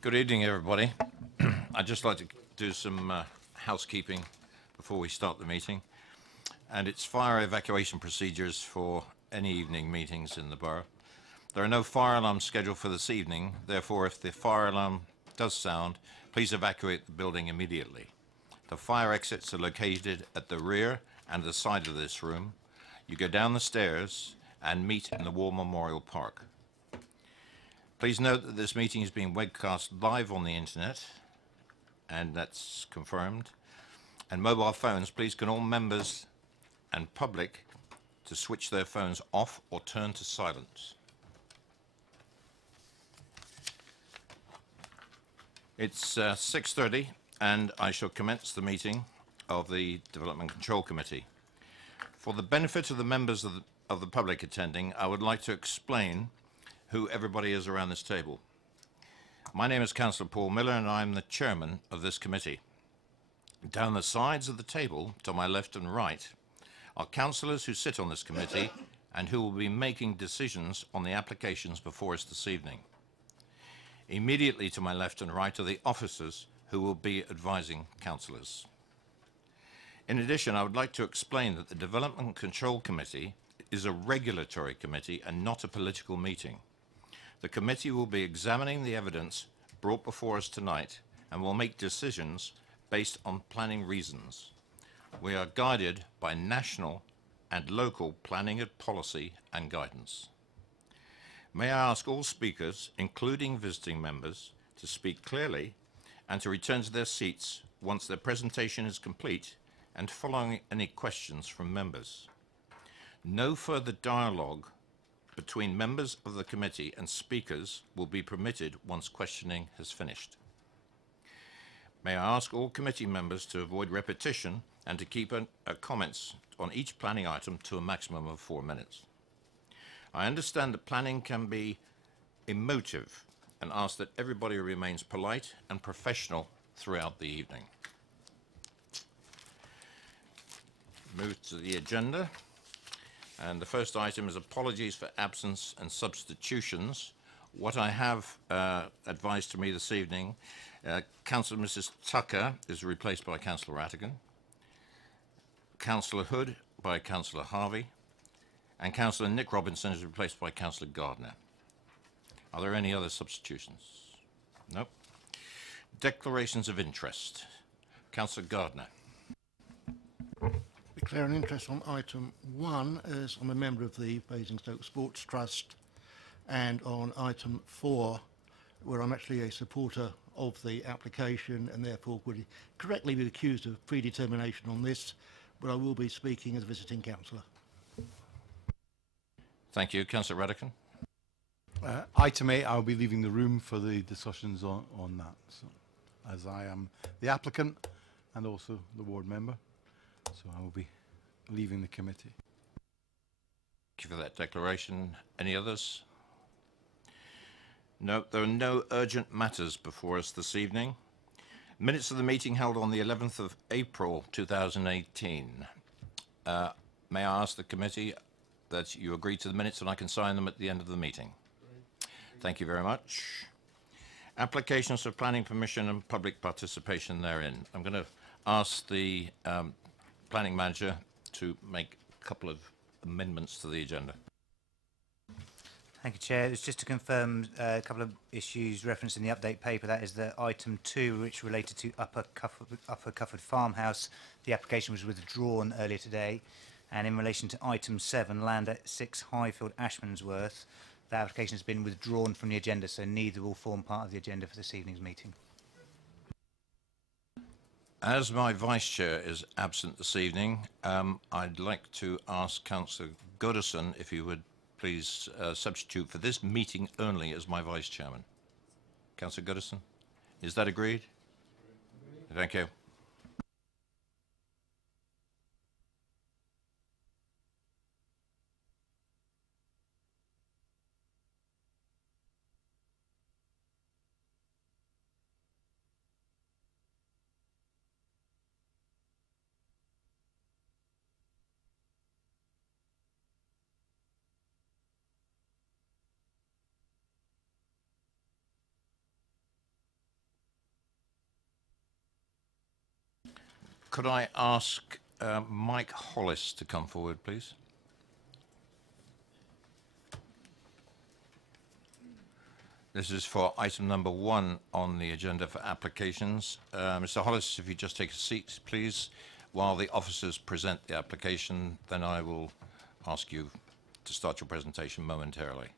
Good evening, everybody. I'd just like to do some housekeeping before we start the meeting. And it's fire evacuation procedures for any evening meetings in the borough. There are no fire alarms scheduled for this evening. Therefore, if the fire alarm does sound, please evacuate the building immediately. The fire exits are located at the rear and the side of this room. You go down the stairs and meet in the War Memorial Park. Please note that this meeting is being webcast live on the internet, and that's confirmed. And mobile phones, please can all members and public to switch their phones off or turn to silent. It's 6:30, and I shall commence the meeting of the Development Control Committee. For the benefit of the members of the public attending, I would like to explain who everybody is around this table. My name is Councillor Paul Miller, and I'm the chairman of this committee. Down the sides of the table, to my left and right, are councillors who sit on this committee and who will be making decisions on the applications before us this evening. Immediately to my left and right are the officers who will be advising councillors. In addition, I would like to explain that the Development Control Committee is a regulatory committee and not a political meeting. The committee will be examining the evidence brought before us tonight and will make decisions based on planning reasons. We are guided by national and local planning and policy and guidance. May I ask all speakers, including visiting members, to speak clearly and to return to their seats once their presentation is complete and following any questions from members. No further dialogue between members of the committee and speakers will be permitted once questioning has finished. May I ask all committee members to avoid repetition and to keep comments on each planning item to a maximum of 4 minutes. I understand that planning can be emotive and ask that everybody remains polite and professional throughout the evening. Move to the agenda. And the first item is apologies for absence and substitutions. What I have advised to me this evening, Councillor Mrs. Tucker is replaced by Councillor Rattigan, Councillor Hood by Councillor Harvey, and Councillor Nick Robinson is replaced by Councillor Gardner. Are there any other substitutions? Nope. Declarations of interest. Councillor Gardner. Declare an interest on item 1 as I'm a member of the Basingstoke Sports Trust, and on item 4 where I'm actually a supporter of the application and therefore would correctly be accused of predetermination on this, but I will be speaking as a visiting councillor. Thank you. Councillor Rattigan. Item 8, I'll be leaving the room for the discussions on that, so, as I am the applicant and also the ward member. So I will be leaving the committee. Thank you for that declaration. Any others? No, there are no urgent matters before us this evening. Minutes of the meeting held on the 11th of April 2018. May I ask the committee that you agree to the minutes and I can sign them at the end of the meeting? Thank you very much. Applications for planning permission and public participation therein. I'm going to ask the planning manager to make a couple of amendments to the agenda. Thank you, Chair. It's just to confirm a couple of issues referenced in the update paper. That is the item 2, which related to Upper Cufford Farmhouse. The application was withdrawn earlier today. And in relation to item 7, land at 6 Highfield, Ashmansworth, the application has been withdrawn from the agenda, so neither will form part of the agenda for this evening's meeting. As my vice chair is absent this evening, I'd like to ask Councillor Goodison if he would please substitute for this meeting only as my vice chairman. Councillor Goodison, is that agreed? Thank you. could I ask Mike Hollis to come forward, please? This is for item number 1 on the agenda for applications. Mr. Hollis, if you just take a seat, please, while the officers present the application, then I will ask you to start your presentation momentarily.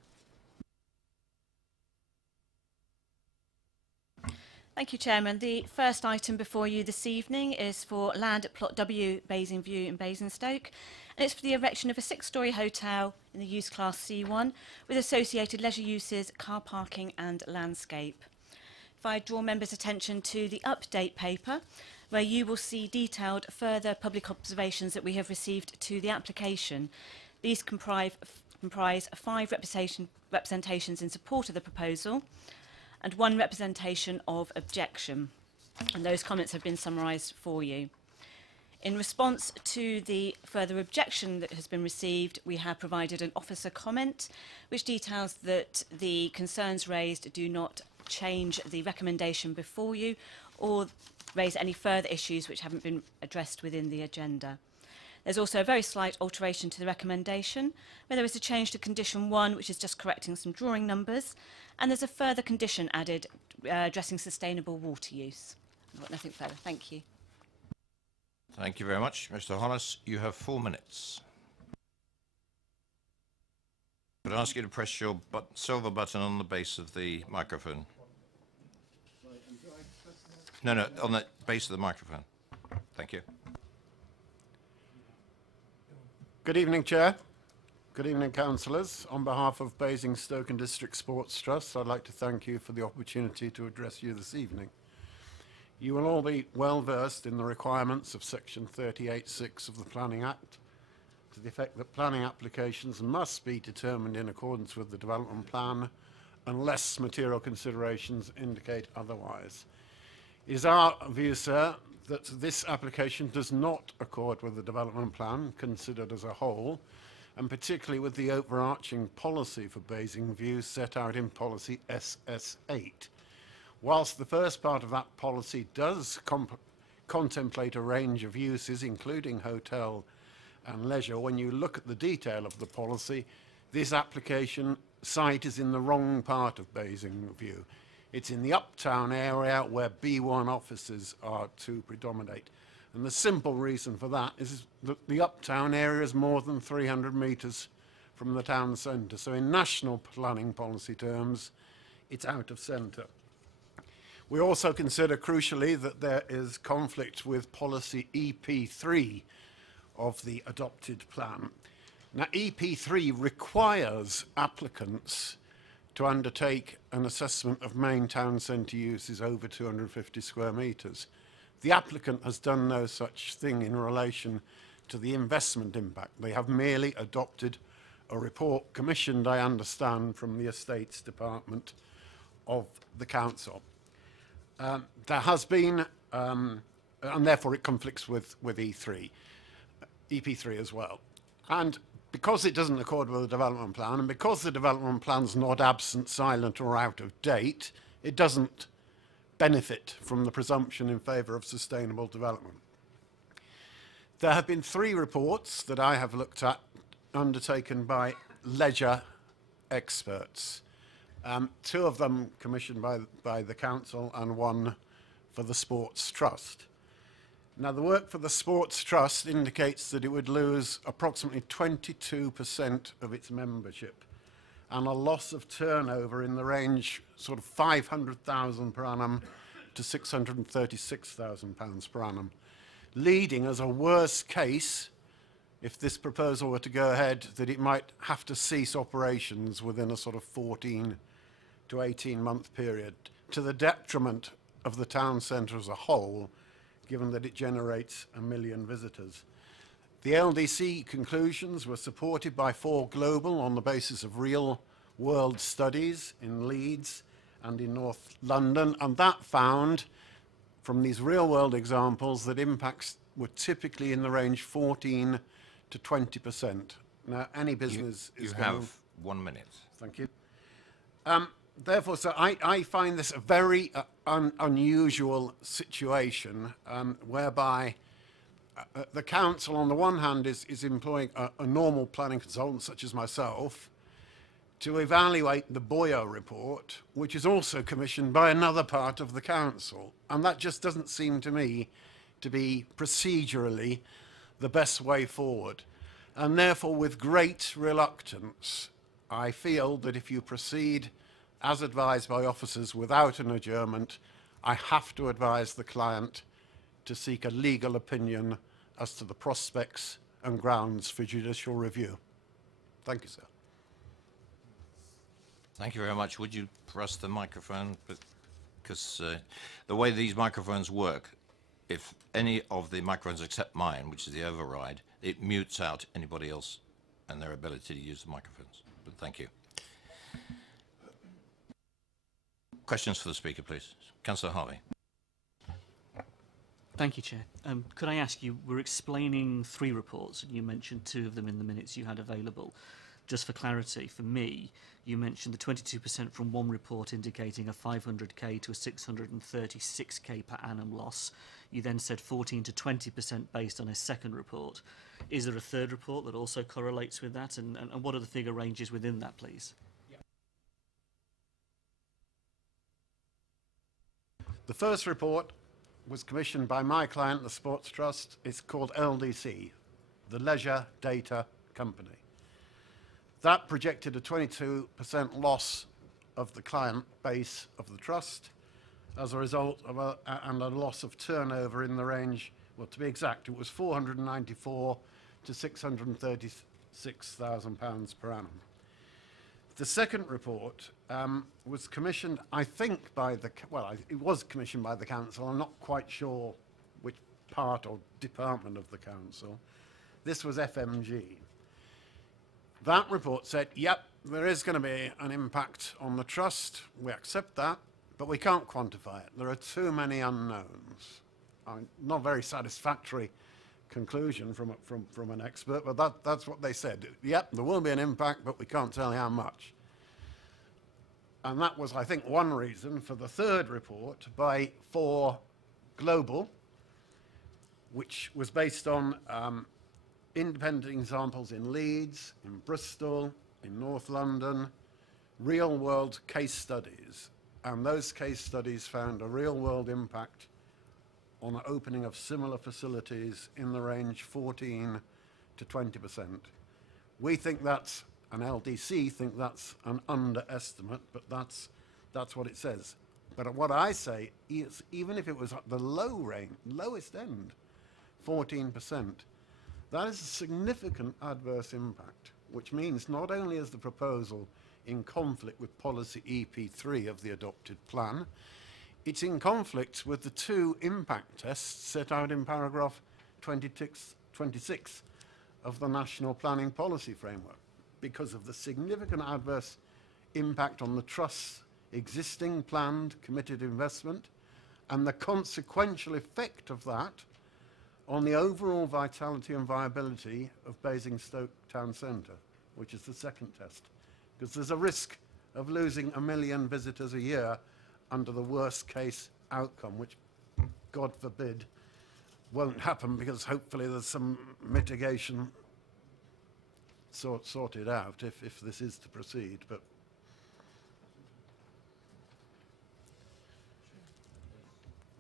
Thank you, Chairman. The first item before you this evening is for land at Plot W, Basingview in Basingstoke, and it's for the erection of a 6-storey hotel in the use class C1 with associated leisure uses, car parking and landscape. If I draw members' attention to the update paper, where you will see detailed further public observations that we have received to the application. These comprise 5 representations in support of the proposal and 1 representation of objection, and those comments have been summarised for you. In response to the further objection that has been received, we have provided an officer comment which details that the concerns raised do not change the recommendation before you or raise any further issues which haven't been addressed within the agenda. There's also a very slight alteration to the recommendation, where there is a change to condition 1, which is just correcting some drawing numbers, and there's a further condition added addressing sustainable water use. I've got nothing further. Thank you. Thank you very much. Mr. Hollis, you have 4 minutes. Could I ask you to press your silver button on the base of the microphone? No, on the base of the microphone. Thank you. Good evening, Chair. Good evening, councillors. On behalf of Basingstoke and District Sports Trust, I'd like to thank you for the opportunity to address you this evening. You will all be well versed in the requirements of Section 38(6) of the Planning Act, to the effect that planning applications must be determined in accordance with the development plan unless material considerations indicate otherwise. It is our view, sir, that this application does not accord with the development plan considered as a whole, and particularly with the overarching policy for Basingview set out in policy SS8. Whilst the first part of that policy does contemplate a range of uses, including hotel and leisure, when you look at the detail of the policy, this application site is in the wrong part of Basingview. It's in the uptown area where B1 offices are to predominate. And the simple reason for that is that the uptown area is more than 300 metres from the town centre. So in national planning policy terms, it's out of centre. We also consider crucially that there is conflict with policy EP3 of the adopted plan. Now, EP3 requires applicants to undertake an assessment of main town centre uses over 250 square metres. The applicant has done no such thing in relation to the investment impact. They have merely adopted a report commissioned, I understand, from the Estates Department of the Council. There has been, and therefore it conflicts with EP3 as well. And because it doesn't accord with the development plan, and because the development plan's not absent, silent or out of date, it doesn't benefit from the presumption in favour of sustainable development. There have been 3 reports that I have looked at undertaken by leisure experts. 2 of them commissioned by the council and 1 for the Sports Trust. Now, the work for the Sports Trust indicates that it would lose approximately 22% of its membership and a loss of turnover in the range sort of 500,000 per annum to 636,000 pounds per annum, leading as a worst case, if this proposal were to go ahead, that it might have to cease operations within a sort of 14 to 18-month period, to the detriment of the town centre as a whole, given that it generates 1 million visitors. The LDC conclusions were supported by 4 Global on the basis of real-world studies in Leeds and in North London, and that found, from these real-world examples, that impacts were typically in the range 14 to 20%. Now, any business is going... You have 1 minute. Thank you. Therefore, so I find this a very unusual situation whereby the council, on the one hand, is employing a normal planning consultant, such as myself, to evaluate the Boyer report, which is also commissioned by another part of the council. And that just doesn't seem to me to be procedurally the best way forward. And therefore, with great reluctance, I feel that if you proceed as advised by officers without an adjournment, I have to advise the client to seek a legal opinion as to the prospects and grounds for judicial review. Thank you, sir. Thank you very much. Would you press the microphone? Because the way these microphones work, if any of the microphones except mine, which is the override, it mutes out anybody else and their ability to use the microphones. But thank you. Questions for the speaker, please. Councillor Harvey. Thank you, Chair. Could I ask, you were explaining 3 reports, and you mentioned 2 of them in the minutes you had available. Just for clarity, for me, you mentioned the 22% from one report indicating a 500k to a 636k per annum loss. You then said 14 to 20% based on a second report. Is there a third report that also correlates with that? And what are the figure ranges within that, please? The first report was commissioned by my client, the Sports Trust. It's called LDC, the Leisure Data Company. That projected a 22% loss of the client base of the trust as a result of a loss of turnover in the range, well, to be exact, it was 494 to 636,000 pounds per annum. The second report was commissioned, I think, by the, well, it was commissioned by the council. I'm not quite sure which part or department of the council. This was FMG. That report said, yep, there is going to be an impact on the trust. We accept that, but we can't quantify it. There are too many unknowns. Not very satisfactory conclusion from an expert, but that's what they said. Yep, there will be an impact, but we can't tell you how much. And that was, I think, one reason for the third report by 4 Global, which was based on independent examples in Leeds, in Bristol, in North London, real-world case studies. And those case studies found a real-world impact on the opening of similar facilities in the range 14 to 20%. We think that's, an LDC think that's an underestimate, but that's what it says. But what I say is, even if it was at the low range, lowest end, 14%, that is a significant adverse impact, which means not only is the proposal in conflict with policy EP3 of the adopted plan, it's in conflict with the 2 impact tests set out in paragraph 26 of the National Planning Policy Framework, because of the significant adverse impact on the Trust's existing planned committed investment and the consequential effect of that on the overall vitality and viability of Basingstoke Town Centre, which is the second test. Because there's a risk of losing 1 million visitors a year under the worst case outcome, which, God forbid, won't happen, because hopefully there's some mitigation sorted out if this is to proceed. But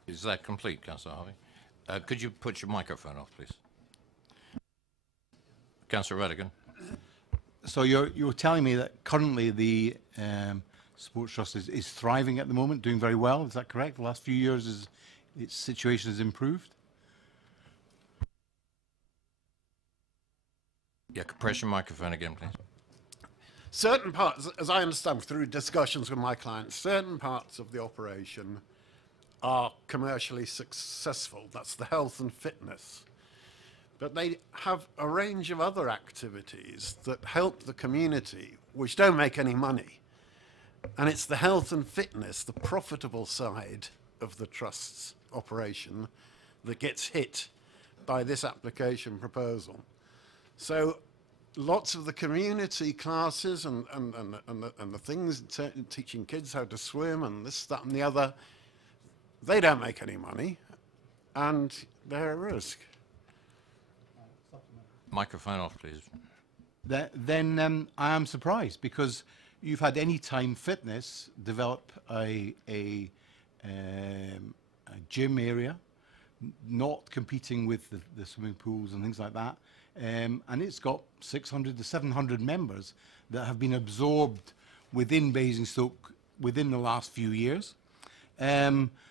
is that complete, Councillor Harvey? Could you put your microphone off, please? Councillor Radigan. So you're telling me that currently the Sports Trust is thriving at the moment, doing very well. Is that correct? The last few years, its situation has improved? Yeah, could press your microphone again, please. certain parts, as I understand through discussions with my clients, certain parts of the operation are commercially successful. That's the health and fitness. But they have a range of other activities that help the community, which don't make any money. And it's the health and fitness, the profitable side of the Trust's operation, that gets hit by this application proposal. So lots of the community classes and the things, teaching kids how to swim and this, that and the other, they don't make any money and they're at risk. Microphone off, please. Then I am surprised, because you've had Anytime Fitness develop a gym area, not competing with the swimming pools and things like that, and it's got 600 to 700 members that have been absorbed within Basingstoke within the last few years.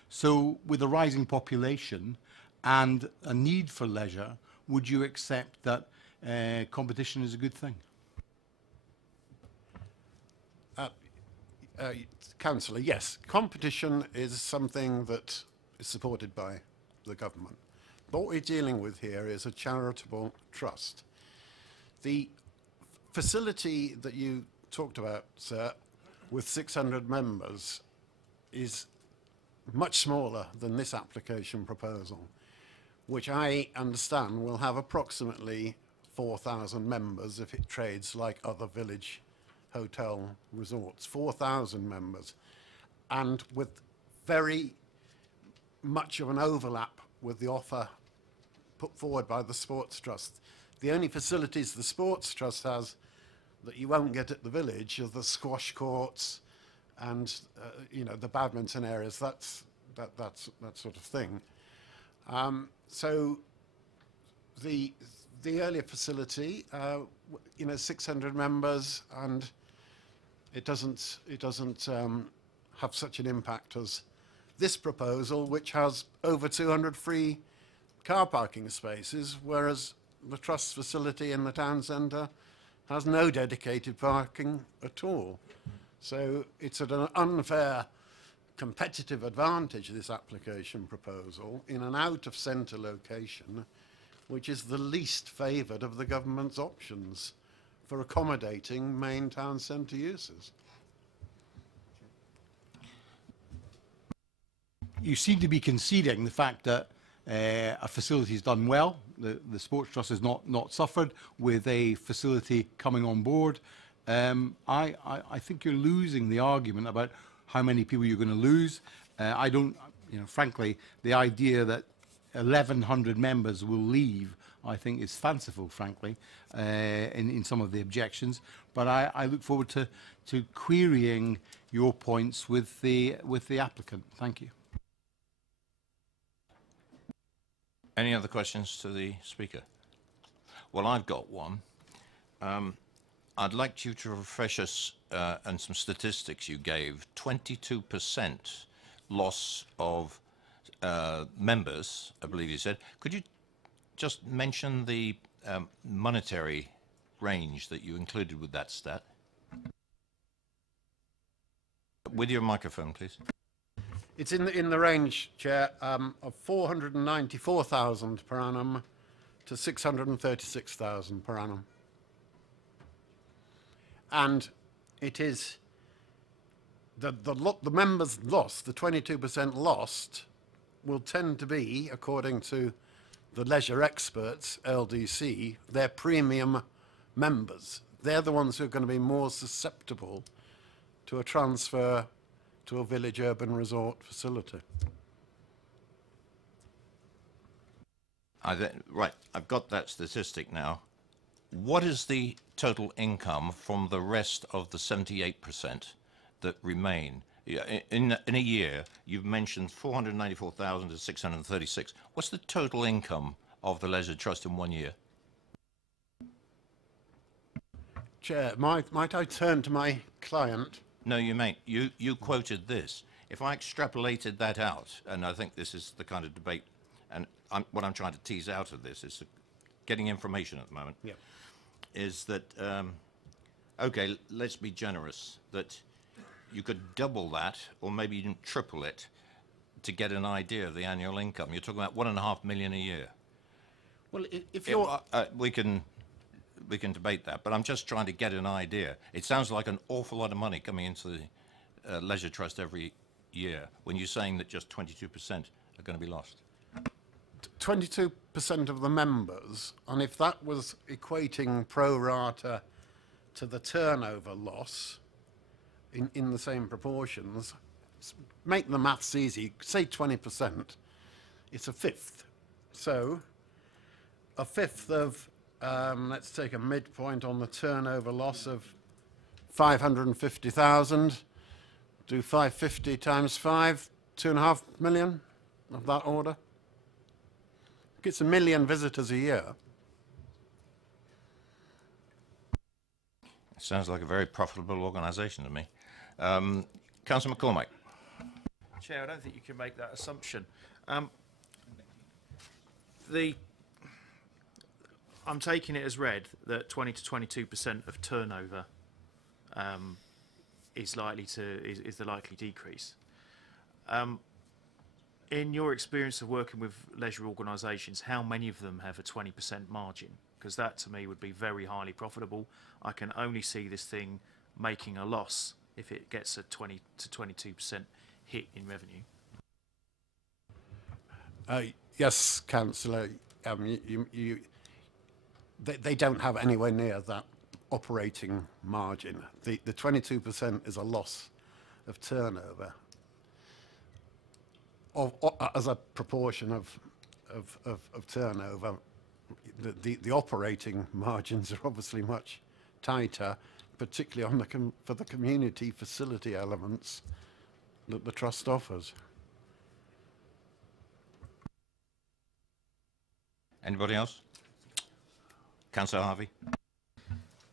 So with a rising population and a need for leisure, would you accept that competition is a good thing? Councillor, yes, competition is something that is supported by the government. What we're dealing with here is a charitable trust. The facility that you talked about, sir, with 600 members is much smaller than this application proposal, which I understand will have approximately 4,000 members if it trades like other village hotel resorts. 4,000 members, and with very much of an overlap with the offer put forward by the Sports Trust. The only facilities the Sports Trust has that you won't get at the village are the squash courts and you know, the badminton areas, that sort of thing. So the earlier facility, you know, 600 members, and it doesn't have such an impact as this proposal, which has over 200 free car parking spaces, whereas the Trust's facility in the town centre has no dedicated parking at all. So it's at an unfair competitive advantage, this application proposal, in an out-of-centre location, which is the least favoured of the government's options for accommodating main town centre uses. You seem to be conceding the fact that a facility is done well. The Sports Trust has not suffered with a facility coming on board. I think you're losing the argument about how many people you're going to lose. I don't, you know, frankly, the idea that 1,100 members will leave, I think, is fanciful, frankly, in some of the objections. But I look forward to querying your points with the applicant. Thank you. Any other questions to the speaker? Well, I've got one. I'd like you to refresh us on some statistics you gave. 22% loss of members, I believe you said. Could you just mention the monetary range that you included with that stat? With your microphone, please. It's in the range, Chair, of 494,000 per annum to 636,000 per annum. And it is the members lost, the 22% lost, will tend to be, according to the leisure experts, LDC, their premium members. They're the ones who are going to be more susceptible to a transfer to a village urban resort facility. Right, I've got that statistic now. What is the total income from the rest of the 78% that remain? In a year, you've mentioned 494,000 to 636. What's the total income of the Leisure Trust in 1 year? Chair, might I turn to my client? No, you may. You quoted this. If I extrapolated that out, and I think this is the kind of debate, and what I'm trying to tease out of this is getting information at the moment, Yeah. is that, okay, let's be generous, that you could double that, or maybe even triple it, to get an idea of the annual income. You're talking about 1.5 million a year. Well, if you're... We can debate that, but I'm just trying to get an idea. It sounds like an awful lot of money coming into the Leisure Trust every year when you're saying that just 22% are going to be lost. 22% of the members, and if that was equating pro rata to the turnover loss in the same proportions, make the maths easy, say 20%, it's a fifth. So a fifth of let's take a midpoint on the turnover loss of 550,000. Do 550 times 5, 2.5 million of that order. It's 1 million visitors a year. Sounds like a very profitable organisation to me. Councillor McCormack. Chair, I don't think you can make that assumption. I'm taking it as read that 20 to 22% of turnover is the likely decrease. In your experience of working with leisure organisations, how many of them have a 20% margin? Because that to me would be very highly profitable. I can only see this thing making a loss if it gets a 20 to 22% hit in revenue. Yes, Councillor, they don't have anywhere near that operating margin. The 22% is a loss of turnover as a proportion of turnover. The operating margins are obviously much tighter, particularly on for the community facility elements that the Trust offers. Anybody else? Councillor Harvey.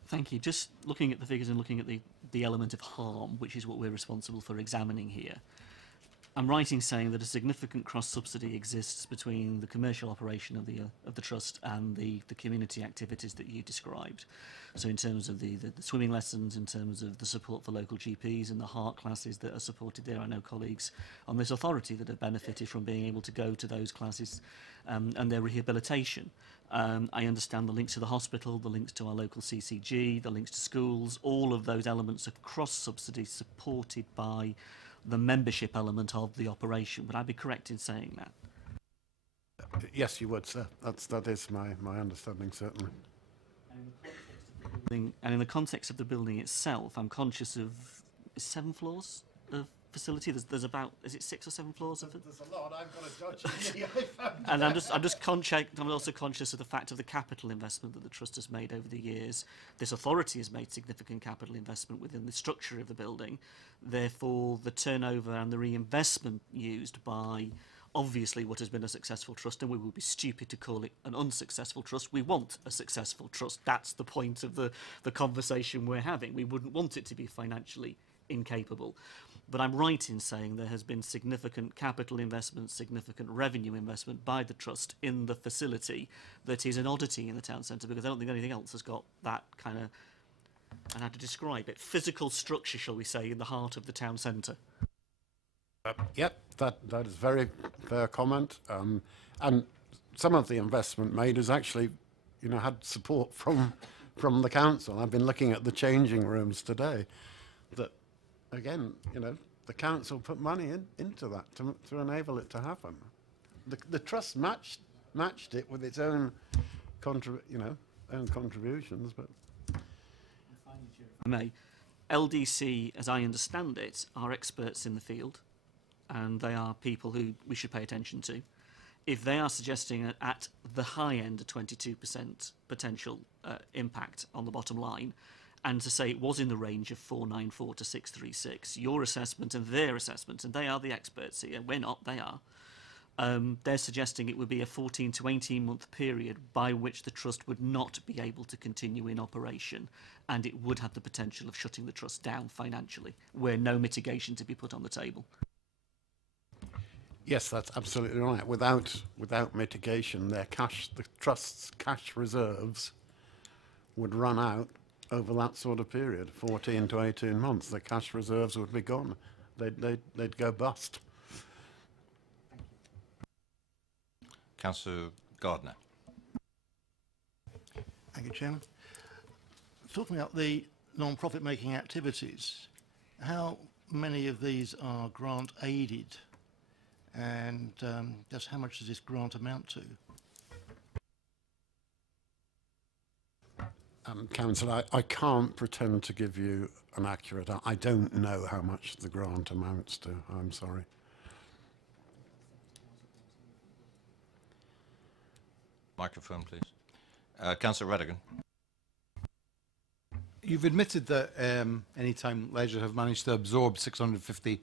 Thank you. Just looking at the figures and looking at the element of harm, which is what we're responsible for examining here. I'm right in saying that a significant cross-subsidy exists between the commercial operation of the Trust and the community activities that you described. So in terms of the swimming lessons, in terms of the support for local GPs and the heart classes that are supported there, I know colleagues on this authority that have benefited from being able to go to those classes and their rehabilitation. I understand the links to the hospital, the links to our local CCG, the links to schools, all of those elements of cross-subsidy supported by the membership element of the operation. Would I be correct in saying that? Yes, you would, sir. That is my understanding, certainly. And in the context of the building itself, I'm conscious of 7 floors of facility. There's about, is it 6 or 7 floors of it? There's a lot. I've got a dodgy. And I'm also conscious of the fact of the capital investment that the Trust has made over the years. This authority has made significant capital investment within the structure of the building. Therefore, the turnover and the reinvestment used by obviously what has been a successful trust, and we would be stupid to call it an unsuccessful trust. We want a successful trust. That's the point of the conversation we're having. We wouldn't want it to be financially incapable. But I'm right in saying there has been significant capital investment, significant revenue investment by the Trust in the facility that is an oddity in the town centre, because I don't think anything else has got that kind of, and how to describe it, physical structure, shall we say, in the heart of the town centre. Yep, that is very fair comment. And some of the investment made has actually, had support from the council. I've been looking at the changing rooms today. That, again, the council put money into that to enable it to happen. The trust matched it with its own own contributions, but. LDC, as I understand it, are experts in the field, and they are people who we should pay attention to. If they are suggesting at the high end a 22% potential impact on the bottom line, and to say it was in the range of 494 to 636, your assessment and their assessment, and they are the experts here, we're not, they are, they're suggesting it would be a 14 to 18 month period by which the Trust would not be able to continue in operation, and it would have the potential of shutting the Trust down financially, where no mitigation to be put on the table. Yes, that's absolutely right. Without mitigation, the Trust's cash reserves would run out over that sort of period, 14 to 18 months. The cash reserves would be gone. They'd go bust. Councillor Gardner. Thank you, Chairman. Talking about the non-profit making activities, how many of these are grant aided, and just how much does this grant amount to? Councillor, I can't pretend to give you an accurate. I don't know how much the grant amounts to. I'm sorry. Microphone, please. Councillor Redigan. You've admitted that Anytime Leisure have managed to absorb 650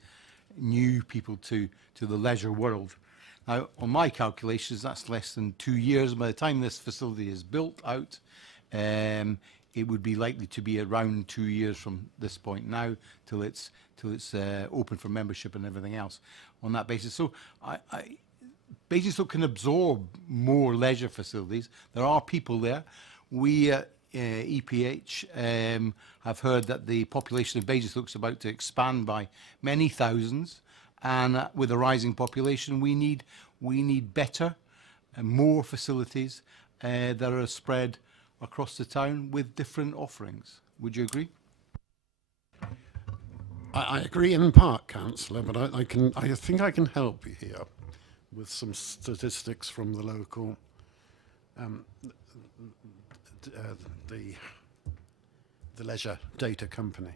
new people to the leisure world. Now, on my calculations, that's less than 2 years. By the time this facility is built out, it would be likely to be around 2 years from this point now till it's open for membership and everything else on that basis. So Basingstoke can absorb more leisure facilities. There are people there. We at EPH have heard that the population of Basingstoke is about to expand by many thousands, and with a rising population, we need better and more facilities that are spread across the town with different offerings. Would you agree? I agree in part, Councillor, but I think I can help you here with some statistics from the local, the leisure data company.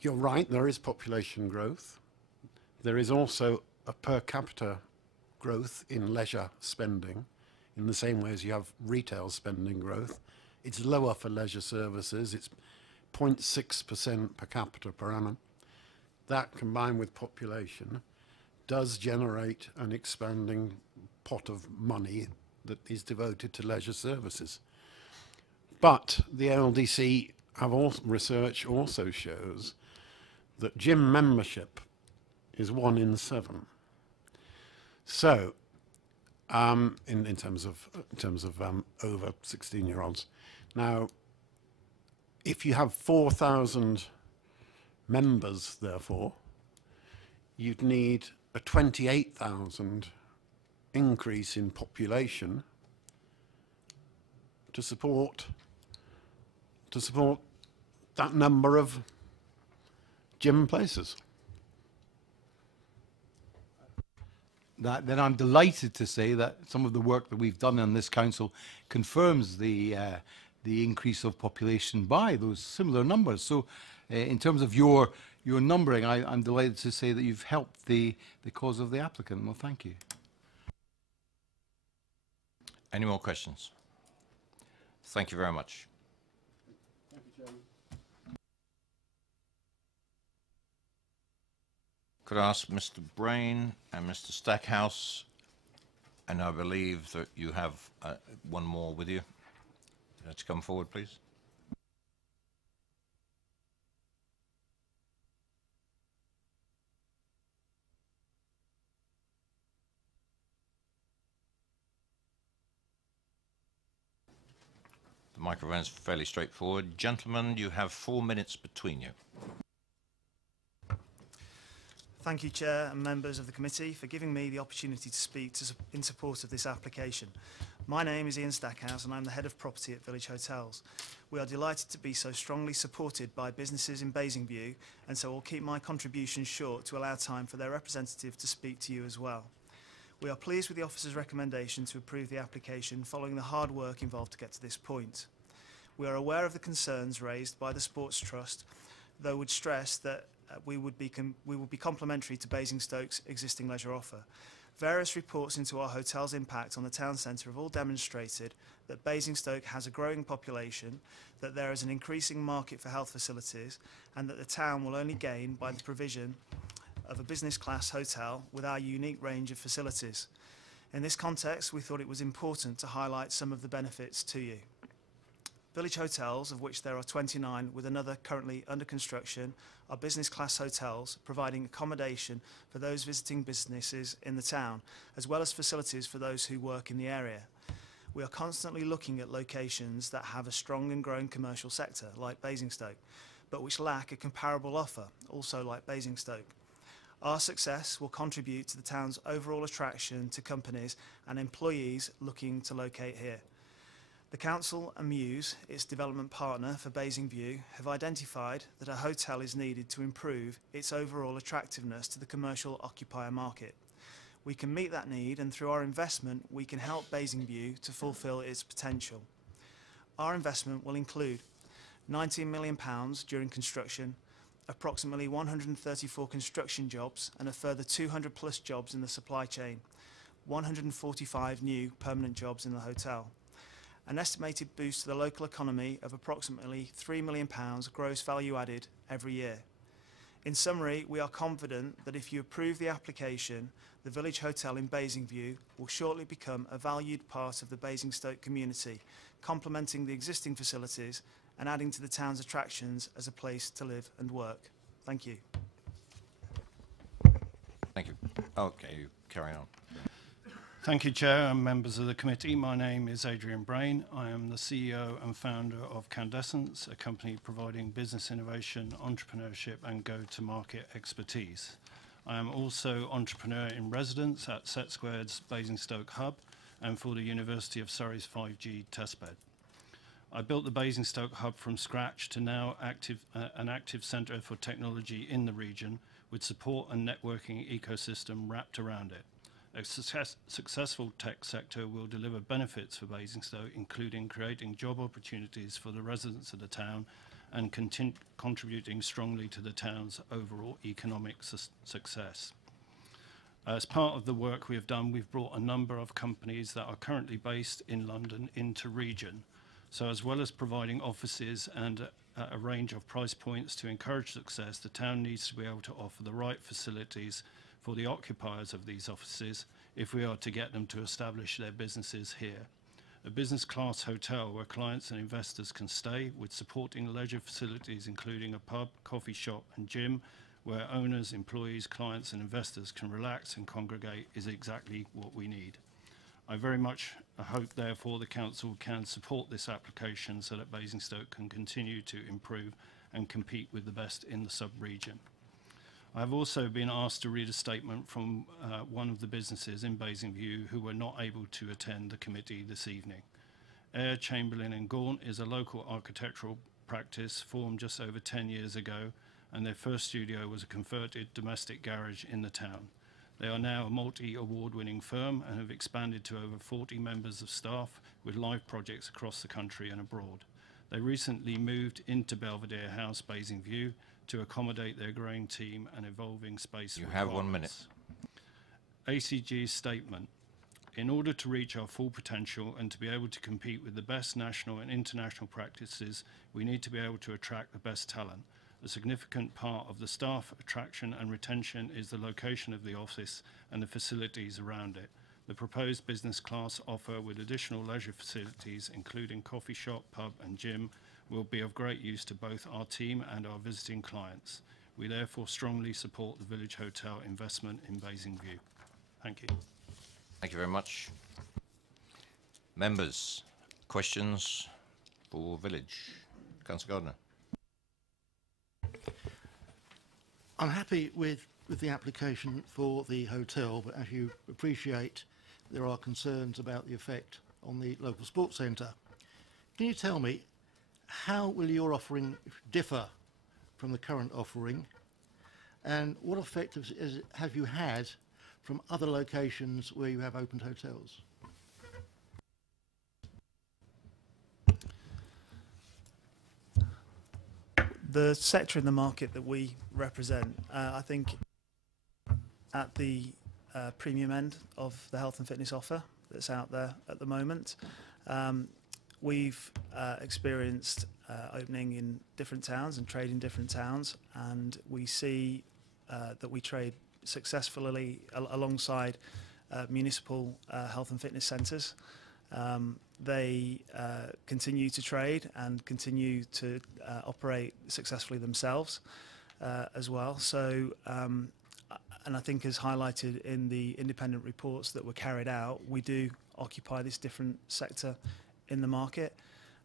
You're right, there is population growth. There is also a per capita growth in leisure spending, in the same way as you have retail spending growth. It's lower for leisure services. It's 0.6% per capita per annum. That, combined with population, does generate an expanding pot of money that is devoted to leisure services. But the LDC research also shows that gym membership is 1 in 7. So, in terms of over 16-year-olds. Now, if you have 4,000 members, therefore, you'd need a 28,000 increase in population to support that number of gym places. Then I'm delighted to say that some of the work that we've done in this council confirms the increase of population by those similar numbers. So in terms of your numbering, I'm delighted to say that you've helped the cause of the applicant. Well, thank you. Any more questions? Thank you very much. Thank you, Chairman. Could I ask Mr. Brain and Mr. Stackhouse, and I believe that you have one more with you, to come forward, please. The microphone is fairly straightforward. Gentlemen, you have 4 minutes between you. Thank you, Chair and members of the committee, for giving me the opportunity to speak in support of this application. My name is Ian Stackhouse and I'm the Head of Property at Village Hotels. We are delighted to be so strongly supported by businesses in Basingview, and so I'll keep my contribution short to allow time for their representative to speak to you as well. We are pleased with the officer's recommendation to approve the application following the hard work involved to get to this point. We are aware of the concerns raised by the Sports Trust, though would stress that we will be complementary to Basingstoke's existing leisure offer. Various reports into our hotel's impact on the town centre have all demonstrated that Basingstoke has a growing population, that there is an increasing market for health facilities, and that the town will only gain by the provision of a business class hotel with our unique range of facilities. In this context, we thought it was important to highlight some of the benefits to you. Village Hotels, of which there are 29 with another currently under construction, are business class hotels providing accommodation for those visiting businesses in the town, as well as facilities for those who work in the area. We are constantly looking at locations that have a strong and growing commercial sector, like Basingstoke, but which lack a comparable offer, also like Basingstoke. Our success will contribute to the town's overall attraction to companies and employees looking to locate here. The Council and Muse, its development partner for Basingview, have identified that a hotel is needed to improve its overall attractiveness to the commercial occupier market. We can meet that need, and through our investment we can help Basingview to fulfil its potential. Our investment will include £19 million during construction, approximately 134 construction jobs and a further 200 plus jobs in the supply chain, 145 new permanent jobs in the hotel. an estimated boost to the local economy of approximately £3 million gross value added every year. In summary, we are confident that if you approve the application, the Village Hotel in Basingview will shortly become a valued part of the Basingstoke community, complementing the existing facilities and adding to the town's attractions as a place to live and work. Thank you. Thank you. Okay, you carry on. Thank you, Chair and members of the committee. My name is Adrian Brain. I am the CEO and founder of Candescence, a company providing business innovation, entrepreneurship and go-to-market expertise. I am also entrepreneur in residence at Set Squared's Basingstoke Hub and for the University of Surrey's 5G testbed. I built the Basingstoke Hub from scratch to now an active centre for technology in the region with support and networking ecosystem wrapped around it. A successful tech sector will deliver benefits for Basingstoke, including creating job opportunities for the residents of the town and contributing strongly to the town's overall economic success. As part of the work we have done, we've brought a number of companies that are currently based in London into region. So as well as providing offices and a range of price points to encourage success, the town needs to be able to offer the right facilities for the occupiers of these offices if we are to get them to establish their businesses here. A business class hotel where clients and investors can stay with supporting leisure facilities including a pub, coffee shop and gym where owners, employees, clients and investors can relax and congregate is exactly what we need. I very much hope therefore the Council can support this application so that Basingstoke can continue to improve and compete with the best in the sub-region. I have also been asked to read a statement from one of the businesses in Basingview who were not able to attend the committee this evening. Eyre, Chamberlain & Gaunt is a local architectural practice formed just over 10 years ago, and their first studio was a converted domestic garage in the town. They are now a multi-award-winning firm and have expanded to over 40 members of staff with live projects across the country and abroad. They recently moved into Belvedere House, Basingview, to accommodate their growing team and evolving space requirements. You have 1 minute. ACG's statement. In order to reach our full potential and to be able to compete with the best national and international practices, we need to be able to attract the best talent. A significant part of the staff attraction and retention is the location of the office and the facilities around it. The proposed business class offer with additional leisure facilities, including coffee shop, pub and gym, will be of great use to both our team and our visiting clients. We therefore strongly support the Village Hotel investment in Basingview. Thank you. Thank you very much. Members, questions for Village? Councillor Gardner. I'm happy with the application for the hotel, but as you appreciate, there are concerns about the effect on the local sports centre. Can you tell me, how will your offering differ from the current offering, and what effect have you had from other locations where you have opened hotels? The sector in the market that we represent, I think at the premium end of the health and fitness offer that's out there at the moment. We've experienced opening in different towns and trade in different towns, and we see that we trade successfully alongside municipal health and fitness centres. They continue to trade and continue to operate successfully themselves as well. So, and I think as highlighted in the independent reports that were carried out, we do occupy this different sector in the market.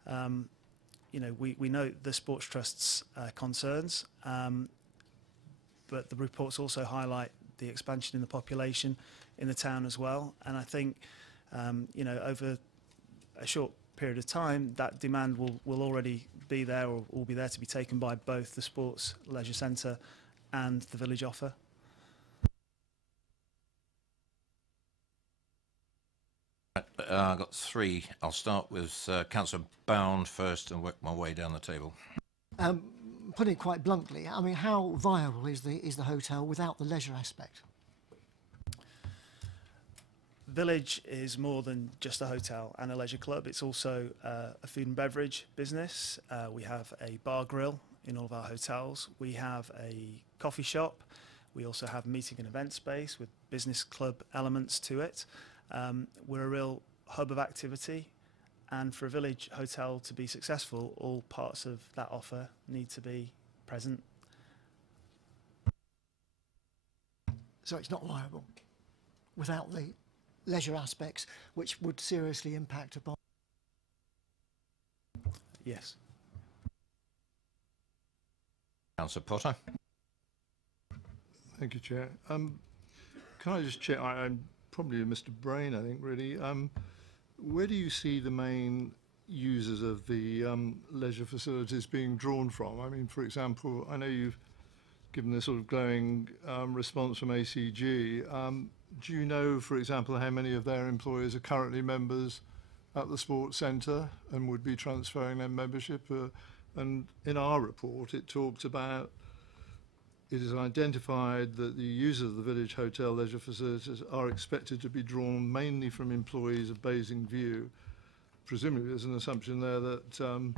You know, we note the Sports Trust's concerns, but the reports also highlight the expansion in the population in the town as well. And I think, you know, over a short period of time, that demand will already be there, or will be there to be taken by both the Sports Leisure Centre and the Village offer. I've got three. I'll start with Councillor Bound first and work my way down the table. Putting it quite bluntly, I mean, how viable is the hotel without the leisure aspect? Village is more than just a hotel and a leisure club. It's also a food and beverage business. We have a bar grill in all of our hotels. We have a coffee shop. We also have meeting and event space with business club elements to it. We're a real hub of activity, and for a Village hotel to be successful, all parts of that offer need to be present. So it's not viable without the leisure aspects, which would seriously impact upon. Yes. Councillor Potter. Thank you, Chair. Can I just check, I'm probably Mr. Brain, I think, really. Where do you see the main users of the leisure facilities being drawn from? I mean, for example, I know you've given this sort of glowing response from ACG. Do you know, for example, how many of their employees are currently members at the sports centre and would be transferring their membership? And in our report, it talks about it is identified that the users of the Village Hotel leisure facilities are expected to be drawn mainly from employees of Basingview. Presumably there's an assumption there that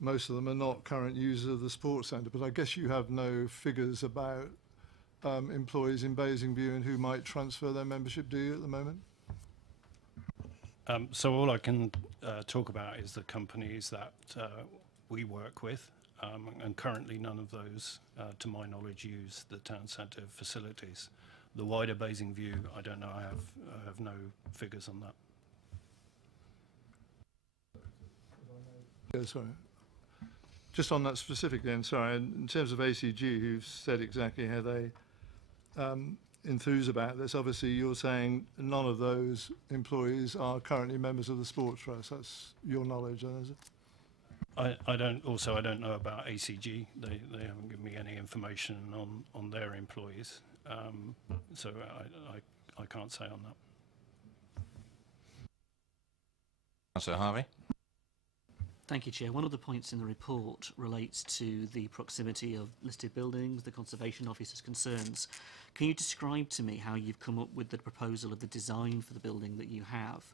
most of them are not current users of the sports centre, but I guess you have no figures about employees in Basingview and who might transfer their membership, do you, at the moment? So all I can talk about is the companies that we work with, and currently none of those, to my knowledge, use the town centre facilities. The wider Basingview, I don't know, I have no figures on that. Yeah, sorry. Just on that specifically, and sorry, in terms of ACG, who've said exactly how they enthuse about this, obviously you're saying none of those employees are currently members of the Sports Trust. That's your knowledge, is it? I don't know about ACG. They haven't given me any information on their employees, so I can't say on that. Councillor Harvey. Thank you, Chair. One of the points in the report relates to the proximity of listed buildings, the Conservation Officer's concerns. Can you describe to me how you've come up with the proposal of the design for the building that you have?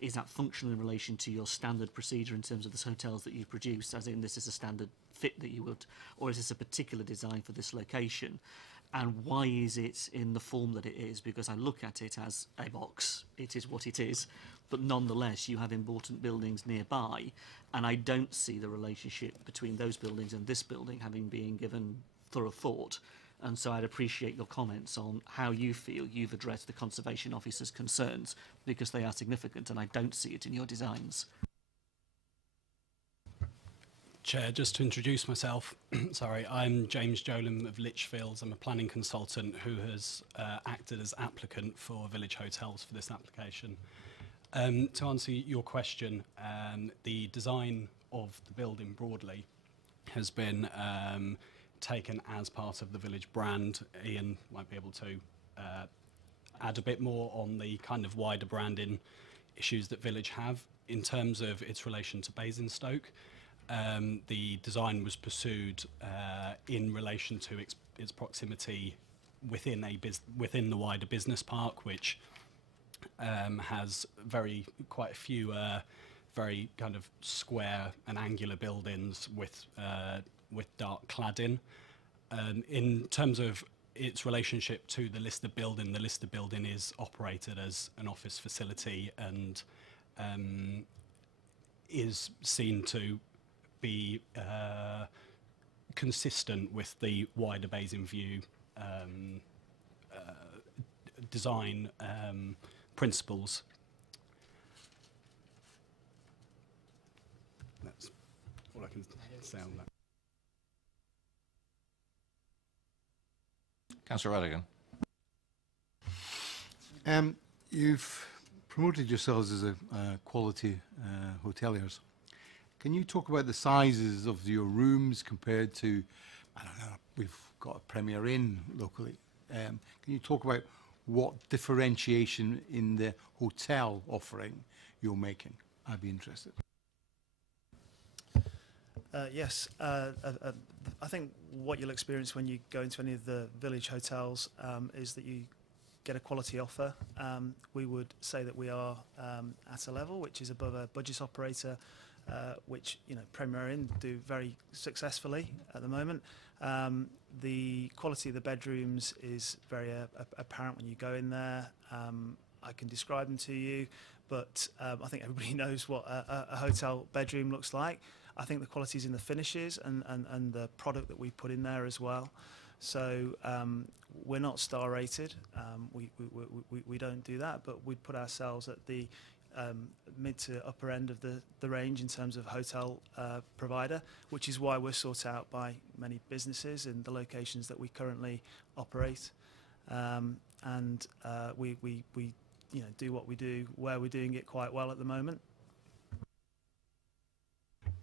Is that functional in relation to your standard procedure in terms of the hotels that you produce, as in this is a standard fit that you would, or is this a particular design for this location? And why is it in the form that it is? Because I look at it as a box, it is what it is, but nonetheless you have important buildings nearby, and I don't see the relationship between those buildings and this building having been given thorough thought. And so I'd appreciate your comments on how you feel you've addressed the Conservation Officer's concerns, because they are significant and I don't see it in your designs. Chair, just to introduce myself, sorry, I'm James Jolam of Lichfields. I'm a planning consultant who has acted as applicant for Village Hotels for this application. To answer your question, the design of the building broadly has been taken as part of the Village brand. Ian might be able to add a bit more on the kind of wider branding issues that Village have in terms of its relation to Basingstoke. The design was pursued in relation to its proximity within the wider business park, which has quite a few very kind of square and angular buildings with dark cladding. In terms of its relationship to the listed building is operated as an office facility and is seen to be consistent with the wider Basingview design principles. That's all I can say on that. Councillor Radigan. You've promoted yourselves as a quality hoteliers. Can you talk about the sizes of your rooms compared to, I don't know, we've got a Premier Inn locally. Can you talk about what differentiation in the hotel offering you're making? I'd be interested. Yes, I think what you'll experience when you go into any of the Village hotels is that you get a quality offer, we would say that we are at a level which is above a budget operator, which Premier Inn do very successfully at the moment. The quality of the bedrooms is very apparent when you go in there. I can describe them to you, but I think everybody knows what a hotel bedroom looks like. I think the quality is in the finishes and the product that we put in there as well. So we're not star rated. We don't do that, but we put ourselves at the mid to upper end of the range in terms of hotel provider, which is why we're sought out by many businesses in the locations that we currently operate. And we do what we do where we're doing it quite well at the moment.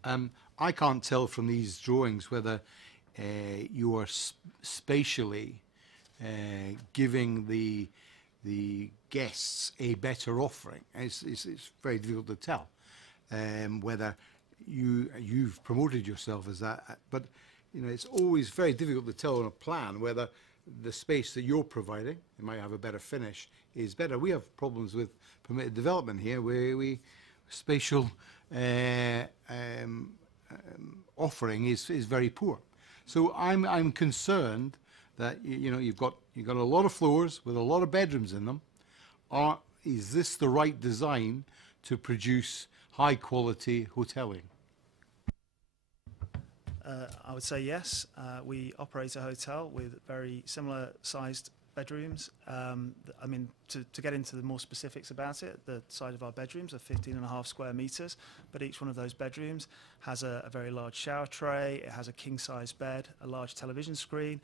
I can't tell from these drawings whether you are spatially giving the guests a better offering. It's very difficult to tell whether you've promoted yourself as that, but it's always very difficult to tell on a plan whether the space that you're providing, it might have a better finish, is better. We have problems with permitted development here where spatial offering is very poor. So I'm concerned that you've got a lot of floors with a lot of bedrooms in them. Is this the right design to produce high quality hotelling? I would say yes. We operate a hotel with very similar sized bedrooms. I mean, to get into the more specifics about it, the size of our bedrooms are 15.5 square meters, but each one of those bedrooms has a very large shower tray, it has a king-size bed, a large television screen.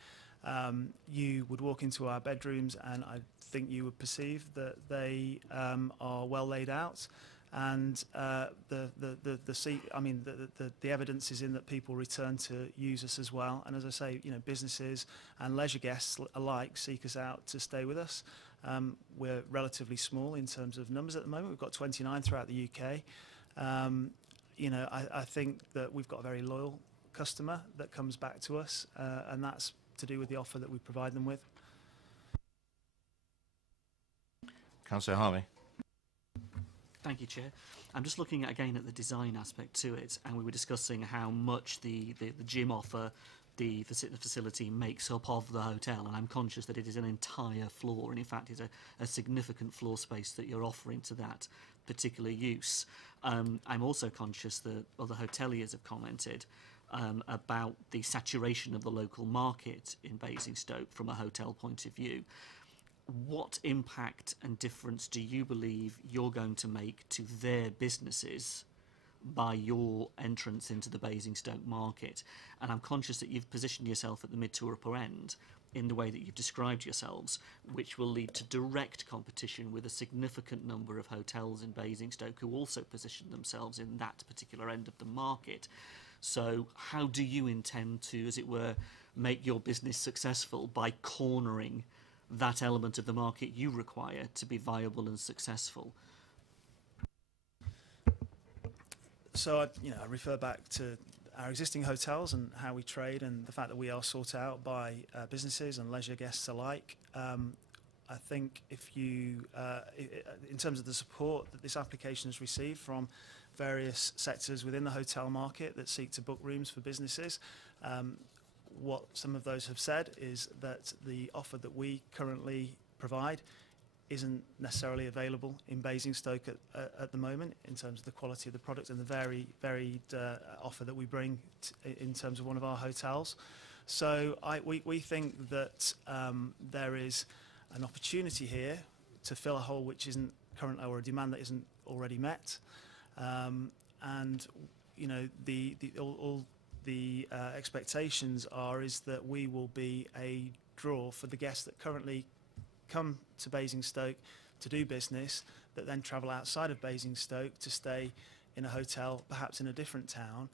You would walk into our bedrooms and I think you would perceive that they are well laid out. And the evidence is in that people return to use us as well. And as I say, businesses and leisure guests alike seek us out to stay with us. We're relatively small in terms of numbers at the moment. We've got 29 throughout the UK. I think that we've got a very loyal customer that comes back to us, and that's to do with the offer that we provide them with. Councillor Harvey. Thank you, Chair. I'm just looking again at the design aspect to it, and we were discussing how much the gym offer, the facility makes up of the hotel, and I'm conscious that it is an entire floor, and in fact is a significant floor space that you're offering to that particular use. I'm also conscious that other hoteliers have commented about the saturation of the local market in Basingstoke from a hotel point of view. What impact and difference do you believe you're going to make to their businesses by your entrance into the Basingstoke market? And I'm conscious that you've positioned yourself at the mid to upper end in the way that you've described yourselves, which will lead to direct competition with a significant number of hotels in Basingstoke who also position themselves in that particular end of the market. So how do you intend to, as it were, make your business successful by cornering that element of the market you require to be viable and successful? So I refer back to our existing hotels and how we trade, and the fact that we are sought out by businesses and leisure guests alike. I think if you, in terms of the support that this application has received from various sectors within the hotel market that seek to book rooms for businesses, what some of those have said is that the offer that we currently provide isn't necessarily available in Basingstoke at the moment in terms of the quality of the product and the varied offer that we bring in terms of one of our hotels. So we think that there is an opportunity here to fill a hole which isn't current, or a demand that isn't already met. And all the expectations is that we will be a draw for the guests that currently come to Basingstoke to do business, that then travel outside of Basingstoke to stay in a hotel, perhaps in a different town.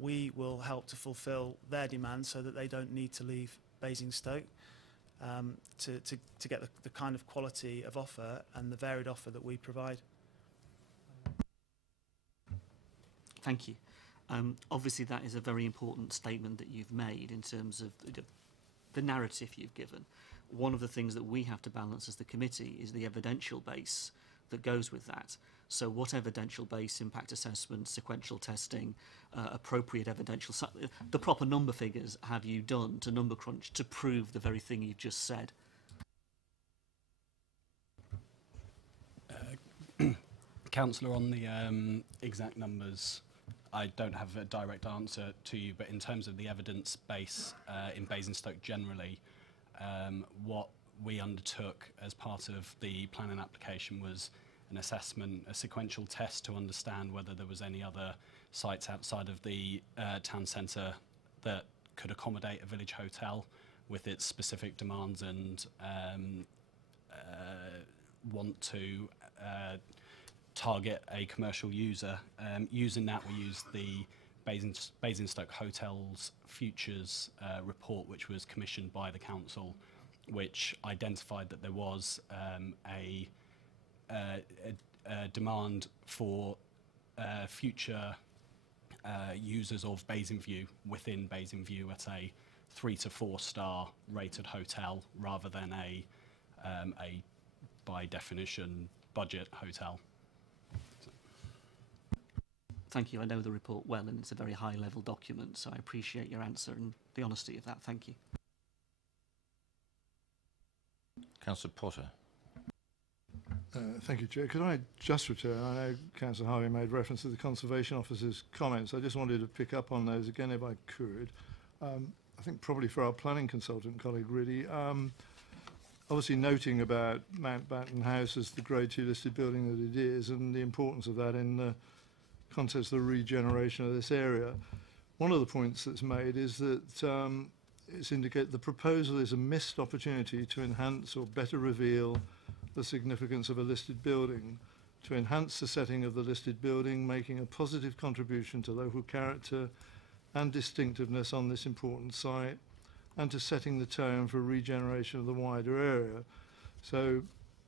We will help to fulfil their demand so that they don't need to leave Basingstoke to get the kind of quality of offer and the varied offer that we provide. Thank you. Obviously, that is a very important statement that you've made in terms of the narrative you've given. one of the things that we have to balance as the committee is the evidential base that goes with that. So what evidential base, impact assessment, sequential testing, appropriate evidential, the proper number figures have you done to number crunch to prove the very thing you've just said? Councillor, on the exact numbers, I don't have a direct answer to you, but in terms of the evidence base in Basingstoke generally, what we undertook as part of the planning application was an assessment, a sequential test to understand whether there was any other sites outside of the town centre that could accommodate a village hotel with its specific demands and want to target a commercial user. Using that, we used the Basingstoke Hotels Futures report, which was commissioned by the council, which identified that there was a demand for future users of Basingview within Basingview at a 3 to 4 star rated hotel rather than a by definition budget hotel. Thank you. I know the report well, and it's a very high-level document, so I appreciate your answer and the honesty of that. Thank you. Councillor Potter. Thank you, Chair. Could I just return? I know Councillor Harvey made reference to the Conservation Officer's comments. I just wanted to pick up on those again if I could. I think probably for our planning consultant colleague, really. Obviously noting about Mountbatten House as the Grade 2 listed building that it is and the importance of that in the context of the regeneration of this area. One of the points that's made is that it's indicated the proposal is a missed opportunity to enhance or better reveal the significance of a listed building, to enhance the setting of the listed building, making a positive contribution to local character and distinctiveness on this important site, and to setting the tone for regeneration of the wider area. So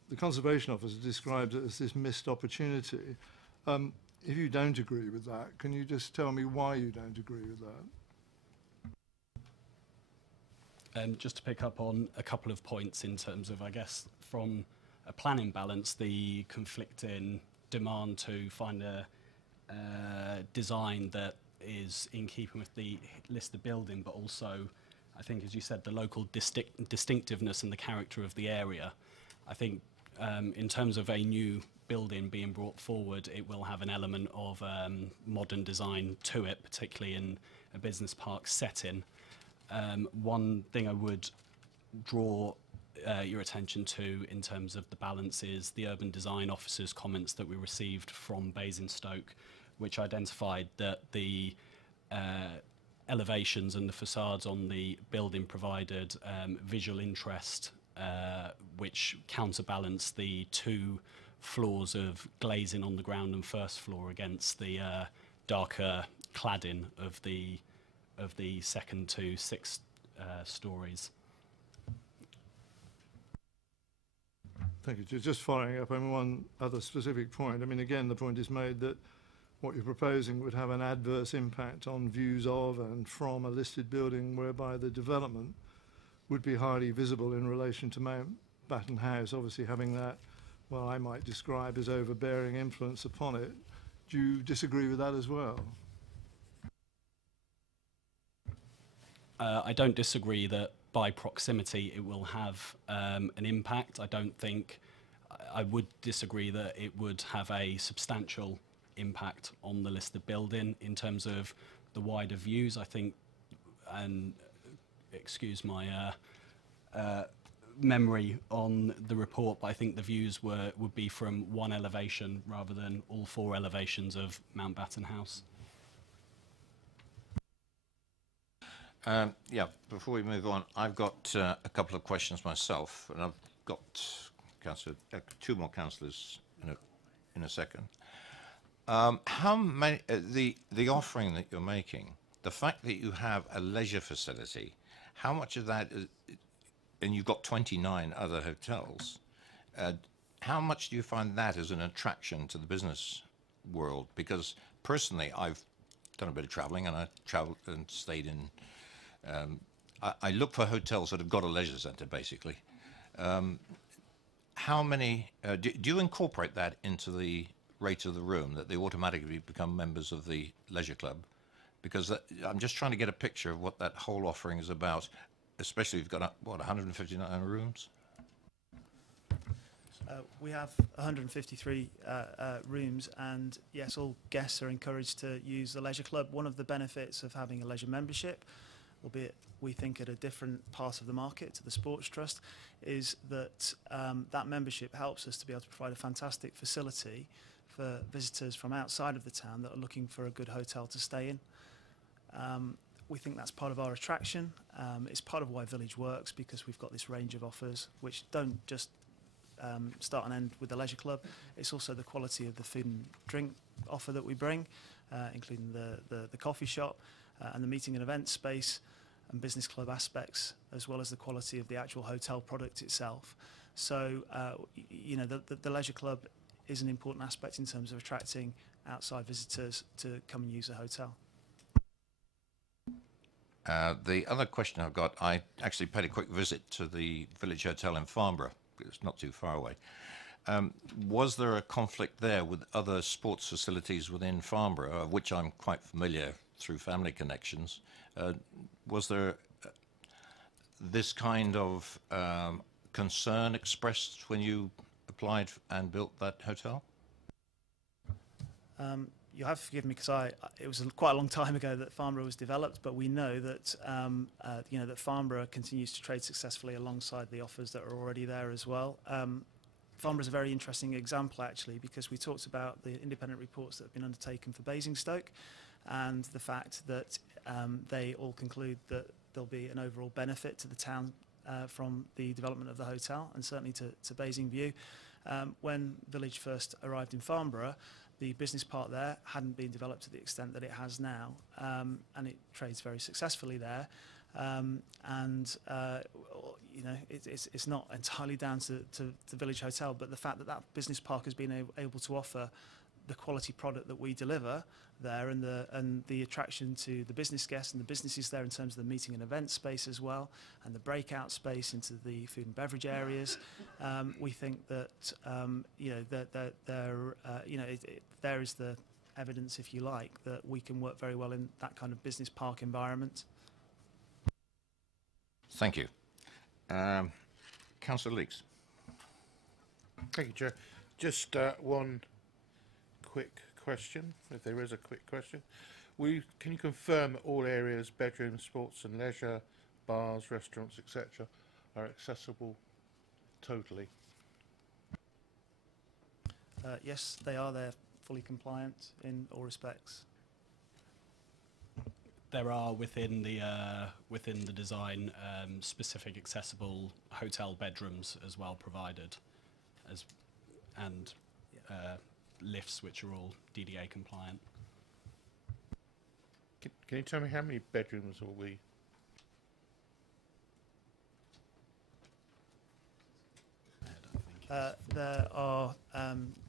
the Conservation Officer describes it as this missed opportunity. If you don't agree with that, can you just tell me why you don't agree with that? Just to pick up on a couple of points in terms of, I guess, from a planning balance, the conflicting demand to find a design that is in keeping with the listed building, but also, I think, as you said, the local distinctiveness and the character of the area. I think in terms of a new building being brought forward, it will have an element of modern design to it, particularly in a business park setting. One thing I would draw your attention to in terms of the balance is the Urban Design Officer's comments that we received from Basingstoke, which identified that the elevations and the facades on the building provided visual interest, which counterbalanced the 2 floors of glazing on the ground and first floor against the darker cladding of the 2nd to 6th stories. Thank you. Just following up on one other specific point. I mean, again, the point is made that what you're proposing would have an adverse impact on views of and from a listed building, whereby the development would be highly visible in relation to Mountbatten House, obviously having that, well, I might describe as overbearing influence upon it. Do you disagree with that as well? I don't disagree that by proximity it will have an impact. I would disagree that it would have a substantial impact on the listed building in terms of the wider views. I think, and excuse my memory on the report, but I think the views would be from one elevation rather than all 4 elevations of Mountbatten House. Yeah, before we move on, I've got a couple of questions myself, and I've got 2 more councillors in a second. How many, the offering that you're making, the fact that you have a leisure facility, how much of that is, and you've got 29 other hotels, how much do you find that as an attraction to the business world? Because personally, I've done a bit of travelling, and I travelled and stayed in, I look for hotels that have got a leisure centre, basically. How many, do you incorporate that into the rate of the room, that they automatically become members of the leisure club? Because I'm just trying to get a picture of what that whole offering is about, especially if you've got, what, 159 rooms? We have 153 rooms, and yes, all guests are encouraged to use the leisure club. One of the benefits of having a leisure membership, albeit we think at a different part of the market to the Sports Trust, is that that membership helps us to be able to provide a fantastic facility for visitors from outside of the town that are looking for a good hotel to stay in. We think that's part of our attraction. It's part of why Village works, because we've got this range of offers which don't just start and end with the leisure club. It's also the quality of the food and drink offer that we bring, including the coffee shop and the meeting and event space and business club aspects, as well as the quality of the actual hotel product itself. So, you know, the leisure club is an important aspect in terms of attracting outside visitors to come and use a hotel. The other question I've got, I actually paid a quick visit to the Village Hotel in Farnborough. It's not too far away. Was there a conflict there with other sports facilities within Farnborough, of which I'm quite familiar through family connections? Was there this kind of concern expressed when you applied and built that hotel? You have to forgive me, because it was quite a long time ago that Farnborough was developed, but we know that you know, that Farnborough continues to trade successfully alongside the offers that are already there as well. Farnborough is a very interesting example, actually, because we talked about the independent reports that have been undertaken for Basingstoke, and the fact that they all conclude that there'll be an overall benefit to the town from the development of the hotel, and certainly to Basingview. When Village first arrived in Farnborough, the business part there hadn't been developed to the extent that it has now, and it trades very successfully there. You know, it's not entirely down to the Village Hotel, but the fact that that business park has been able to offer the quality product that we deliver there, and the attraction to the business guests and the businesses there in terms of the meeting and event space as well, and the breakout space into the food and beverage areas. We think that you know, that there you know, there is the evidence, if you like, that we can work very well in that kind of business park environment. Thank you. Councillor Leeks. Thank you, Chair. Just one quick question, if there is a quick question. Can you confirm that all areas, bedrooms, sports and leisure, bars, restaurants, etc., are accessible totally? Yes, they are. They're fully compliant in all respects. There are within the design specific accessible hotel bedrooms as well provided, and lifts which are all DDA compliant. Can you tell me how many bedrooms will we? There are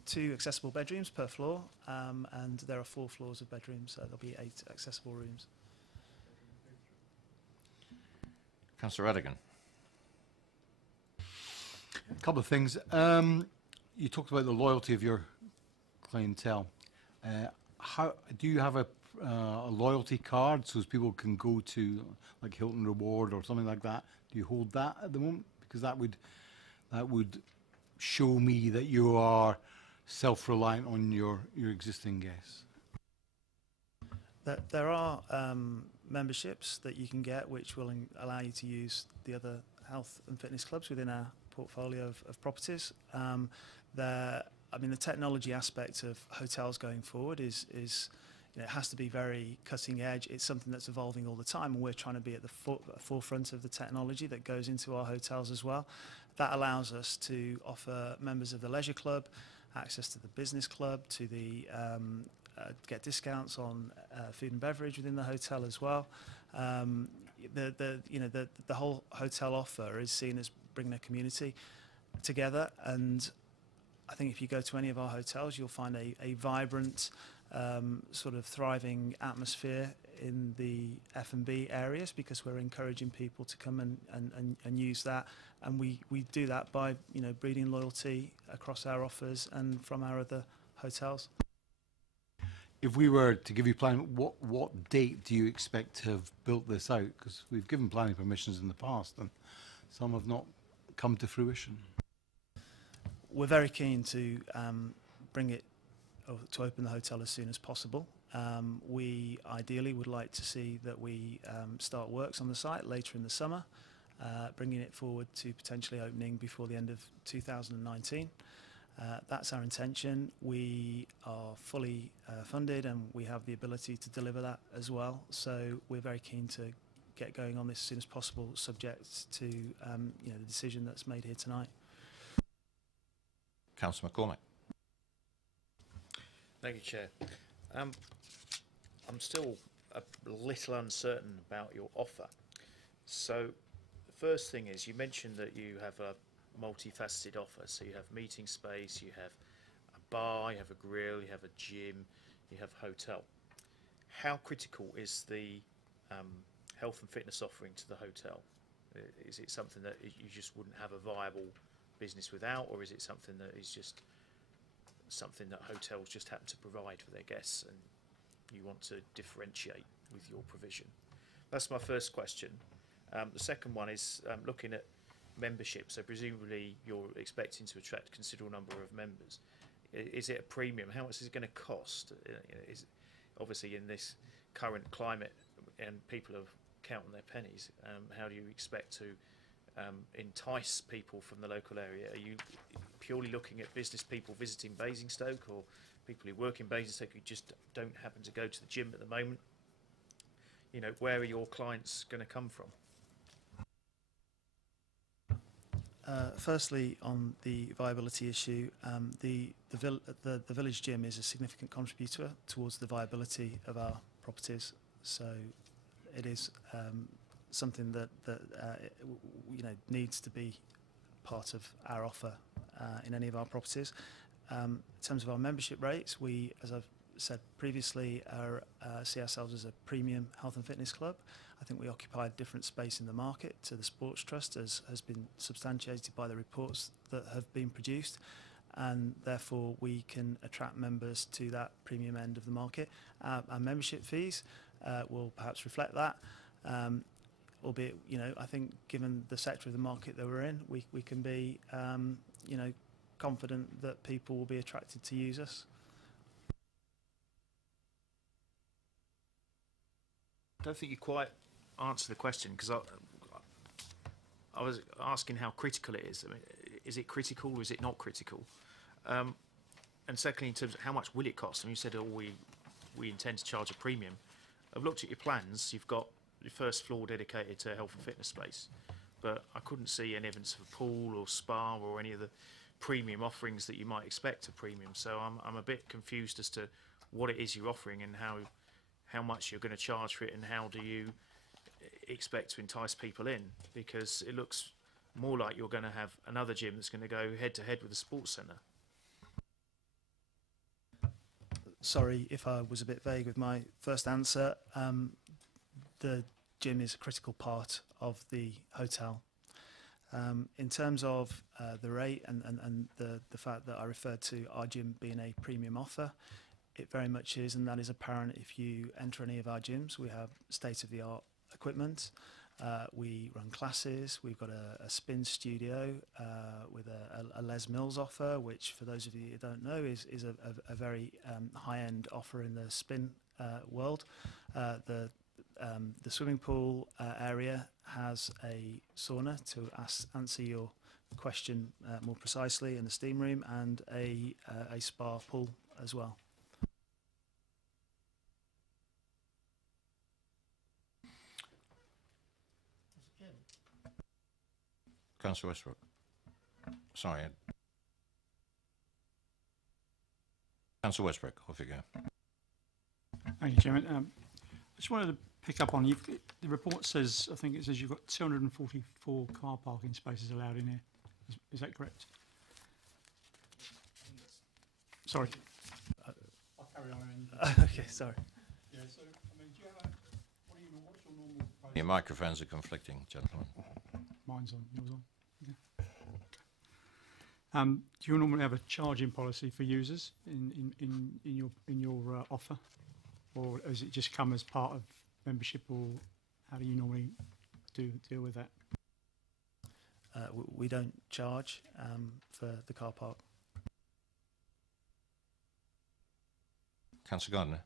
2 accessible bedrooms per floor, and there are 4 floors of bedrooms, so there'll be 8 accessible rooms. Councillor Radigan. A couple of things. You talked about the loyalty of your clientele. How do you have a loyalty card so people can go to like Hilton Reward or something like that? Do you hold that at the moment? Because that would show me that you are self-reliant on your existing guests. There are memberships that you can get which will allow you to use the other health and fitness clubs within our portfolio of properties. I mean, the technology aspect of hotels going forward is you know, it has to be very cutting edge. It's something that's evolving all the time, and we're trying to be at the forefront of the technology that goes into our hotels as well. That allows us to offer members of the leisure club access to the business club, to the get discounts on food and beverage within the hotel as well. You know, the whole hotel offer is seen as bringing a community together, and I think if you go to any of our hotels, you'll find a vibrant, sort of thriving atmosphere in the F&B areas because we're encouraging people to come and use that, and we do that by breeding loyalty across our offers and from our other hotels. If we were to give you planning, what date do you expect to have built this out? Because we've given planning permissions in the past and some have not come to fruition. We're very keen to bring it to open the hotel as soon as possible. We ideally would like to see that we start works on the site later in the summer, bringing it forward to potentially opening before the end of 2019. That's our intention. We are fully funded and we have the ability to deliver that as well. So we're very keen to get going on this as soon as possible, subject to the decision that's made here tonight. Councillor McCormick. Thank you, Chair. I'm still a little uncertain about your offer. So the first thing is you mentioned that you have a multifaceted offer. So you have meeting space, you have a bar, you have a grill, you have a gym, you have a hotel. How critical is the health and fitness offering to the hotel? Is it something that you just wouldn't have a viable business without, or is it something that is just something that hotels just happen to provide for their guests and you want to differentiate with your provision? That's my first question. The second one is looking at membership. So presumably you're expecting to attract a considerable number of members. Is it a premium? How much is it going to cost? Is obviously in this current climate and people are counting their pennies, how do you expect to entice people from the local area? Are you purely looking at business people visiting Basingstoke, or people who work in Basingstoke who just don't happen to go to the gym at the moment? Where are your clients going to come from? Firstly, on the viability issue, the village gym is a significant contributor towards the viability of our properties. So it is something that needs to be part of our offer in any of our properties. In terms of our membership rates, we, as I've said previously, see ourselves as a premium health and fitness club. I think we occupy a different space in the market to the Sports Trust, as has been substantiated by the reports that have been produced, and therefore we can attract members to that premium end of the market. Our membership fees will perhaps reflect that, albeit, I think given the sector of the market that we're in, we can be, confident that people will be attracted to use us. I don't think you quite answered the question, because I was asking how critical it is. I mean, is it critical or is it not critical? And secondly, in terms of how much will it cost? I mean, you said, we intend to charge a premium. I've looked at your plans. You've got your first floor dedicated to health and fitness space, but I couldn't see any evidence of a pool or spa or any of the premium offerings that you might expect a premium. So I'm a bit confused as to what it is you're offering and how much you're going to charge for it, and how do you expect to entice people in, because it looks more like you're going to have another gym that's going to go head to head with a sports centre. Sorry if I was a bit vague with my first answer. The gym is a critical part of the hotel. In terms of the rate and the fact that I referred to our gym being a premium offer, it very much is, and that is apparent if you enter any of our gyms. We have state-of-the-art equipment. We run classes. We've got a spin studio with a Les Mills offer, which, for those of you who don't know, is a very high-end offer in the spin world. The swimming pool area has a sauna, to answer your question more precisely, in the steam room, and a spa pool as well. Councillor Westbrook. Sorry. Councillor Westbrook, off you go. Thank you, Chairman. I just wanted to pick up on, the report says, I think it says you've got 244 car parking spaces allowed in here. Is that correct? Sorry. I'll carry on. Okay, sorry. Yeah, so, I mean, do you have Your microphones are conflicting, gentlemen. Mine's on, yours on. Okay. Do you normally have a charging policy for users in your offer, or does it just come as part of membership, or how do you normally deal with that? We don't charge for the car park. Councillor Gardner.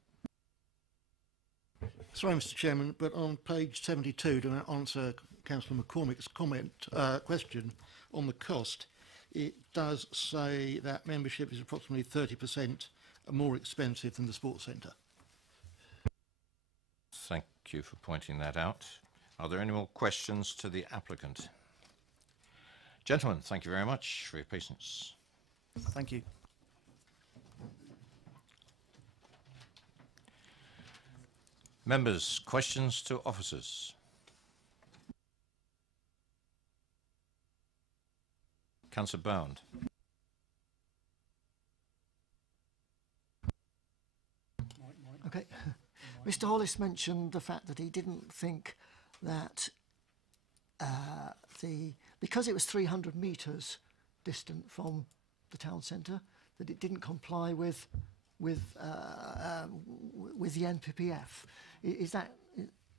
Sorry, Mr. Chairman, but on page 72, to answer Councillor McCormick's question on the cost, it does say that membership is approximately 30% more expensive than the sports centre. Thank you for pointing that out. Are there any more questions to the applicant? Gentlemen, thank you very much for your patience. Thank you. Members, questions to officers? Councillor Bound. Okay. Mr. Hollis mentioned the fact that he didn't think that because it was 300 metres distant from the town centre, that it didn't comply with the NPPF. Is that?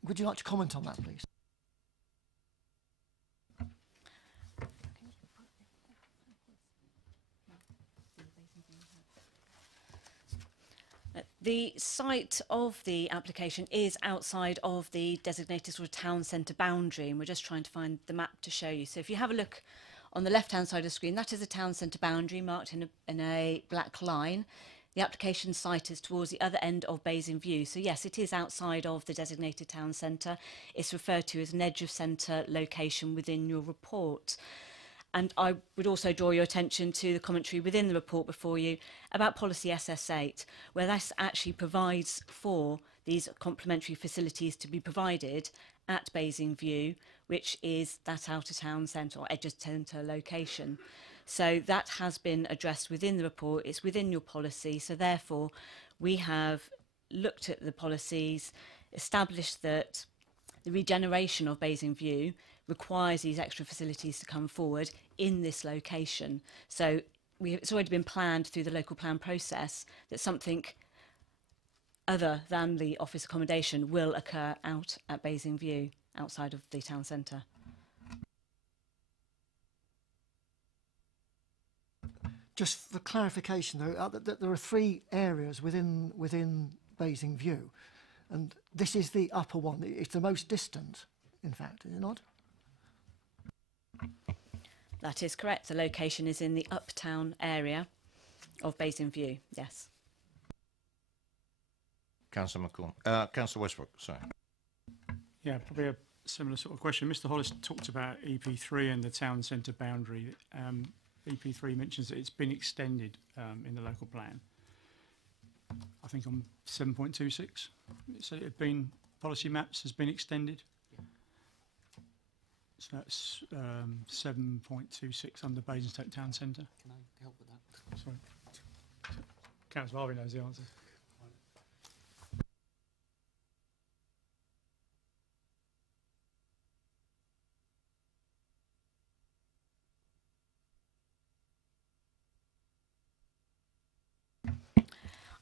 Would you like to comment on that, please? The site of the application is outside of the designated sort of town centre boundary, and we're just trying to find the map to show you. So if you have a look on the left-hand side of the screen, that is a town centre boundary marked in a black line. The application site is towards the other end of Basing View. So yes, it is outside of the designated town centre. It's referred to as an edge of centre location within your report. And I would also draw your attention to the commentary within the report before you about policy SS8, where this actually provides for these complementary facilities to be provided at Basing View, which is that outer town centre or edge of centre location. So that has been addressed within the report. It's within your policy. So therefore, we have looked at the policies, established that the regeneration of Basing View requires these extra facilities to come forward in this location. So it's already been planned through the local plan process that something other than the office accommodation will occur out at Basing View, outside of the town centre. Just for clarification, though, there are 3 areas within Basing View, and this is the upper one. It's the most distant, in fact, is it not? That is correct. The location is in the uptown area of Basing View, yes. Councillor Councillor Westbrook, sorry. Yeah, probably a similar sort of question. Mr. Hollis talked about EP3 and the town centre boundary. EP3 mentions that it's been extended in the local plan. I think on 7.26, it said it had been, policy maps has been extended. So that's 7.26 under Basingstoke Town Centre. Can I help with that? Sorry. Councillor Harvey knows the answer.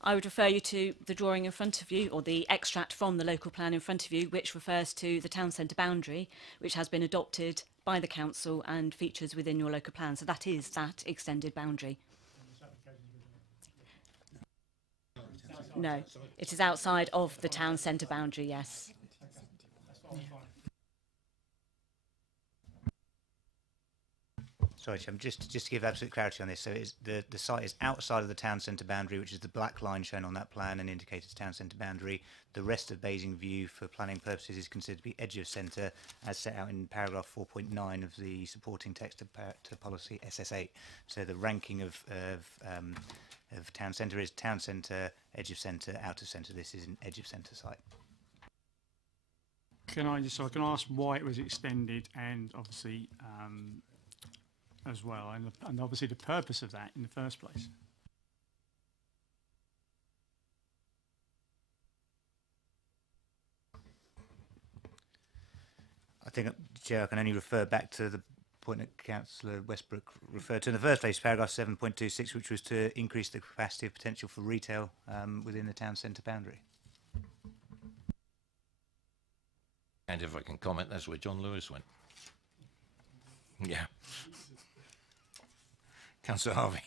I would refer you to the drawing in front of you, or the extract from the local plan in front of you, which refers to the town centre boundary, which has been adopted by the council and features within your local plan. So that is that extended boundary. No, it is outside of the town centre boundary, yes. Sorry, Chairman, just to give absolute clarity on this, so the site is outside of the town centre boundary, which is the black line shown on that plan and indicated as town centre boundary. The rest of Basing View, for planning purposes, is considered to be edge of centre, as set out in paragraph 4.9 of the supporting text to policy SS8. So the ranking of town centre is town centre, edge of centre, out of centre. This is an edge of centre site. Can I ask why it was extended, and obviously as well, and obviously the purpose of that in the first place? think, Chair, I can only refer back to the point that Councillor Westbrook referred to in the first place, paragraph 7.26, which was to increase the capacity of potential for retail within the town centre boundary. And if I can comment, that's where John Lewis went. Yeah. Councillor Harvey.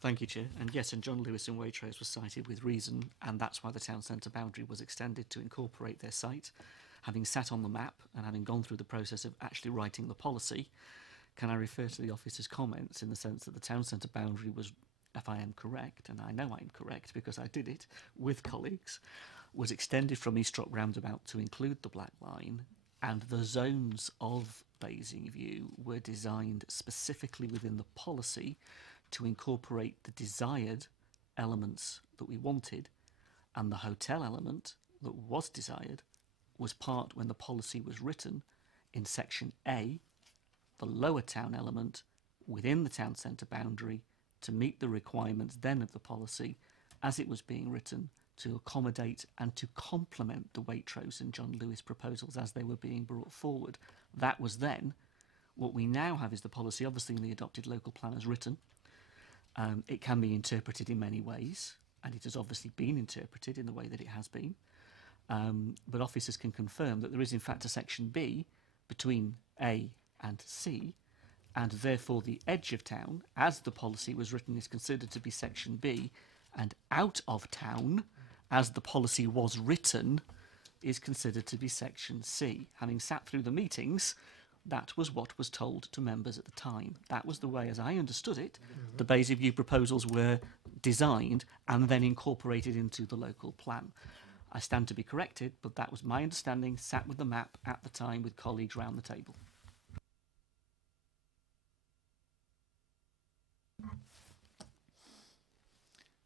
Thank you, Chair. And yes, and John Lewis and Waitrose was cited with reason, and that's why the town centre boundary was extended to incorporate their site. Having sat on the map and having gone through the process of actually writing the policy, can I refer to the officer's comments in the sense that the town centre boundary was, if I am correct, and I know I'm correct because I did it with colleagues, was extended from East Rock Roundabout to include the Black Line, and the zones of Basingview were designed specifically within the policy to incorporate the desired elements that we wanted, and the hotel element that was desired was part when the policy was written in section A, the lower town element within the town centre boundary, to meet the requirements then of the policy as it was being written, to accommodate and to complement the Waitrose and John Lewis proposals as they were being brought forward. That was then. What we now have is the policy, obviously in the adopted local plan as written. It can be interpreted in many ways, and it has obviously been interpreted in the way that it has been. But officers can confirm that there is in fact a section B between A and C, and therefore the edge of town, as the policy was written, is considered to be section B, and out of town, as the policy was written, is considered to be section C. Having sat through the meetings, that was what was told to members at the time. That was the way, as I understood it, the Basingview proposals were designed and then incorporated into the local plan. I stand to be corrected, but that was my understanding, sat with the map at the time with colleagues round the table.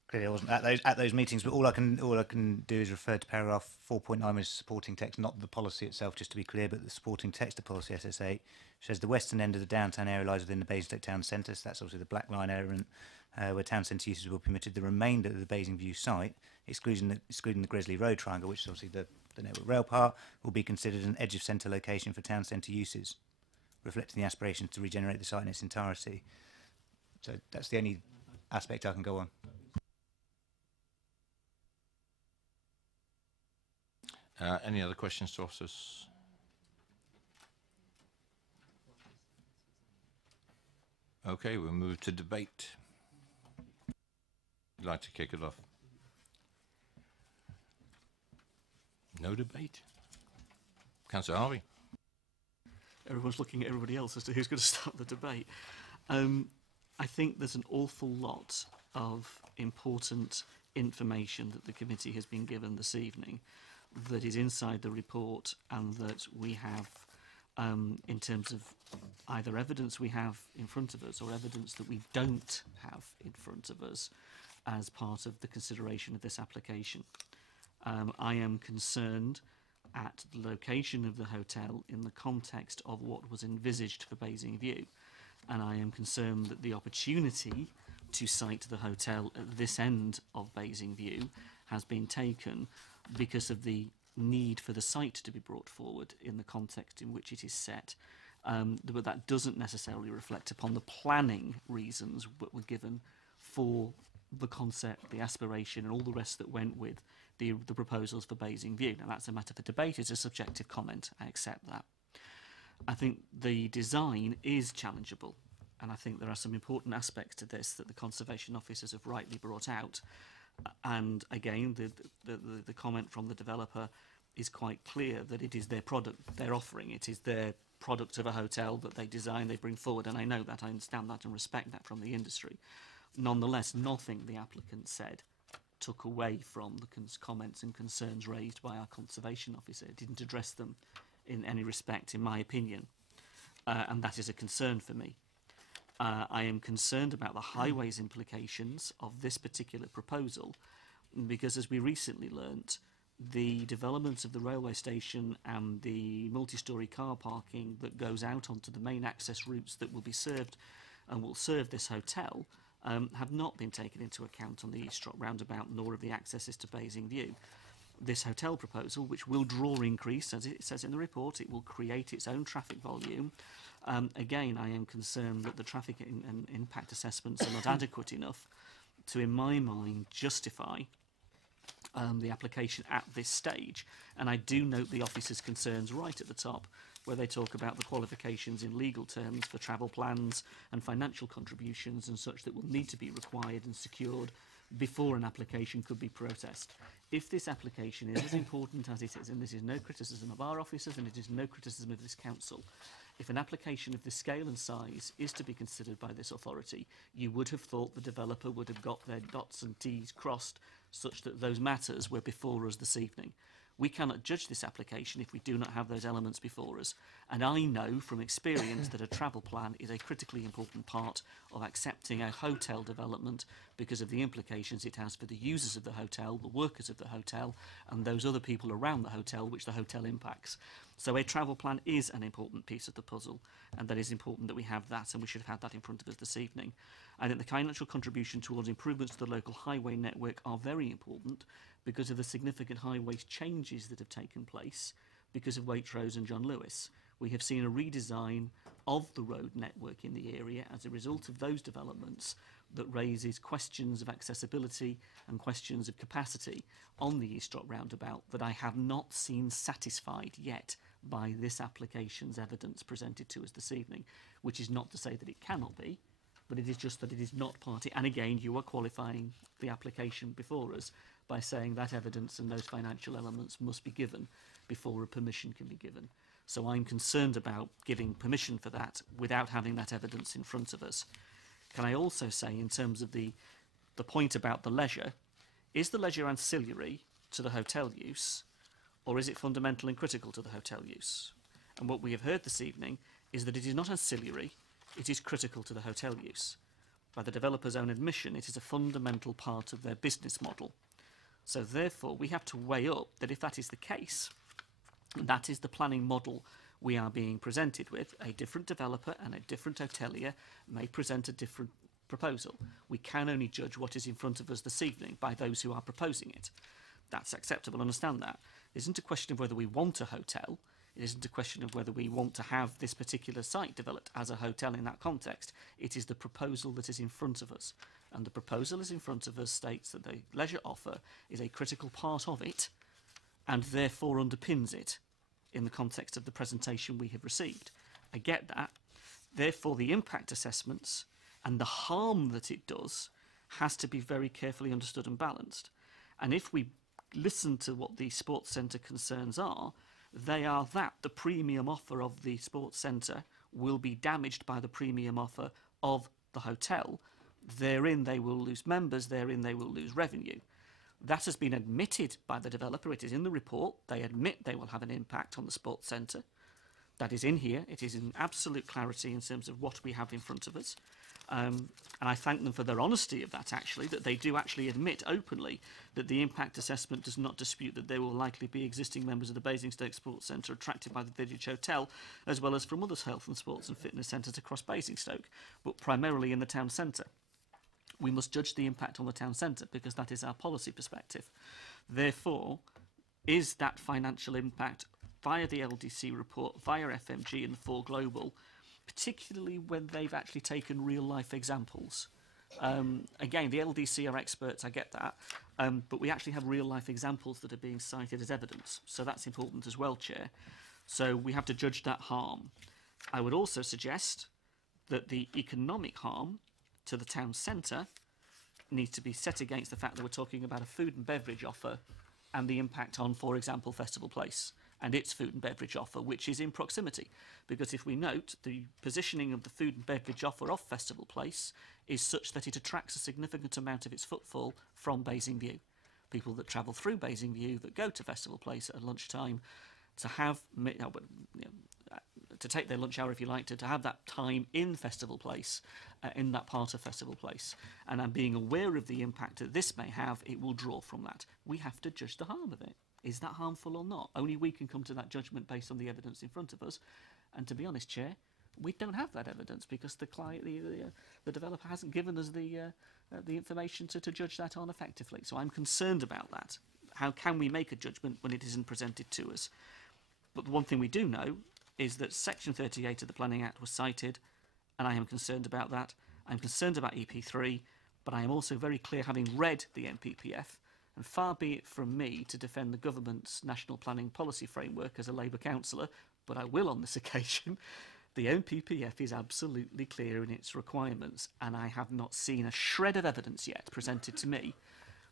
Clearly I wasn't at those meetings, but all I can do is refer to paragraph 4.9 as supporting text, not the policy itself, just to be clear, but the supporting text of policy SSA says the western end of the downtown area lies within the Basingstoke town centre, so that's obviously the Black Line area, and where town centre uses will be permitted. The remainder of the Basingview site, excluding the Gresley Road triangle, which is obviously the network rail part, will be considered an edge of centre location for town centre uses, reflecting the aspiration to regenerate the site in its entirety. So that's the only aspect I can go on. Any other questions to officers? Okay, we'll move to debate. I'd like to kick it off. No debate? Councillor Harvey. Everyone's looking at everybody else as to who's going to start the debate. I think there's an awful lot of important information that the committee has been given this evening that is inside the report, and that we have in terms of either evidence we have in front of us or evidence that we don't have in front of us as part of the consideration of this application. I am concerned at the location of the hotel in the context of what was envisaged for Basingview, and I am concerned that the opportunity to site the hotel at this end of Basingview has been taken because of the need for the site to be brought forward in the context in which it is set. But that doesn't necessarily reflect upon the planning reasons that were given for the concept, the aspiration, and all the rest that went with the proposals for Basingview. Now, that's a matter for debate. It's a subjective comment. I accept that. I think the design is challengeable, and I think there are some important aspects to this that the conservation officers have rightly brought out. And again, the comment from the developer is quite clear that it is their product they're offering. It is their product of a hotel that they design, they bring forward, and I know that, I understand that and respect that from the industry. Nonetheless, nothing the applicant said took away from the comments and concerns raised by our conservation officer. It didn't address them in any respect, in my opinion, and that is a concern for me. I am concerned about the highways implications of this particular proposal, because as we recently learnt, the development of the railway station and the multi-storey car parking that goes out onto the main access routes that will be served and will serve this hotel have not been taken into account on the East Rock roundabout, nor of the accesses to Basingview. this hotel proposal, which will draw increase, as it says in the report. It will create its own traffic volume. Again, I am concerned that the traffic and impact assessments are not adequate enough to, in my mind, justify the application at this stage. And I do note the officer's concerns right at the top, where they talk about the qualifications in legal terms for travel plans and financial contributions and such that will need to be required and secured before an application could be processed. If this application is as important as it is, and this is no criticism of our officers and it is no criticism of this council, if an application of this scale and size is to be considered by this authority, you would have thought the developer would have got their dots and T's crossed such that those matters were before us this evening. We cannot judge this application if we do not have those elements before us. And I know from experience that a travel plan is a critically important part of accepting a hotel development because of the implications it has for the users of the hotel, the workers of the hotel, and those other people around the hotel which the hotel impacts. So a travel plan is an important piece of the puzzle, and that is important that we have that, and we should have had that in front of us this evening. I think the financial contribution towards improvements to the local highway network are very important because of the significant highway changes that have taken place because of Waitrose and John Lewis. We have seen a redesign of the road network in the area as a result of those developments that raises questions of accessibility and questions of capacity on the East Rock roundabout that I have not seen satisfied yet by this application's evidence presented to us this evening, which is not to say that it cannot be, but it is just that it is not party. And again, you are qualifying the application before us by saying that evidence and those financial elements must be given before a permission can be given. So I'm concerned about giving permission for that without having that evidence in front of us. Can I also say, in terms of the point about the leisure, is the leisure ancillary to the hotel use, or is it fundamental and critical to the hotel use? And what we have heard this evening is that it is not ancillary, it is critical to the hotel use. By the developer's own admission, it is a fundamental part of their business model. So therefore, we have to weigh up that if that is the case, that is the planning model we are being presented with. A different developer and a different hotelier may present a different proposal. We can only judge what is in front of us this evening by those who are proposing it. That's acceptable, understand that. It isn't a question of whether we want a hotel. It isn't a question of whether we want to have this particular site developed as a hotel in that context. It is the proposal that is in front of us. And the proposal is in front of us states that the leisure offer is a critical part of it and therefore underpins it in the context of the presentation we have received. I get that. Therefore, the impact assessments and the harm that it does has to be very carefully understood and balanced. And if we listen to what the sports centre concerns are, they are that the premium offer of the sports centre will be damaged by the premium offer of the hotel. Therein they will lose members, therein they will lose revenue. That has been admitted by the developer. It is in the report. They admit they will have an impact on the sports centre. That is in here. It is in absolute clarity in terms of what we have in front of us. And I thank them for their honesty of that, actually, that they do actually admit openly that the impact assessment does not dispute that there will likely be existing members of the Basingstoke Sports Centre attracted by the Village Hotel, as well as from other health and sports and fitness centres across Basingstoke, but primarily in the town centre. We must judge the impact on the town centre because that is our policy perspective. Therefore, is that financial impact via the LDC report, via FMG and the 4 Global, particularly when they've actually taken real-life examples? Again, the LDC are experts, I get that, but we actually have real-life examples that are being cited as evidence, so that's important as well, Chair. So we have to judge that harm. I would also suggest that the economic harm to the town centre needs to be set against the fact that we're talking about a food and beverage offer and the impact on, for example, Festival Place and its food and beverage offer, which is in proximity. Because if we note, the positioning of the food and beverage offer off Festival Place is such that it attracts a significant amount of its footfall from Basingview. People that travel through Basingview that go to Festival Place at lunchtime to have, to take their lunch hour, if you like, to have that time in Festival Place, in that part of Festival Place. And I'm being aware of the impact that this may have, it will draw from that. We have to judge the harm of it. Is that harmful or not? Only we can come to that judgment based on the evidence in front of us. And to be honest, Chair, we don't have that evidence because the client, the developer hasn't given us the information to judge that on effectively. So I'm concerned about that. How can we make a judgment when it isn't presented to us? But the one thing we do know is that Section 38 of the Planning Act was cited, and I am concerned about that. I'm concerned about EP3, but I am also very clear, having read the NPPF, and far be it from me to defend the government's national planning policy framework as a Labour councillor, but I will on this occasion. The NPPF is absolutely clear in its requirements, and I have not seen a shred of evidence yet presented to me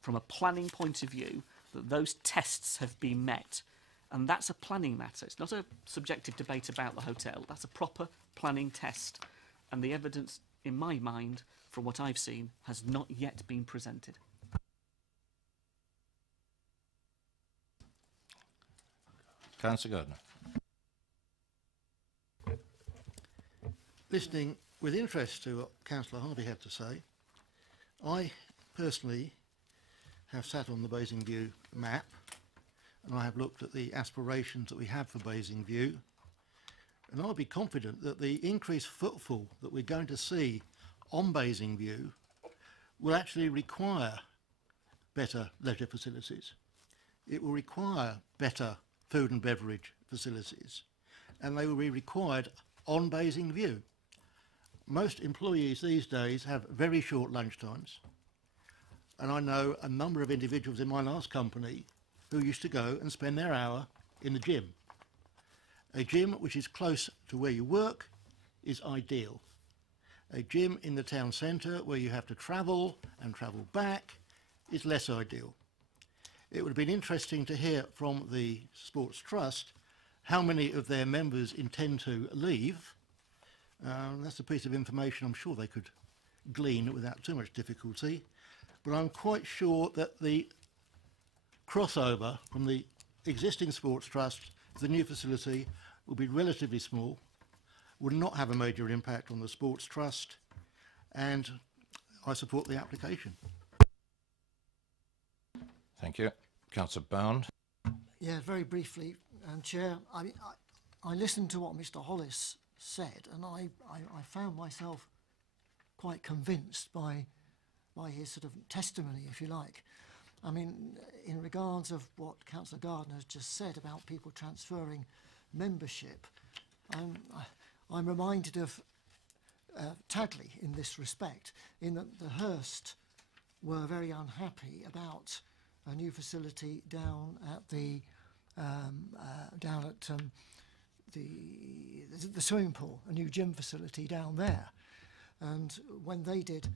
from a planning point of view that those tests have been met. And that's a planning matter. It's not a subjective debate about the hotel. That's a proper planning test. And the evidence, in my mind, from what I've seen, has not yet been presented. Councillor Gardner. Listening with interest to what Councillor Harvey had to say, I personally have sat on the Basingview map, and I have looked at the aspirations that we have for Basingview, and I'll be confident that the increased footfall that we're going to see on Basingview will actually require better leisure facilities. It will require better food and beverage facilities, and they will be required on Basingview. Most employees these days have very short lunchtimes, and I know a number of individuals in my last company who used to go and spend their hour in the gym. A gym which is close to where you work is ideal. A gym in the town centre where you have to travel and travel back is less ideal. It would have been interesting to hear from the Sports Trust how many of their members intend to leave. That's a piece of information I'm sure they could glean without too much difficulty, but I'm quite sure that the crossover from the existing Sports Trust to the new facility will be relatively small, will not have a major impact on the Sports Trust, and I support the application. Thank you. Councillor Bound. Yeah, very briefly, Chair, I listened to what Mr. Hollis said, and I found myself quite convinced by his sort of testimony, if you like. I mean, in regards of what Councillor Gardner has just said about people transferring membership, I'm reminded of Tadley in this respect, in that the Hearst were very unhappy about a new facility down at the swimming pool, a new gym facility down there. And when they did,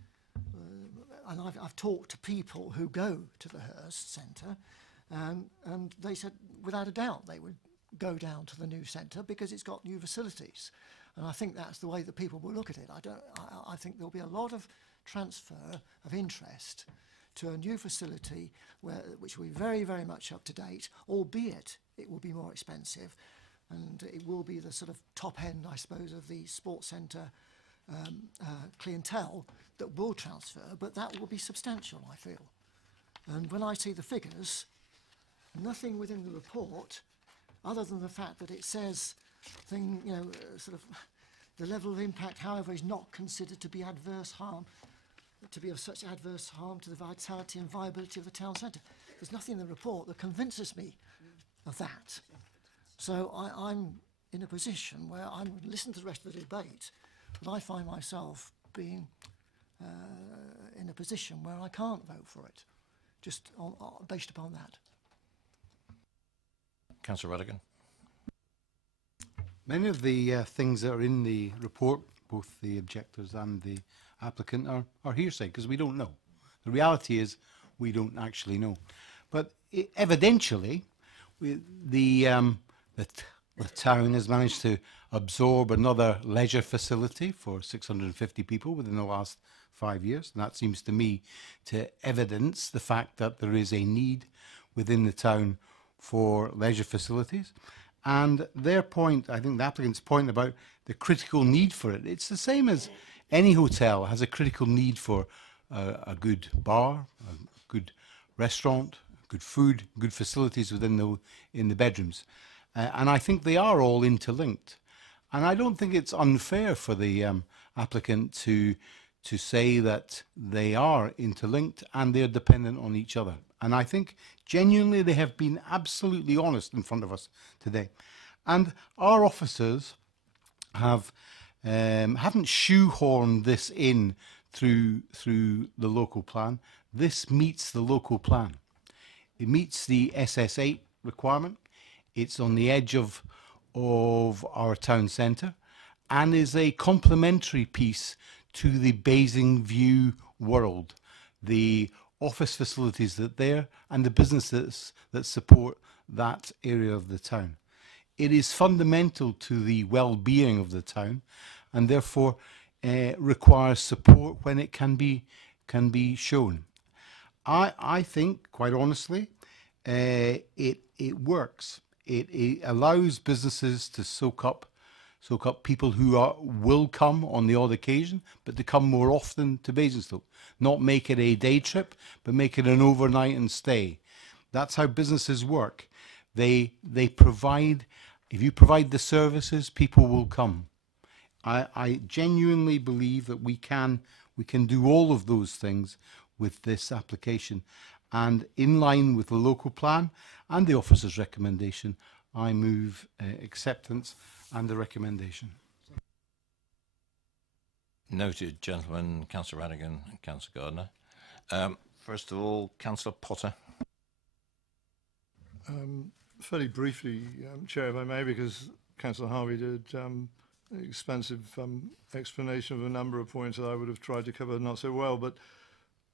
and I've talked to people who go to the Hearst Centre, and they said without a doubt they would go down to the new centre because it's got new facilities. And I think that's the way that people will look at it. I think there'll be a lot of transfer of interest to a new facility which will be very, very much up to date, albeit it will be more expensive, and it will be the sort of top end, I suppose, of the sports centre clientele that will transfer, but that will be substantial, I feel. And when I see the figures, nothing within the report, other than the fact that it says sort of the level of impact, however, is not considered to be adverse harm, to be of such adverse harm to the vitality and viability of the town centre. There's nothing in the report that convinces me of that. So I'm in a position where I'm listening to the rest of the debate, but I find myself being in a position where I can't vote for it, just based upon that. Councillor Radigan. Many of the things that are in the report, both the objectors and the applicant, are hearsay because we don't know. The reality is we don't actually know. But evidentially, the town has managed to absorb another leisure facility for 650 people within the last 5 years. And that seems to me to evidence the fact that there is a need within the town for leisure facilities. And their point, I think the applicant's point about the critical need for it, it's the same as any hotel has a critical need for a good bar, a good restaurant, good food, good facilities within the bedrooms. And I think they are all interlinked. And I don't think it's unfair for the applicant to to say that they are interlinked and they're dependent on each other. And I think genuinely they have been absolutely honest in front of us today. And our officers have haven't shoehorned this in through the local plan. This meets the local plan. It meets the SS8 requirement. It's on the edge of our town centre and is a complementary piece to the Basingview world, the office facilities that there and the businesses that support that area of the town. It is fundamental to the well-being of the town and therefore requires support when it can be shown. I think, quite honestly, it works. It allows businesses to soak up people who will come on the odd occasion, but to come more often to Basingstoke. Not make it a day trip, but make it an overnight and stay. That's how businesses work. They provide, if you provide the services, people will come. I genuinely believe that we can do all of those things with this application. And in line with the local plan and the officer's recommendation, I move acceptance and the recommendation. Noted, gentlemen, Councillor Radigan and Councillor Gardner. First of all, Councillor Potter. Fairly briefly, Chair, if I may, because Councillor Harvey did an expansive explanation of a number of points that I would have tried to cover not so well. But,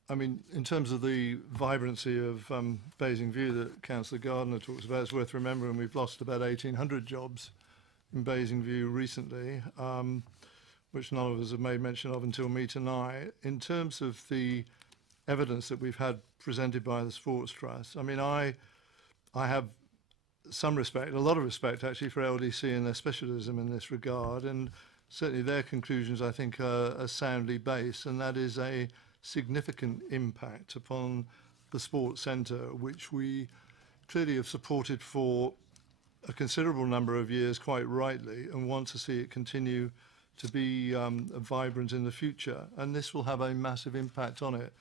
I mean, in terms of the vibrancy of Basingview that Councillor Gardner talks about, it's worth remembering we've lost about 1,800 jobs in Basingview recently, which none of us have made mention of until me tonight. In terms of the evidence that we've had presented by the Sports Trust, I mean, I have some respect, a lot of respect actually, for LDC and their specialism in this regard, and certainly their conclusions I think are soundly based, and that is a significant impact upon the sports centre, which we clearly have supported for a considerable number of years quite rightly, and want to see it continue to be vibrant in the future, and this will have a massive impact on it.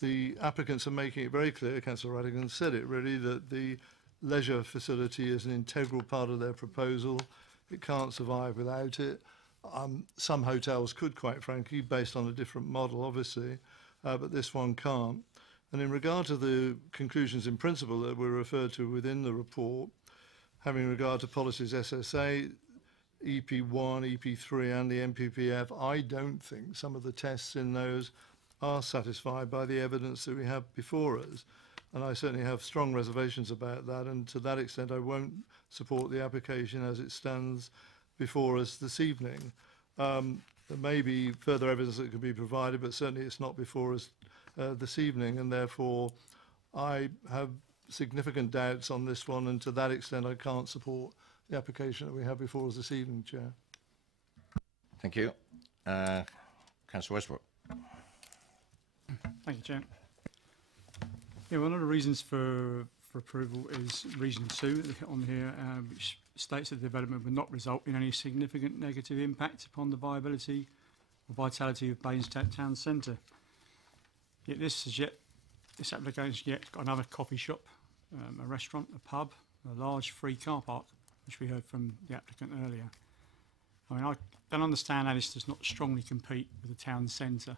The applicants are making it very clear, Councillor Radigan said it really, that the leisure facility is an integral part of their proposal. It can't survive without it. Some hotels could, quite frankly, based on a different model, obviously, but this one can't. And in regard to the conclusions in principle that were referred to within the report, having regard to policies SSA, EP1, EP3 and the MPPF, I don't think some of the tests in those are satisfied by the evidence that we have before us. And I certainly have strong reservations about that, and to that extent I won't support the application as it stands before us this evening. There may be further evidence that could be provided, but certainly it's not before us this evening, and therefore I have significant doubts on this one, and to that extent I can't support the application that we have before us this evening, Chair. Thank you. Councillor Westbrook. Thank you, Chair. Yeah, one of the reasons for approval is reason 2 on here, which states that the development would not result in any significant negative impact upon the viability or vitality of Basingstoke Town Centre. Yet this application has yet got another coffee shop, a restaurant, a pub, a large free car park, which we heard from the applicant earlier. I mean, I don't understand how this does not strongly compete with the town centre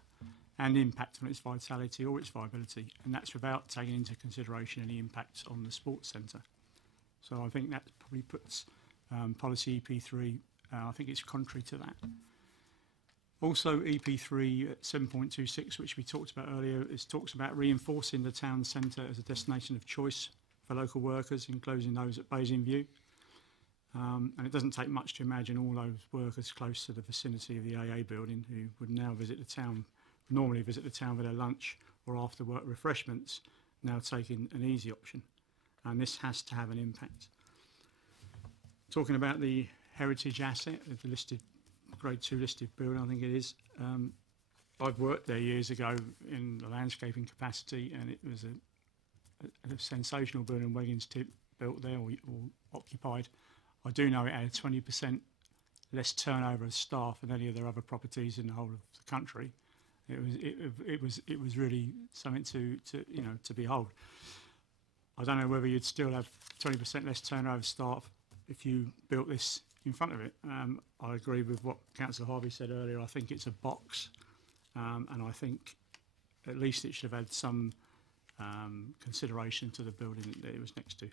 and impact on its vitality or its viability, and that's without taking into consideration any impacts on the sports centre. So I think that probably puts policy EP3, I think it's contrary to that. Also EP3 at 7.26, which we talked about earlier, talks about reinforcing the town centre as a destination of choice for local workers, including those at Basingview. And it doesn't take much to imagine all those workers close to the vicinity of the AA building who would now visit the town, normally visit the town for their lunch or after work refreshments, now taking an easy option. And this has to have an impact. Talking about the heritage asset, the listed grade 2 listed building, I think it is. I've worked there years ago in the landscaping capacity, and it was a sensational building Wiggins built there or occupied. I do know it had 20% less turnover of staff than any of their other properties in the whole of the country. It was really something to behold. I don't know whether you'd still have 20% less turnover staff if you built this in front of it. I agree with what Councillor Harvey said earlier. I think it's a box, and I think at least it should have had some consideration to the building that it was next to.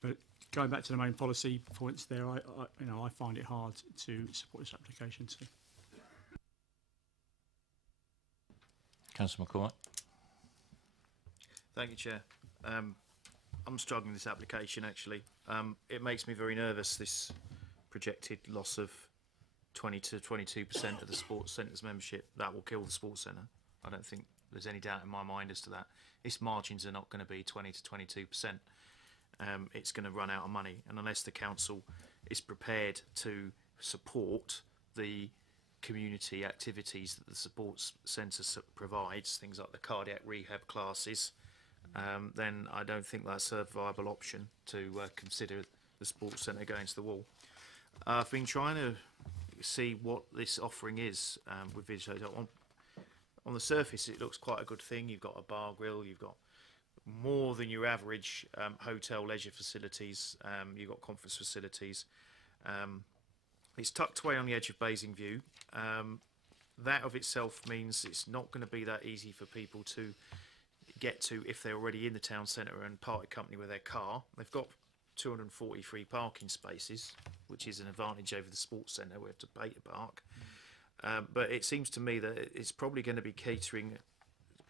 But going back to the main policy points there, I find it hard to support this application too. Councillor McCoy. Thank you, Chair. I'm struggling with this application, actually. It makes me very nervous, this projected loss of 20 to 22% of the sports centre's membership. That will kill the sports centre. I don't think there's any doubt in my mind as to that. Its margins are not going to be 20 to 22%. It's going to run out of money. And unless the council is prepared to support the community activities that the sports centre provides, things like the cardiac rehab classes, then I don't think that's a viable option to consider the sports centre going to the wall. I've been trying to see what this offering is with Village Hotel. On the surface, it looks quite a good thing. You've got a bar grill, you've got more than your average hotel leisure facilities, you've got conference facilities. It's tucked away on the edge of Basingview. That of itself means it's not going to be that easy for people to get to if they're already in the town centre and part company with their car. They've got 243 parking spaces, which is an advantage over the sports centre. We have to pay to park. But it seems to me that it's probably going to be catering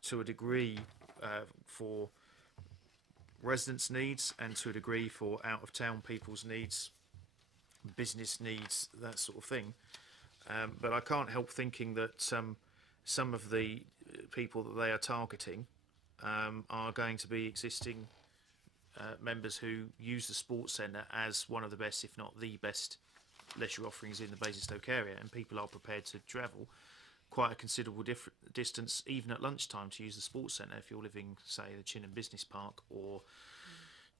to a degree for residents' needs and to a degree for out-of-town people's needs, business needs, that sort of thing. But I can't help thinking that some of the people that they are targeting are going to be existing members who use the sports centre as one of the best, if not the best, leisure offerings in the Basingstoke area, and people are prepared to travel quite a considerable distance, even at lunchtime, to use the sports centre. If you're living, say, the Chinham Business Park or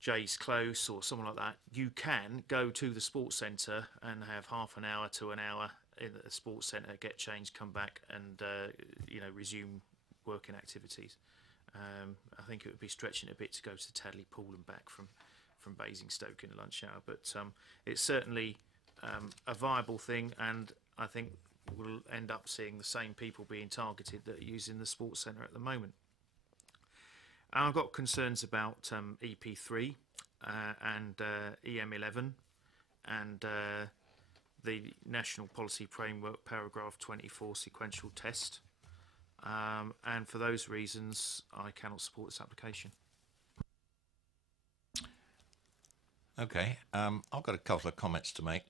Jay's Close or something like that, you can go to the sports centre and have half an hour to an hour in the sports centre, get changed, come back, and resume working activities. I think it would be stretching it a bit to go to Tadley Pool and back from Basingstoke in the lunch hour, but it's certainly a viable thing, and I think we'll end up seeing the same people being targeted that are using the sports centre at the moment. And I've got concerns about EP3 and EM11 and the National Policy Framework Paragraph 24 sequential test. And for those reasons, I cannot support this application. Okay, I've got a couple of comments to make.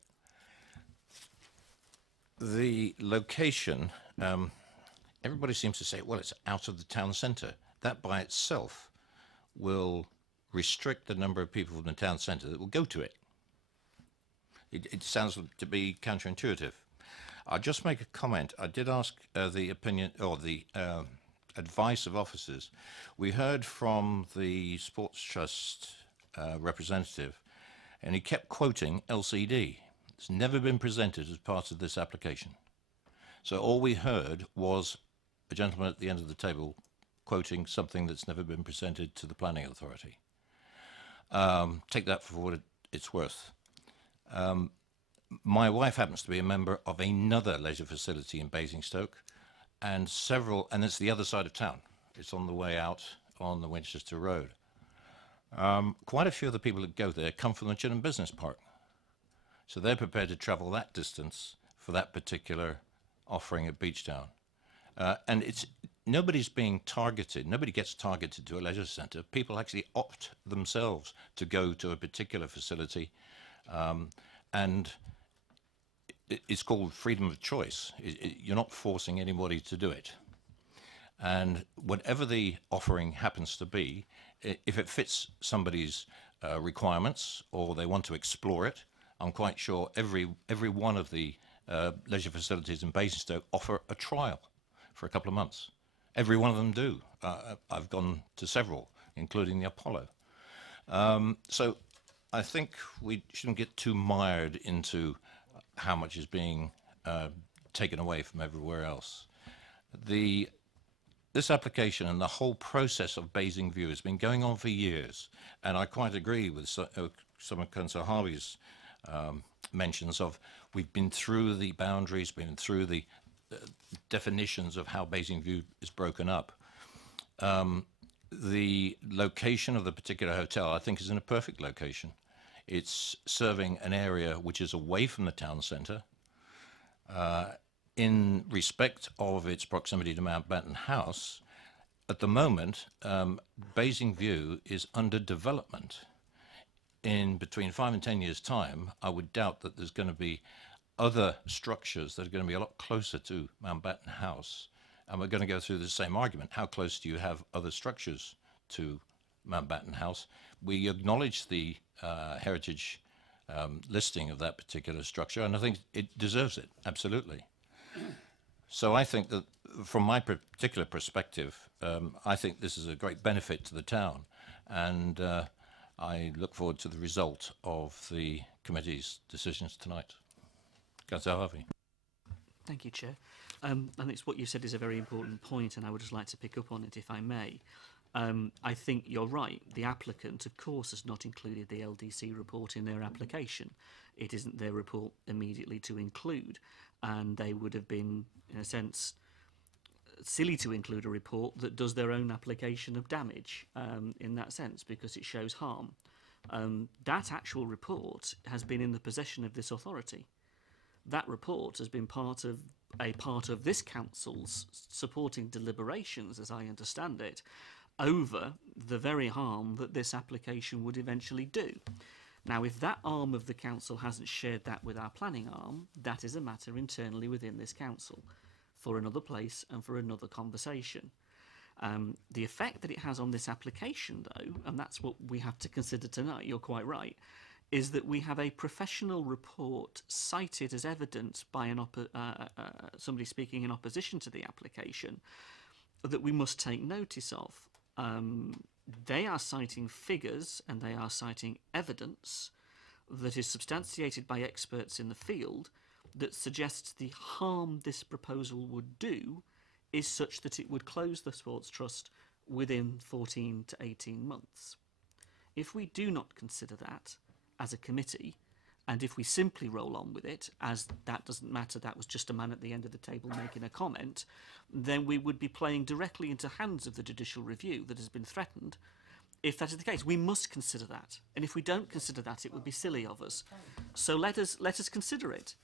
The location, everybody seems to say, well, it's out of the town centre. That by itself will restrict the number of people from the town centre that will go to it. It sounds to be counterintuitive. I'll just make a comment. I did ask the opinion or the advice of officers. We heard from the Sports Trust representative, and he kept quoting LCD. It's never been presented as part of this application. So all we heard was a gentleman at the end of the table quoting something that's never been presented to the planning authority. Take that for what it's worth. My wife happens to be a member of another leisure facility in Basingstoke, and it's the other side of town. It's on the way out on the Winchester Road. Quite a few of the people that go there come from the Chinham Business Park. So they're prepared to travel that distance for that particular offering at Beachtown. And nobody's being targeted. Nobody gets targeted to a leisure centre. People actually opt themselves to go to a particular facility. And it's called freedom of choice. You're not forcing anybody to do it. And whatever the offering happens to be, if it fits somebody's requirements or they want to explore it, I'm quite sure every one of the leisure facilities in Basingstoke offer a trial for a couple of months. Every one of them do. I've gone to several, including the Apollo. So I think we shouldn't get too mired into how much is being taken away from everywhere else. The this application and the whole process of Basing View has been going on for years, and I quite agree with some of Councillor Harvey's mentions of we've been through the boundaries, been through the definitions of how Basing View is broken up. The location of the particular hotel, I think, is in a perfect location. It's serving an area which is away from the town centre. In respect of its proximity to Mountbatten House, at the moment, Basing View is under development. In between 5 and 10 years' time, I would doubt that there's going to be other structures that are going to be a lot closer to Mountbatten House. And we're going to go through the same argument. How close do you have other structures to Mountbatten House? We acknowledge the heritage listing of that particular structure, and I think it deserves it, absolutely. So I think that from my particular perspective, I think this is a great benefit to the town, and I look forward to the result of the committee's decisions tonight. Councillor Harvey. Thank you, Chair. And it's what you said is a very important point, and I would just like to pick up on it, if I may. I think you're right. The applicant, of course, has not included the LDC report in their application. It isn't their report immediately to include, and they would have been, in a sense, silly to include a report that does their own application of damage in that sense, because it shows harm. That actual report has been in the possession of this authority. That report has been part of this council's supporting deliberations, as I understand it, over the very harm that this application would eventually do. Now, if that arm of the council hasn't shared that with our planning arm, that is a matter internally within this council for another place and for another conversation. The effect that it has on this application, though, and that's what we have to consider tonight, you're quite right, is that we have a professional report cited as evidence by somebody speaking in opposition to the application that we must take notice of. They are citing figures and they are citing evidence that is substantiated by experts in the field that suggests the harm this proposal would do is such that it would close the Sports Trust within 14 to 18 months. If we do not consider that as a committee, and if we simply roll on with it, as that doesn't matter, that was just a man at the end of the table making a comment, then we would be playing directly into hands of the judicial review that has been threatened. If that is the case, we must consider that. And if we don't consider that, it would be silly of us. So let us consider it.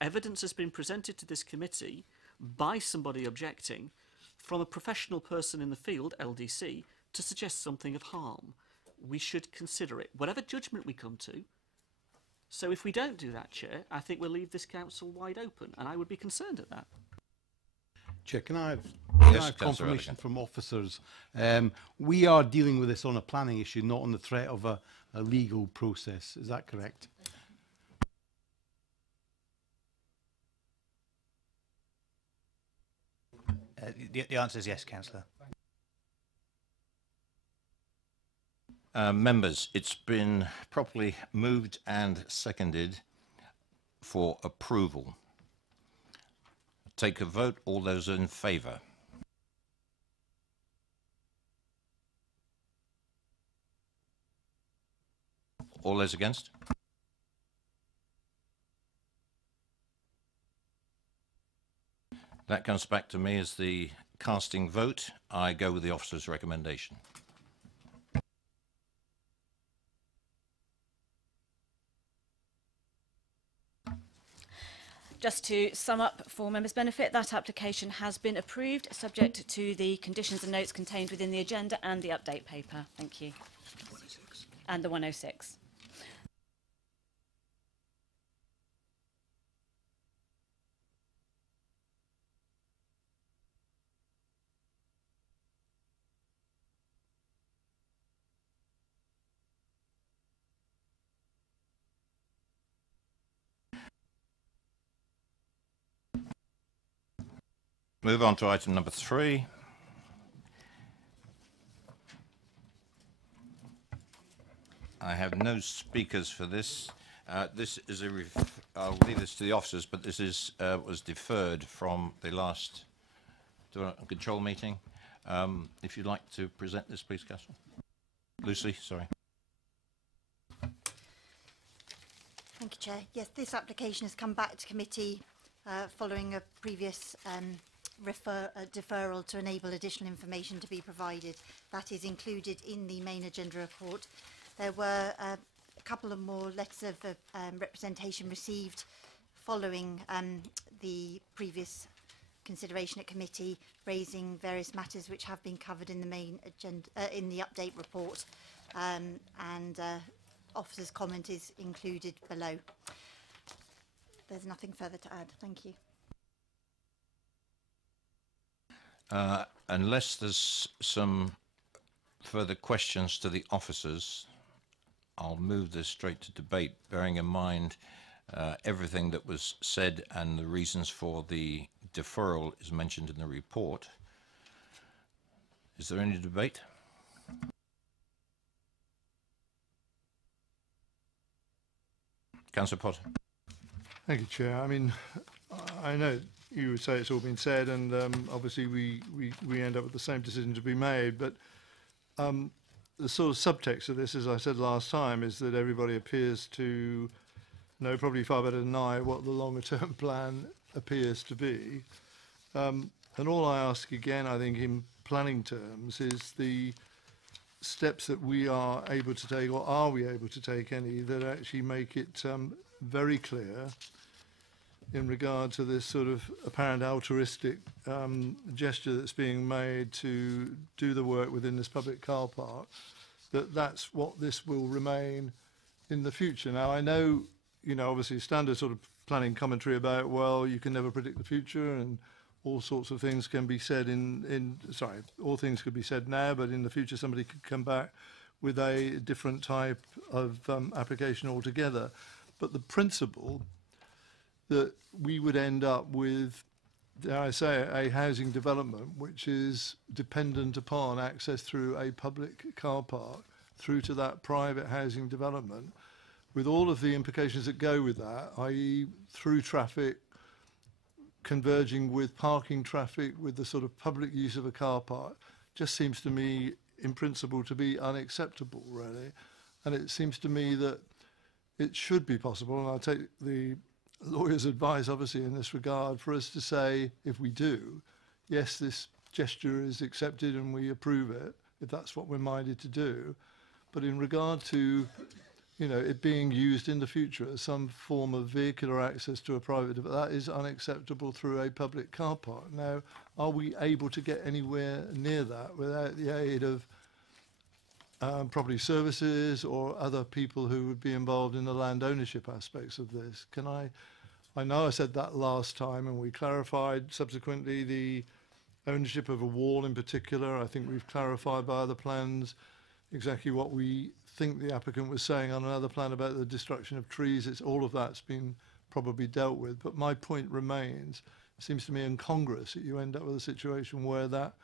Evidence has been presented to this committee by somebody objecting from a professional person in the field, LDC, to suggest something of harm. We should consider it, whatever judgment we come to. So if we don't do that, Chair, I think we'll leave this council wide open, and I would be concerned at that. Chair, can I have, Yes, confirmation from officers? We are dealing with this on a planning issue, not on the threat of a legal process. Is that correct? The answer is yes, Councillor. Members, it's been properly moved and seconded for approval. Take a vote. All those in favour? All those against? That comes back to me as the casting vote. I go with the officer's recommendation. Just to sum up for members' benefit, that application has been approved, subject to the conditions and notes contained within the agenda and the update paper. Thank you. 106. And the 106. Move on to item number 3. I have no speakers for this. This is I'll leave this to the officers, but this is was deferred from the last control meeting. If you'd like to present this, please, Councillor. Lucy, sorry. Thank you, Chair. Yes, this application has come back to committee following a previous deferral to enable additional information to be provided. That is included in the main agenda report. There were a couple of more letters of representation received following the previous consideration at committee, raising various matters which have been covered in the main agenda, in the update report, and officer's comment is included below. There's nothing further to add. Thank you. Unless there's some further questions to the officers, I'll move this straight to debate, bearing in mind everything that was said and the reasons for the deferral is mentioned in the report. Is there any debate? Councillor Potter. Thank you, Chair. I mean, I know you would say it's all been said, and obviously we end up with the same decision to be made, but the sort of subtext of this, as I said last time, is that everybody appears to know probably far better than I what the longer term plan appears to be. And all I ask again, I think in planning terms, is the steps that we are able to take, or are we able to take any, that actually make it very clear in regard to this sort of apparent altruistic gesture that's being made to do the work within this public car park, that that's what this will remain in the future. Now, I know, you know, obviously standard sort of planning commentary about, well, you can never predict the future and all sorts of things can be said sorry, all things could be said now, but in the future somebody could come back with a different type of application altogether. But the principle that we would end up with, dare I say, a housing development which is dependent upon access through a public car park through to that private housing development, with all of the implications that go with that, i.e. through traffic, converging with parking traffic, with the sort of public use of a car park, just seems to me in principle to be unacceptable, really. And it seems to me that it should be possible, and I'll take the lawyer's advice obviously in this regard, for us to say, if we do, yes, this gesture is accepted and we approve it, if that's what we're minded to do. But in regard to, you know, it being used in the future as some form of vehicular access to a private, that is unacceptable through a public car park. Now, are we able to get anywhere near that without the aid of property services or other people who would be involved in the land ownership aspects of this? I know I said that last time and we clarified subsequently the ownership of a wall in particular. I think we've clarified by other plans exactly what we think the applicant was saying on another plan about the destruction of trees. It's all of that's been probably dealt with. But my point remains, it seems to me incongruous that you end up with a situation where that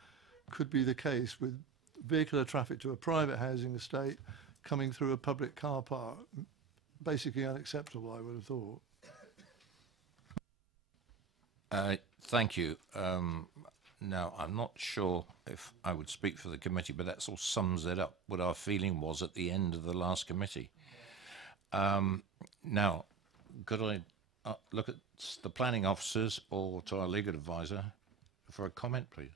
could be the case with vehicular traffic to a private housing estate coming through a public car park. Basically unacceptable, I would have thought. Thank you. Now, I'm not sure if I would speak for the committee, but that sort of sums it up, what our feeling was at the end of the last committee. Now, could I look at the planning officers or to our legal advisor for a comment, please?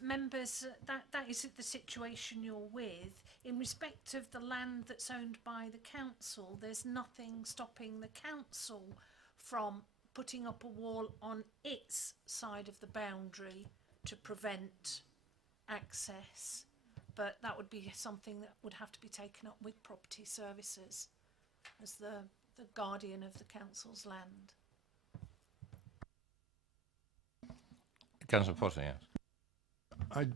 Members, that is the situation you're with. In respect of the land that's owned by the council, there's nothing stopping the council from putting up a wall on its side of the boundary to prevent access. But that would be something that would have to be taken up with property services as the guardian of the council's land. Councillor Potter, yes. I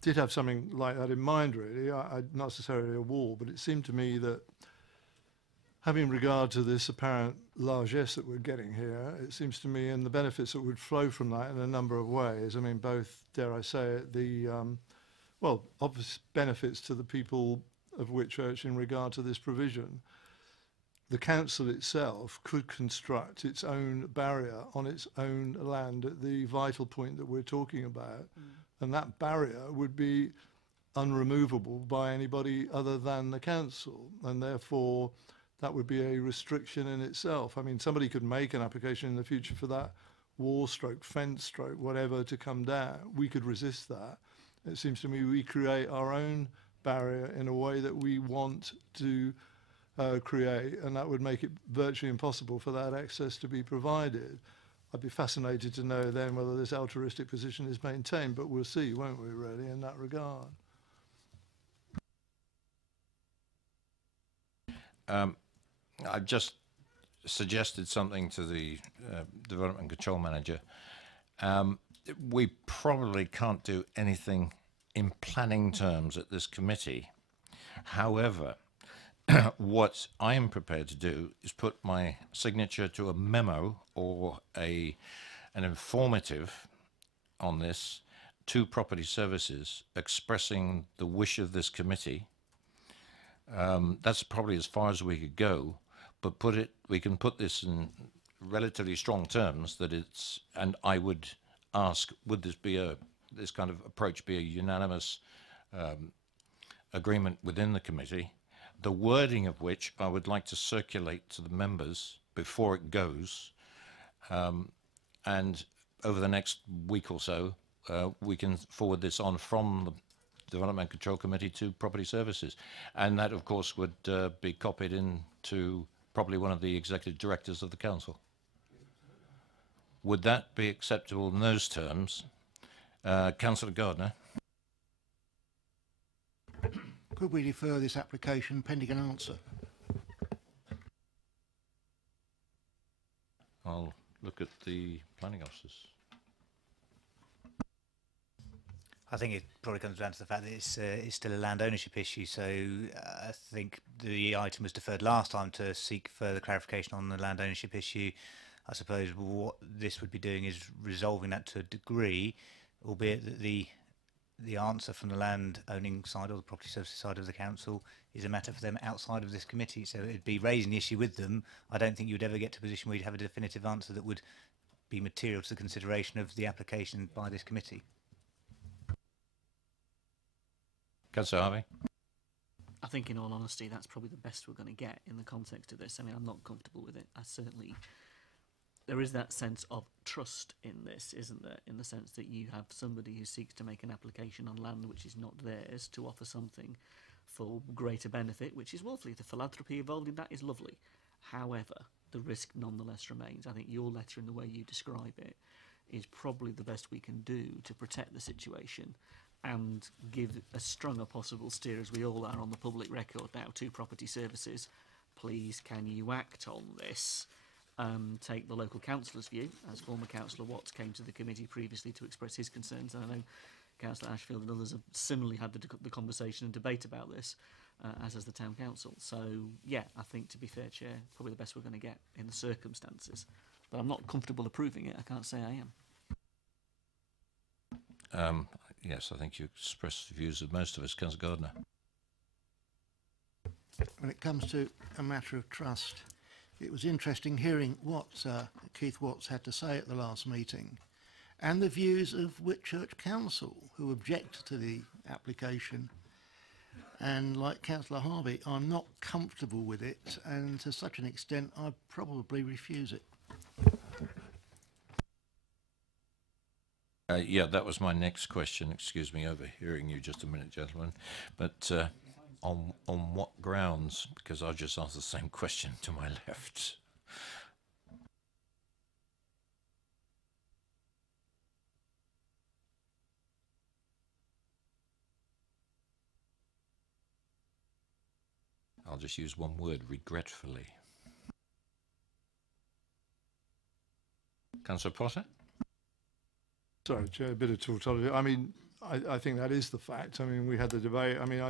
did have something like that in mind, really. Not necessarily a wall, but it seemed to me that having regard to this apparent largesse that we're getting here, it seems to me, and the benefits that would flow from that in a number of ways. I mean, both, dare I say it, the, well, obvious benefits to the people of Whitchurch in regard to this provision. the council itself could construct its own barrier on its own land at the vital point that we're talking about. And that barrier would be unremovable by anybody other than the council. And therefore, that would be a restriction in itself. I mean, somebody could make an application in the future for that wall stroke, fence stroke, whatever to come down. We could resist that. It seems to me we create our own barrier in a way that we want to create, and that would make it virtually impossible for that access to be provided. I'd be fascinated to know then whether this altruistic position is maintained, but we'll see, won't we, really, in that regard. I've just suggested something to the Development Control Manager. We probably can't do anything in planning terms at this committee. However, what I am prepared to do is put my signature to a memo or an informative on this to Property Services expressing the wish of this committee. That's probably as far as we could go, but we can put this in relatively strong terms that it's, and I would ask, would this kind of approach be a unanimous agreement within the committee, the wording of which I would like to circulate to the members before it goes, and over the next week or so we can forward this on from the Development Control Committee to Property Services, and that of course would be copied into probably one of the executive directors of the council. Would that be acceptable in those terms? Councillor Gardner. Could we defer this application pending an answer? I'll look at the planning officers. I think it probably comes down to the fact that it's still a land ownership issue. So I think the item was deferred last time to seek further clarification on the land ownership issue. I suppose what this would be doing is resolving that to a degree, albeit that the answer from the land owning side or the property services side of the council is a matter for them outside of this committee. So it'd be raising the issue with them. I don't think you would ever get to a position where you'd have a definitive answer that would be material to the consideration of the application by this committee. Councillor Harvey. I think, in all honesty, that's probably the best we're going to get in the context of this. I mean, I'm not comfortable with it. There is that sense of trust in this, isn't there? In the sense that you have somebody who seeks to make an application on land which is not theirs to offer something for greater benefit, which is lovely. The philanthropy involved in that is lovely. However, the risk nonetheless remains. I think your letter and the way you describe it is probably the best we can do to protect the situation and give as strong a possible steer as we all are on the public record now to Property Services. Please, can you act on this? Take the local councillor's view, as former Councillor Watts came to the committee previously to express his concerns, and I know Councillor Ashfield and others have similarly had the conversation and debate about this, as has the Town Council. So, yeah, I think, to be fair, Chair, probably the best we're going to get in the circumstances. But I'm not comfortable approving it, I can't say I am. Yes, I think you expressed the views of most of us. Councillor Gardner. When it comes to a matter of trust, it was interesting hearing what Keith Watts had to say at the last meeting and the views of Whitchurch Council, who object to the application. And like Councillor Harvey, I'm not comfortable with it, and to such an extent I'd probably refuse it. Yeah, that was my next question. Excuse me, overhearing you just a minute, gentlemen. But on what grounds? Because I've just asked the same question to my left. I'll just use one word, regretfully. Councillor Potter? Sorry, Chair, a bit of tautology. I mean, I think that is the fact. I mean, we had the debate. I mean,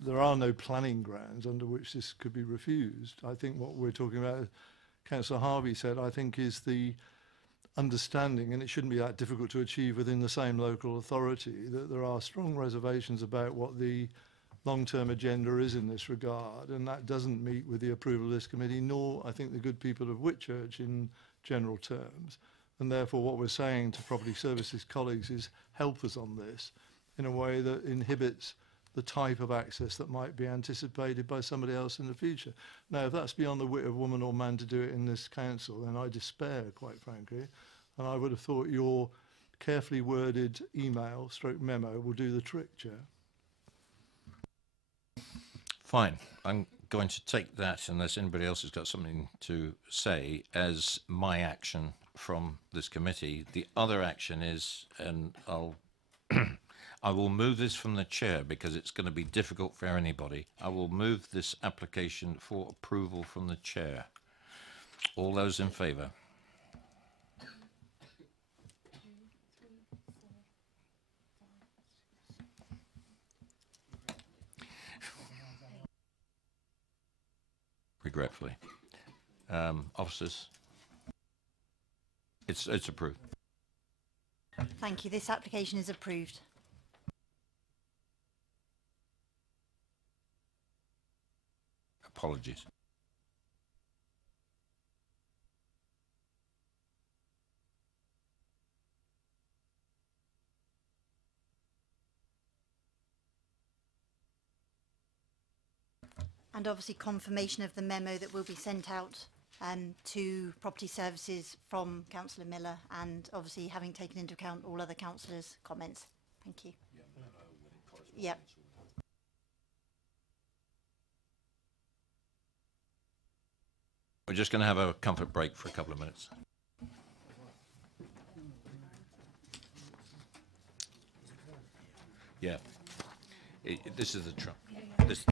there are no planning grounds under which this could be refused. I think what we're talking about, as Councillor Harvey said, I think is the understanding, and it shouldn't be that difficult to achieve within the same local authority, that there are strong reservations about what the long-term agenda is in this regard, and that doesn't meet with the approval of this committee, nor I think the good people of Whitchurch in general terms. And therefore what we're saying to Property Services colleagues is help us on this in a way that inhibits the type of access that might be anticipated by somebody else in the future. Now, if that's beyond the wit of woman or man to do it in this council, then I despair, quite frankly. And I would have thought your carefully worded email stroke memo will do the trick, Chair. Fine. I'm going to take that, unless anybody else has got something to say, as my action from this committee. The other action is, and I will move this from the chair because it's going to be difficult for anybody. I will move this application for approval from the chair. All those in favour? Regretfully. Officers? It's approved. Thank you. This application is approved. Apologies. And obviously confirmation of the memo that will be sent out to Property Services from Councillor Miller, and obviously having taken into account all other councillors' comments. Thank you. Yep. We're just going to have a comfort break for a couple of minutes. Yeah. This is the Trump. This.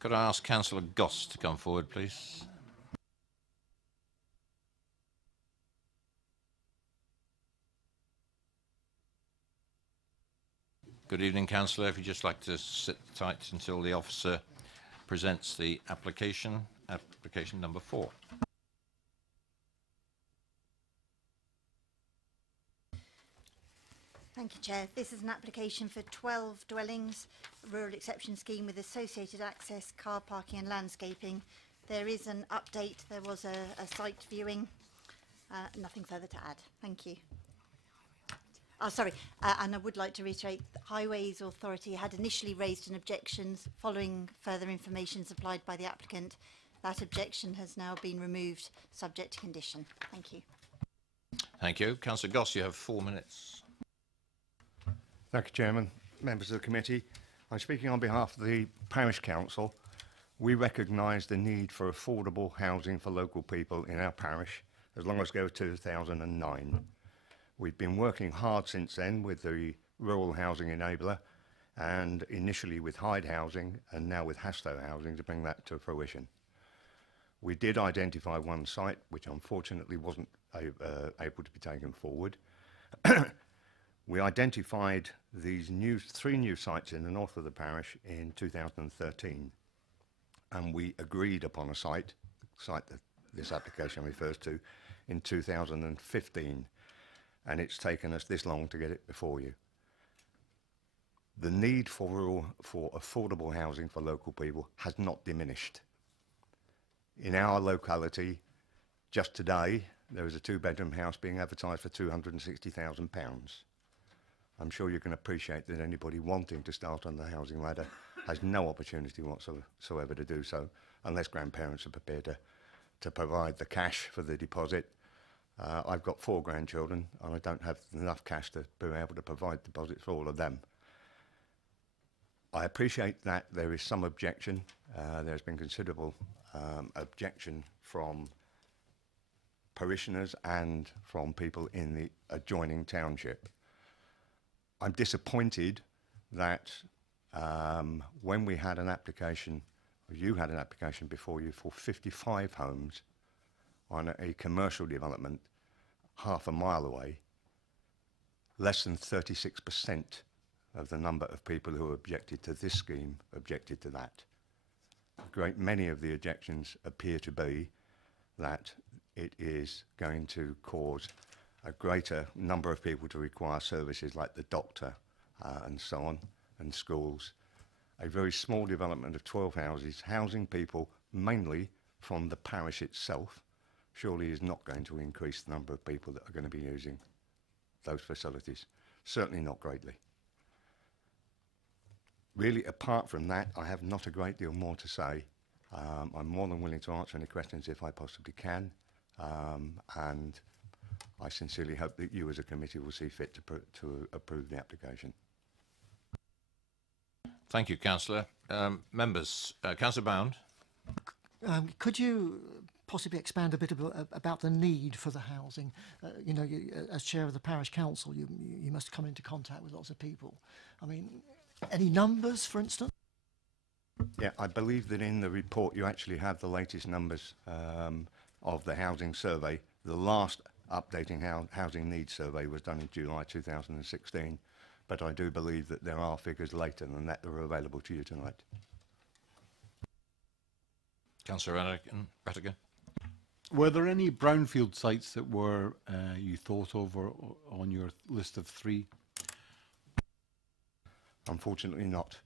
Could I ask Councillor Goss to come forward, please? Good evening, Councillor. If you'd just like to sit tight until the officer presents the application number 4. Thank you, Chair. This is an application for 12 dwellings, rural exception scheme with associated access, car parking and landscaping. There is an update. There was a site viewing. Nothing further to add. Thank you. Oh, sorry, and I would like to reiterate that Highways Authority had initially raised an objection following further information supplied by the applicant. That objection has now been removed, subject to condition. Thank you. Thank you. Councillor Goss, you have 4 minutes. Thank you, Chairman. Members of the committee, I'm speaking on behalf of the Parish Council. We recognise the need for affordable housing for local people in our parish as long as ago 2009. We've been working hard since then with the Rural Housing Enabler and initially with Hyde Housing and now with Hastow Housing to bring that to fruition. We did identify one site which unfortunately wasn't able to be taken forward. We identified these 3 new sites in the north of the parish in 2013 and we agreed upon a site that this application refers to, in 2015. And it's taken us this long to get it before you. The need for affordable housing for local people has not diminished. In our locality, just today, there is a 2-bedroom house being advertised for £260,000. I'm sure you can appreciate that anybody wanting to start on the housing ladder has no opportunity whatsoever to do so, unless grandparents are prepared to provide the cash for the deposit. I've got 4 grandchildren and I don't have enough cash to be able to provide deposits for all of them. I appreciate that there is some objection. There's been considerable objection from parishioners and from people in the adjoining township. I'm disappointed that when we had an application, or you had an application before you for 55 homes on a commercial development half a mile away, less than 36% of the number of people who objected to this scheme objected to that. A great many of the objections appear to be that it is going to cause a greater number of people to require services like the doctor and so on, and schools. A very small development of 12 houses, housing people mainly from the parish itself, surely is not going to increase the number of people that are going to be using those facilities. Certainly not greatly. Really, apart from that, I have not a great deal more to say. I'm more than willing to answer any questions if I possibly can, and I sincerely hope that you as a committee will see fit to approve the application. Thank you, Councillor. Members, Councillor Bound. Could you possibly expand a bit about the need for the housing? You know, as chair of the parish council, you must come into contact with lots of people. I mean, any numbers, for instance? Yeah, I believe that in the report you actually have the latest numbers of the housing survey. The last updating housing needs survey was done in July 2016, but I do believe that there are figures later than that that are available to you tonight. Councillor Rattigan. Were there any brownfield sites that were you thought of or on your list of 3? Unfortunately not.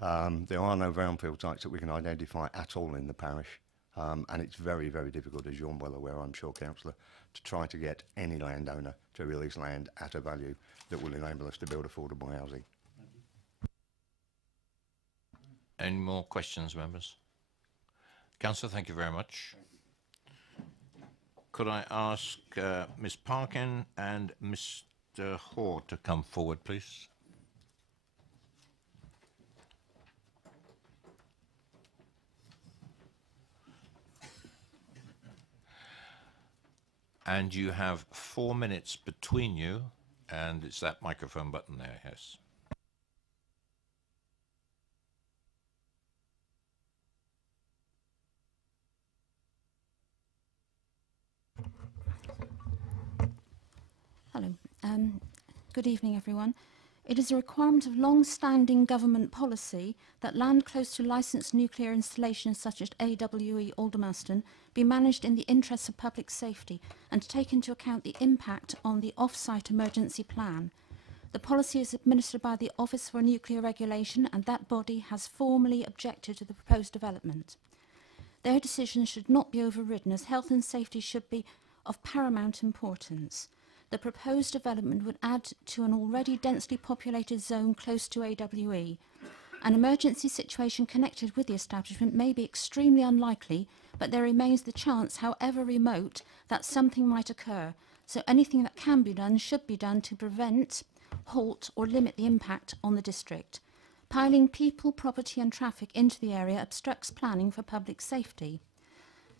There are no brownfield sites that we can identify at all in the parish, and it's very, very difficult, as you're well aware, I'm sure, Councillor, to try to get any landowner to release land at a value that will enable us to build affordable housing. Any more questions, members? Councillor, thank you very much. Could I ask Ms Parkin and Mr Hoare to come forward, please? And you have 4 minutes between you, and it's that microphone button there, yes. Good evening, everyone. It is a requirement of long-standing government policy that land close to licensed nuclear installations such as AWE Aldermaston be managed in the interests of public safety and to take into account the impact on the off-site emergency plan. The policy is administered by the Office for Nuclear Regulation, and that body has formally objected to the proposed development. Their decision should not be overridden, as health and safety should be of paramount importance. The proposed development would add to an already densely populated zone close to AWE. An emergency situation connected with the establishment may be extremely unlikely, but there remains the chance, however remote, that something might occur. So anything that can be done should be done to prevent, halt or limit the impact on the district. Piling people, property and traffic into the area obstructs planning for public safety.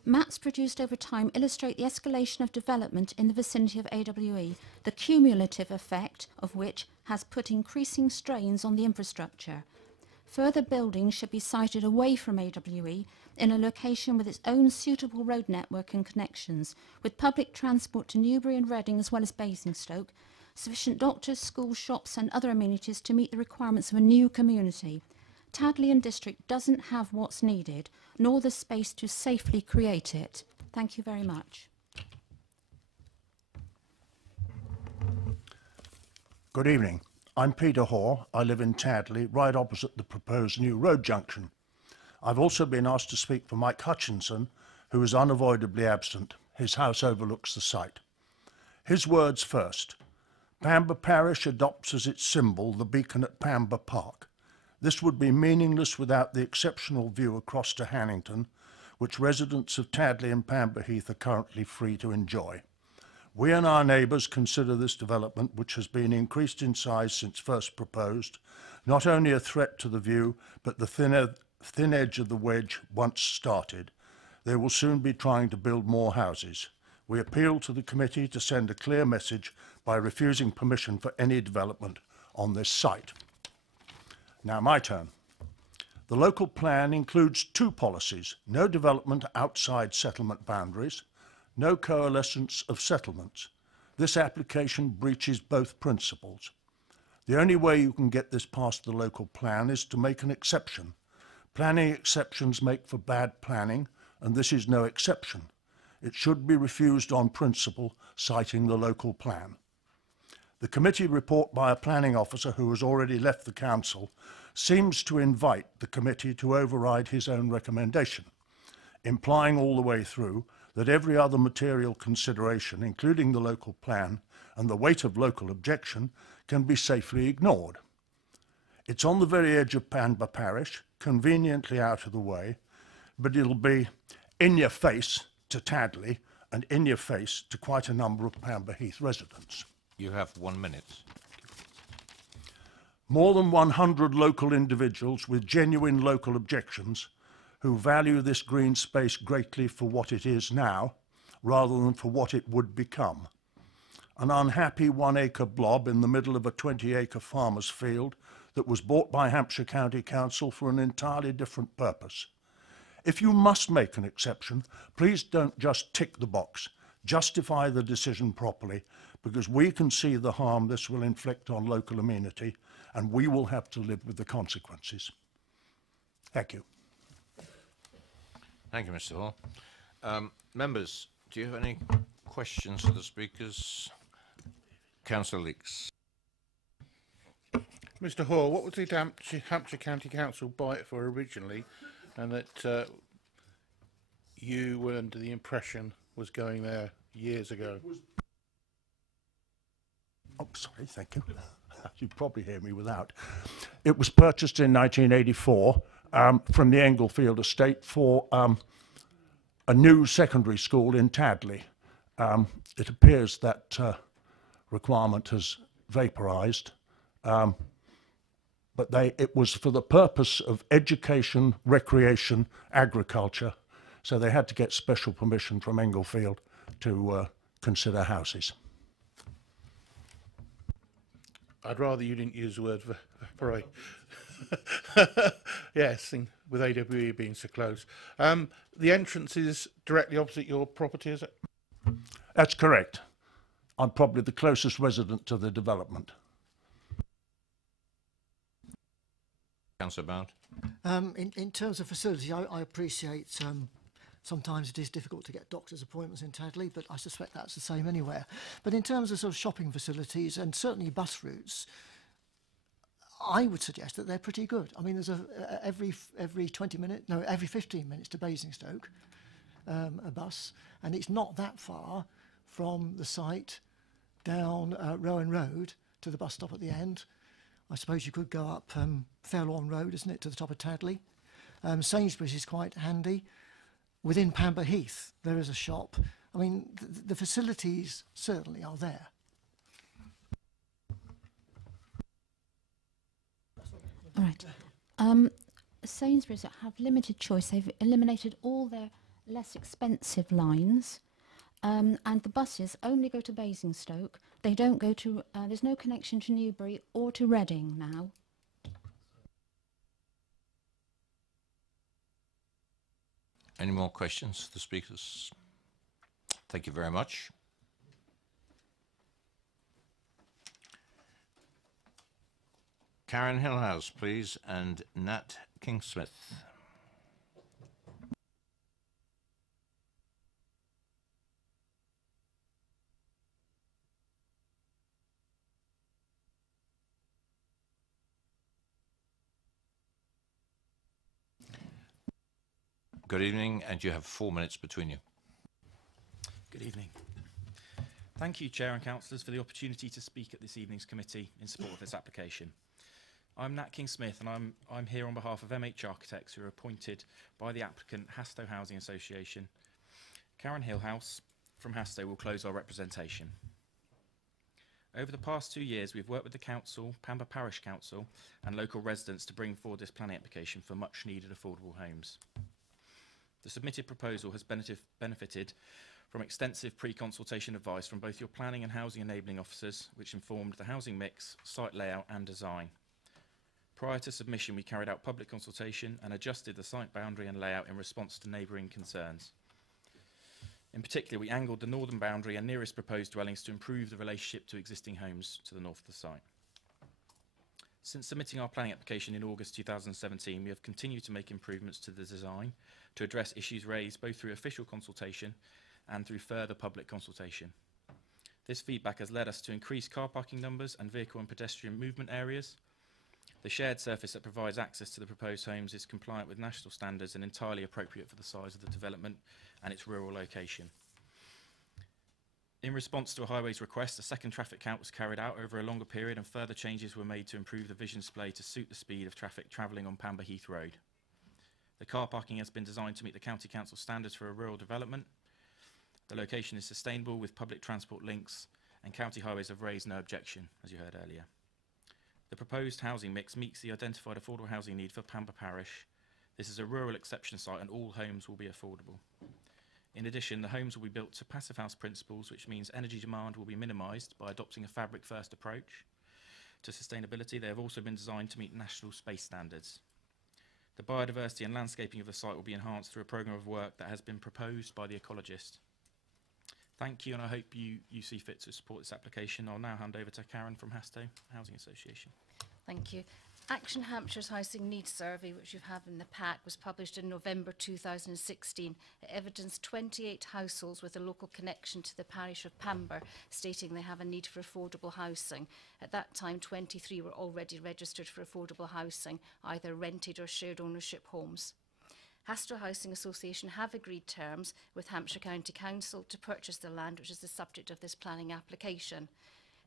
Maps produced over time illustrate the escalation of development in the vicinity of AWE, the cumulative effect of which has put increasing strains on the infrastructure. Further buildings should be sited away from AWE in a location with its own suitable road network and connections, with public transport to Newbury and Reading as well as Basingstoke, sufficient doctors, schools, shops and other amenities to meet the requirements of a new community. Tadley and District doesn't have what's needed, nor the space to safely create it. Thank you very much. Good evening. I'm Peter Hoare. I live in Tadley, right opposite the proposed new road junction. I've also been asked to speak for Mike Hutchinson, who is unavoidably absent. His house overlooks the site. His words first. Pamber Parish adopts as its symbol the beacon at Pamber Park. This would be meaningless without the exceptional view across to Hannington, which residents of Tadley and Pamber Heath are currently free to enjoy. We and our neighbours consider this development, which has been increased in size since first proposed, not only a threat to the view, but the thin edge of the wedge once started. They will soon be trying to build more houses. We appeal to the committee to send a clear message by refusing permission for any development on this site. Now my turn. The local plan includes two policies: no development outside settlement boundaries, no coalescence of settlements. This application breaches both principles. The only way you can get this past the local plan is to make an exception. Planning exceptions make for bad planning, and this is no exception. It should be refused on principle, citing the local plan. The committee report by a planning officer who has already left the council seems to invite the committee to override his own recommendation, implying all the way through that every other material consideration, including the local plan and the weight of local objection, can be safely ignored. It's on the very edge of Pamber Parish, conveniently out of the way, but it'll be in your face to Tadley and in your face to quite a number of Pamber Heath residents. You have 1 minute. More than 100 local individuals with genuine local objections who value this green space greatly for what it is now, rather than for what it would become. An unhappy 1 acre blob in the middle of a 20 acre farmer's field that was bought by Hampshire County Council for an entirely different purpose. If you must make an exception, please don't just tick the box. Justify the decision properly, because we can see the harm this will inflict on local amenity, and we will have to live with the consequences. Thank you. Thank you, Mr. Hall. Members, do you have any questions for the speakers? Councillor Leeks. Mr. Hall, what was the Hampshire County Council buy it for originally, and that you were under the impression was going there years ago? Oh, sorry, thank you. You'd probably hear me without. It was purchased in 1984 from the Englefield estate for a new secondary school in Tadley. It appears that requirement has vaporised, but it was for the purpose of education, recreation, agriculture, so they had to get special permission from Englefield to consider houses. I'd rather you didn't use the word vaporate. Yes, with AWE being so close. The entrance is directly opposite your property, is it? That's correct. I'm probably the closest resident to the development. Councillor Bound. In terms of facility, I appreciate sometimes it is difficult to get doctor's appointments in Tadley, but I suspect that's the same anywhere. But in terms of sort of shopping facilities and certainly bus routes, I would suggest that they're pretty good. I mean, there's every 20 minutes, no, every 15 minutes to Basingstoke, a bus, and it's not that far from the site down Rowan Road to the bus stop at the end. I suppose you could go up Fairlawn Road, isn't it, to the top of Tadley. Sainsbury's is quite handy. Within Pamber Heath, there is a shop. I mean, the facilities certainly are there. All right. Sainsbury's have limited choice. They've eliminated all their less expensive lines, and the buses only go to Basingstoke. They don't go to, there's no connection to Newbury or to Reading now. Any more questions to the speakers? Thank you very much. Karen Hillhouse, please, and Nat King-Smith. Good evening, and you have 4 minutes between you. Good evening. Thank you, Chair and Councillors, for the opportunity to speak at this evening's committee in support of this application. I'm Nat King-Smith, and I'm here on behalf of MH Architects, who are appointed by the applicant Hastow Housing Association. Karen Hillhouse from Hastow will close our representation. Over the past 2 years, we've worked with the Council, Pamber Parish Council, and local residents to bring forward this planning application for much-needed affordable homes. The submitted proposal has benefited from extensive pre-consultation advice from both your planning and housing enabling officers, which informed the housing mix, site layout and design. Prior to submission, we carried out public consultation and adjusted the site boundary and layout in response to neighbouring concerns. In particular, we angled the northern boundary and nearest proposed dwellings to improve the relationship to existing homes to the north of the site. Since submitting our planning application in August 2017, we have continued to make improvements to the design to address issues raised both through official consultation and through further public consultation. This feedback has led us to increase car parking numbers and vehicle and pedestrian movement areas. The shared surface that provides access to the proposed homes is compliant with national standards and entirely appropriate for the size of the development and its rural location. In response to a highways request, a second traffic count was carried out over a longer period, and further changes were made to improve the vision display to suit the speed of traffic travelling on Pamber Heath Road. The car parking has been designed to meet the County Council standards for a rural development. The location is sustainable with public transport links, and county highways have raised no objection, as you heard earlier. The proposed housing mix meets the identified affordable housing need for Pamber Parish. This is a rural exception site, and all homes will be affordable. In addition, the homes will be built to passive house principles, which means energy demand will be minimised by adopting a fabric-first approach to sustainability. They have also been designed to meet national space standards. The biodiversity and landscaping of the site will be enhanced through a programme of work that has been proposed by the ecologist. Thank you, and I hope you see fit to support this application. I'll now hand over to Karen from Hastow Housing Association. Thank you. Action Hampshire's Housing Needs Survey, which you have in the pack, was published in November 2016. It evidenced 28 households with a local connection to the parish of Pamber, stating they have a need for affordable housing. At that time, 23 were already registered for affordable housing, either rented or shared ownership homes. Hastow Housing Association have agreed terms with Hampshire County Council to purchase the land, which is the subject of this planning application.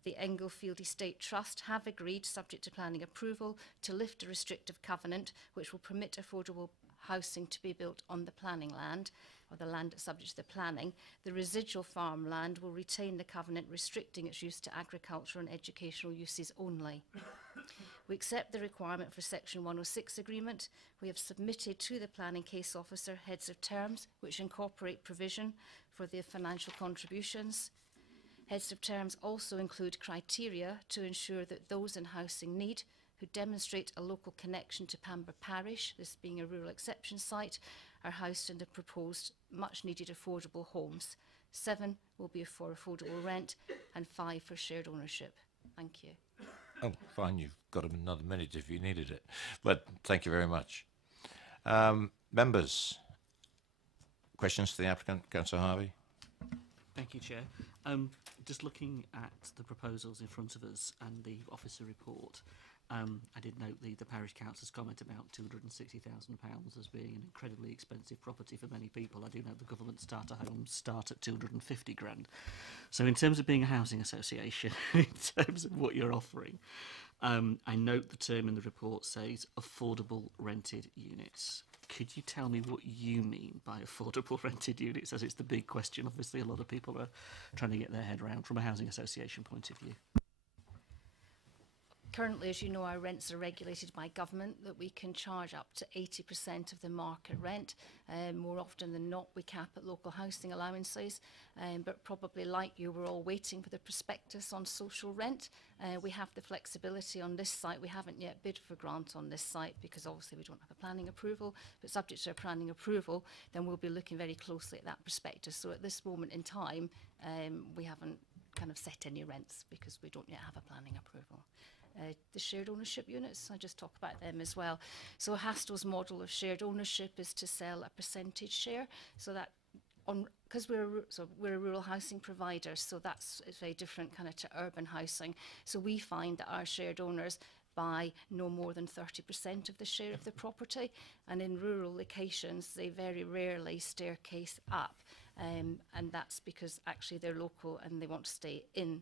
The Englefield Estate Trust have agreed, subject to planning approval, to lift a restrictive covenant which will permit affordable housing to be built on the planning land, or the land subject to the planning. The residual farmland will retain the covenant, restricting its use to agricultural and educational uses only. We accept the requirement for Section 106 agreement. We have submitted to the planning case officer heads of terms which incorporate provision for the financial contributions. Heads of terms also include criteria to ensure that those in housing need who demonstrate a local connection to Pamber Parish, this being a rural exception site, are housed in the proposed much needed affordable homes. 7 will be for affordable rent, and 5 for shared ownership. Thank you. Oh, fine, you've got another minute if you needed it. But thank you very much. Members, questions to the applicant, Councillor Harvey? Thank you, Chair. Just looking at the proposals in front of us and the officer report, I did note the parish council's comment about £260,000 as being an incredibly expensive property for many people. I do know the government starter homes start at 250 grand. So in terms of being a housing association, in terms of what you're offering, I note the term in the report says affordable rented units. Could you tell me what you mean by affordable rented units, as it's the big question obviously a lot of people are trying to get their head around from a housing association point of view? Currently, as you know, our rents are regulated by government, that we can charge up to 80% of the market rent. More often than not, we cap at local housing allowances, but probably like you, we're all waiting for the prospectus on social rent. We have the flexibility on this site. We haven't yet bid for grant on this site because obviously we don't have a planning approval, but subject to a planning approval, then we'll be looking very closely at that prospectus. So at this moment in time, we haven't kind of set any rents because we don't yet have a planning approval. The shared ownership units, I just talk about them as well. So Hastel's model of shared ownership is to sell a percentage share, so that because we're a rural housing provider, so it's very different kind of to urban housing. So we find that our shared owners buy no more than 30% of the share of the property, and in rural locations they very rarely staircase up, and that's because actually they're local and they want to stay in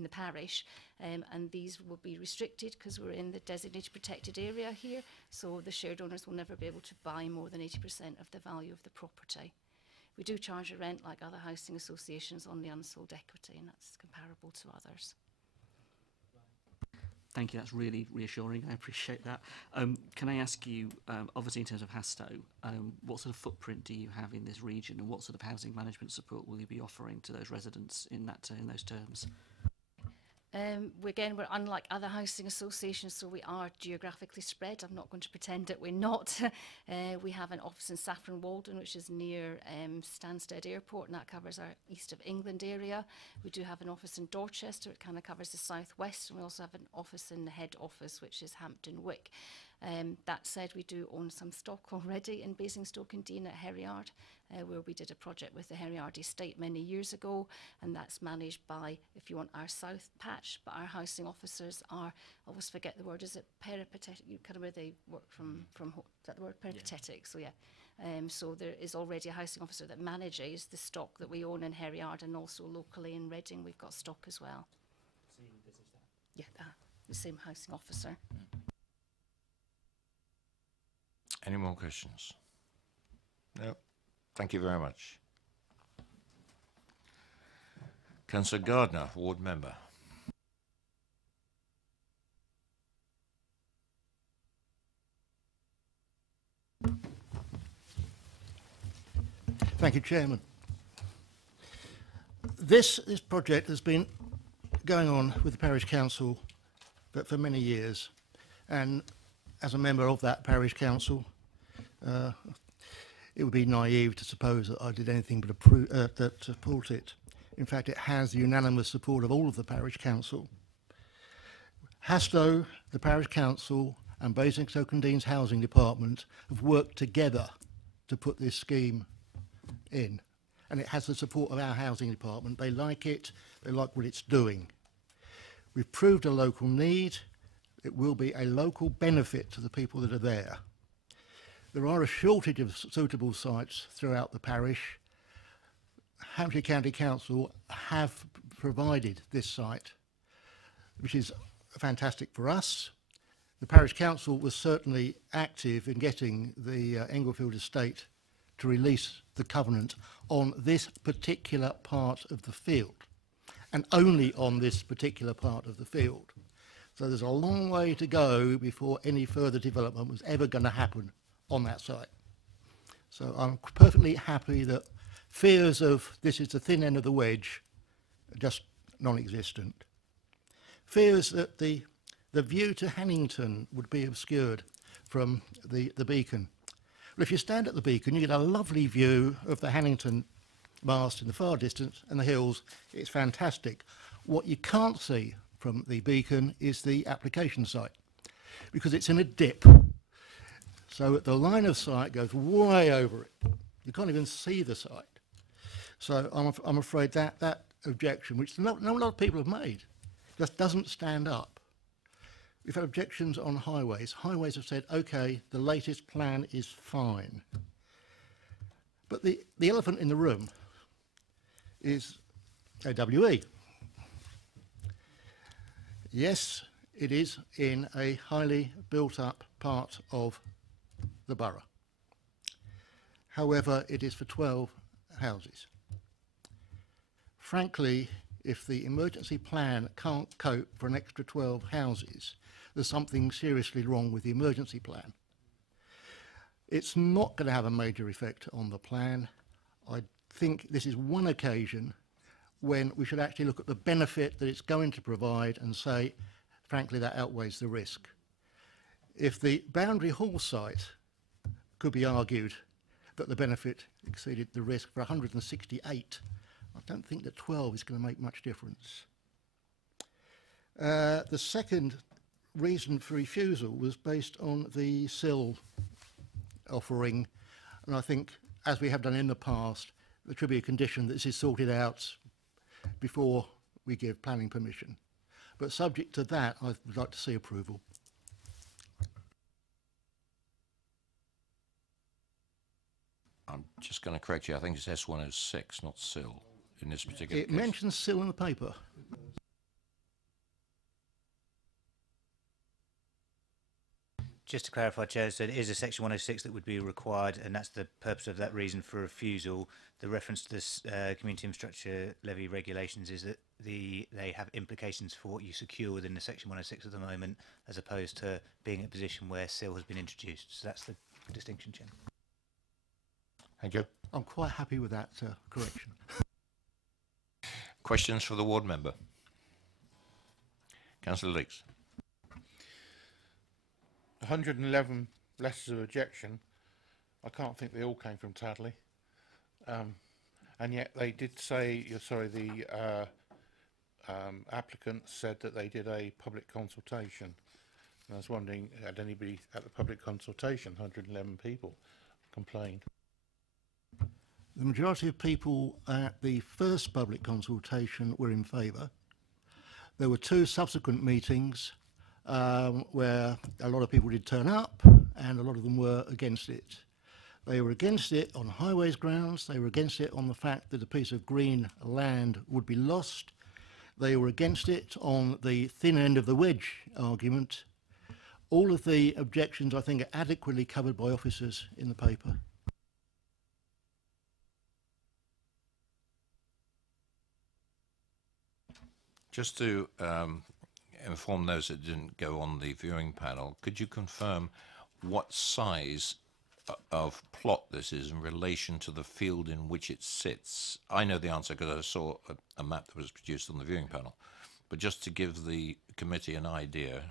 the parish, and these will be restricted because we're in the designated protected area here, so the shared owners will never be able to buy more than 80% of the value of the property. We do charge a rent like other housing associations on the unsold equity, and that's comparable to others. Thank you, that's really reassuring. I appreciate that. Can I ask you, obviously in terms of Hasto, what sort of footprint do you have in this region, and what sort of housing management support will you be offering to those residents in those terms? Again, we're unlike other housing associations, so we are geographically spread. I'm not going to pretend that we're not. We have an office in Saffron Walden, which is near Stansted Airport, and that covers our East of England area. We do have an office in Dorchester, it kind of covers the southwest, and we also have an office in the head office, which is Hampton Wick. That said, we do own some stock already in Basingstoke-Dean at Herriard, where we did a project with the Herriard estate many years ago, and that's managed by, if you want, our south patch, but our housing officers are, I always forget the word, is it peripatetic, kind of where they work from is that the word, peripatetic? Yeah. So yeah, so there is already a housing officer that manages the stock that we own in Herriard, and also locally in Reading we've got stock as well. So you envisage that? Yeah, the same housing officer. Any more questions? No. Thank you very much. Councillor Gardner, Ward Member. Thank you, Chairman. This project has been going on with the Parish Council for many years, and as a member of that Parish Council, it would be naive to suppose that I did anything but support it. In fact, it has the unanimous support of all of the Parish Council. Hasto, the Parish Council and Basingstoke-Dean's Housing Department have worked together to put this scheme in, and it has the support of our Housing Department. They like it, they like what it's doing. We've proved a local need. It will be a local benefit to the people that are there. There are a shortage of suitable sites throughout the parish. Hampshire County Council have provided this site, which is fantastic for us. The Parish Council was certainly active in getting the Englefield estate to release the covenant on this particular part of the field, and only on this particular part of the field. So there's a long way to go before any further development was ever going to happen on that site. So I'm perfectly happy that fears of this is the thin end of the wedge are just non-existent. Fears that the view to Hannington would be obscured from the beacon. Well, if you stand at the beacon, you get a lovely view of the Hannington mast in the far distance, and the hills, it's fantastic. What you can't see from the beacon is the application site, because it's in a dip. So the line of sight goes way over it. You can't even see the site. So I'm afraid that objection, which not a lot of people have made, just doesn't stand up. We've had objections on highways. Highways have said, OK, the latest plan is fine. But the elephant in the room is AWE. Yes, it is in a highly built-up part of the borough. However, it is for 12 houses. Frankly, if the emergency plan can't cope for an extra 12 houses, there's something seriously wrong with the emergency plan. It's not going to have a major effect on the plan. I think this is one occasion when we should actually look at the benefit that it's going to provide and say, frankly, that outweighs the risk. If the Boundary Hall site could be argued that the benefit exceeded the risk for 168, I don't think that 12 is going to make much difference. The second reason for refusal was based on the sill offering, and I think, as we have done in the past, there should be a condition that this is sorted out before we give planning permission. But subject to that, I would like to see approval. I'm just going to correct you. I think it's S106, not sill, in this particular It case. mentions sill in the paper. Just to clarify, Chair, so it is a Section 106 that would be required, and that's the purpose of that reason for refusal. The reference to this community infrastructure levy regulations is that they have implications for what you secure within the Section 106 at the moment, as opposed to being in a position where SIL has been introduced. So that's the distinction, Chair. Thank you. I'm quite happy with that correction. Questions for the ward member? Councillor Leeks. 111 letters of objection. I can't think they all came from Tadley. And yet they did say, the applicant said that they did a public consultation. And I was wondering, had anybody at the public consultation, 111 people, complained? The majority of people at the first public consultation were in favour. There were two subsequent meetings where a lot of people did turn up and a lot of them were against it. They were against it on highways grounds, they were against it on the fact that a piece of green land would be lost, they were against it on the thin end of the wedge argument. All of the objections, I think, are adequately covered by officers in the paper. Just to inform those that didn't go on the viewing panel, could you confirm what size of plot this is in relation to the field in which it sits? I know the answer because I saw a map that was produced on the viewing panel, but just to give the committee an idea.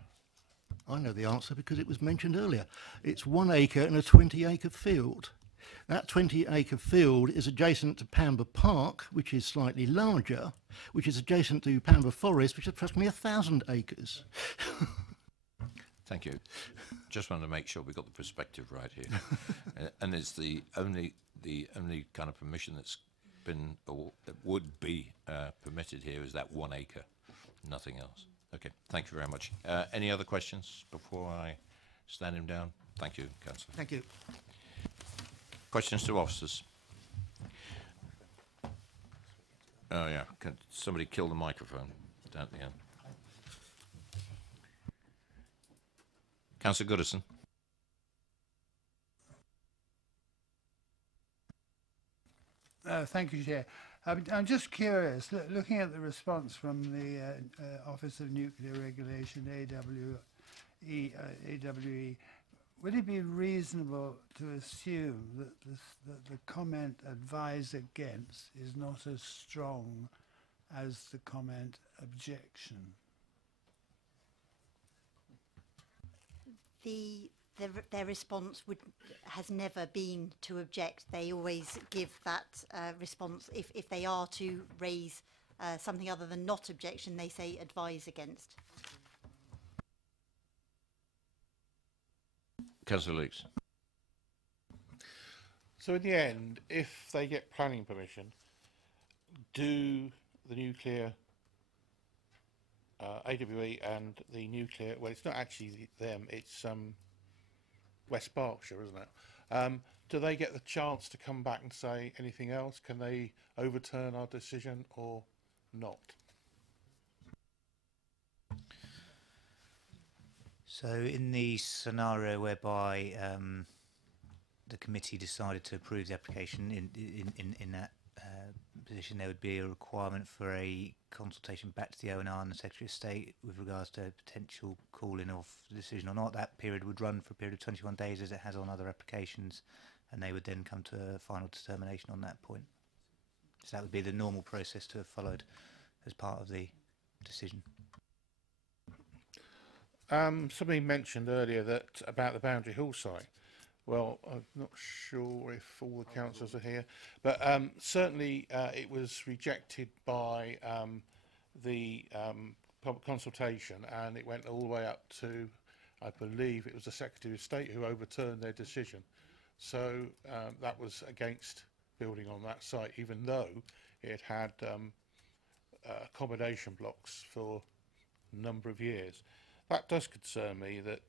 I know the answer because it was mentioned earlier. It's 1 acre in a 20-acre field. That 20-acre field is adjacent to Pamber Park, which is slightly larger, which is adjacent to Pamber Forest, which is approximately 1,000 acres. Thank you. Just wanted to make sure we got the perspective right here. And it's the only kind of permission that's been or that would be permitted here is that 1 acre, nothing else. Okay, thank you very much. Any other questions before I stand him down? Thank you, Councillor. Thank you. Questions to officers? Oh yeah, can somebody kill the microphone down at the end? Councillor Goodison. Thank you, Chair. I'm just curious, looking at the response from the Office of Nuclear Regulation, AWE, would it be reasonable to assume that the comment advise against is not as strong as the comment objection? The their response has never been to object. They always give that response. If they are to raise something other than not objection, they say advise against. Councillor Leeks. So in the end, if they get planning permission, do the nuclear AWE and the nuclear, well, it's not actually them, it's West Berkshire, isn't it? Do they get the chance to come back and say anything else? Can they overturn our decision or not? So in the scenario whereby the committee decided to approve the application, in that position, there would be a requirement for a consultation back to the ONR and the Secretary of State with regards to potential calling of the decision or not. That period would run for a period of 21 days as it has on other applications, and they would then come to a final determination on that point. So that would be the normal process to have followed as part of the decision. Somebody mentioned earlier that about the Boundary Hall site. Well, I'm not sure if all the councillors are here, but certainly it was rejected by the public consultation, and it went all the way up to, I believe it was the Secretary of State who overturned their decision. So that was against building on that site, even though it had accommodation blocks for a number of years. That does concern me that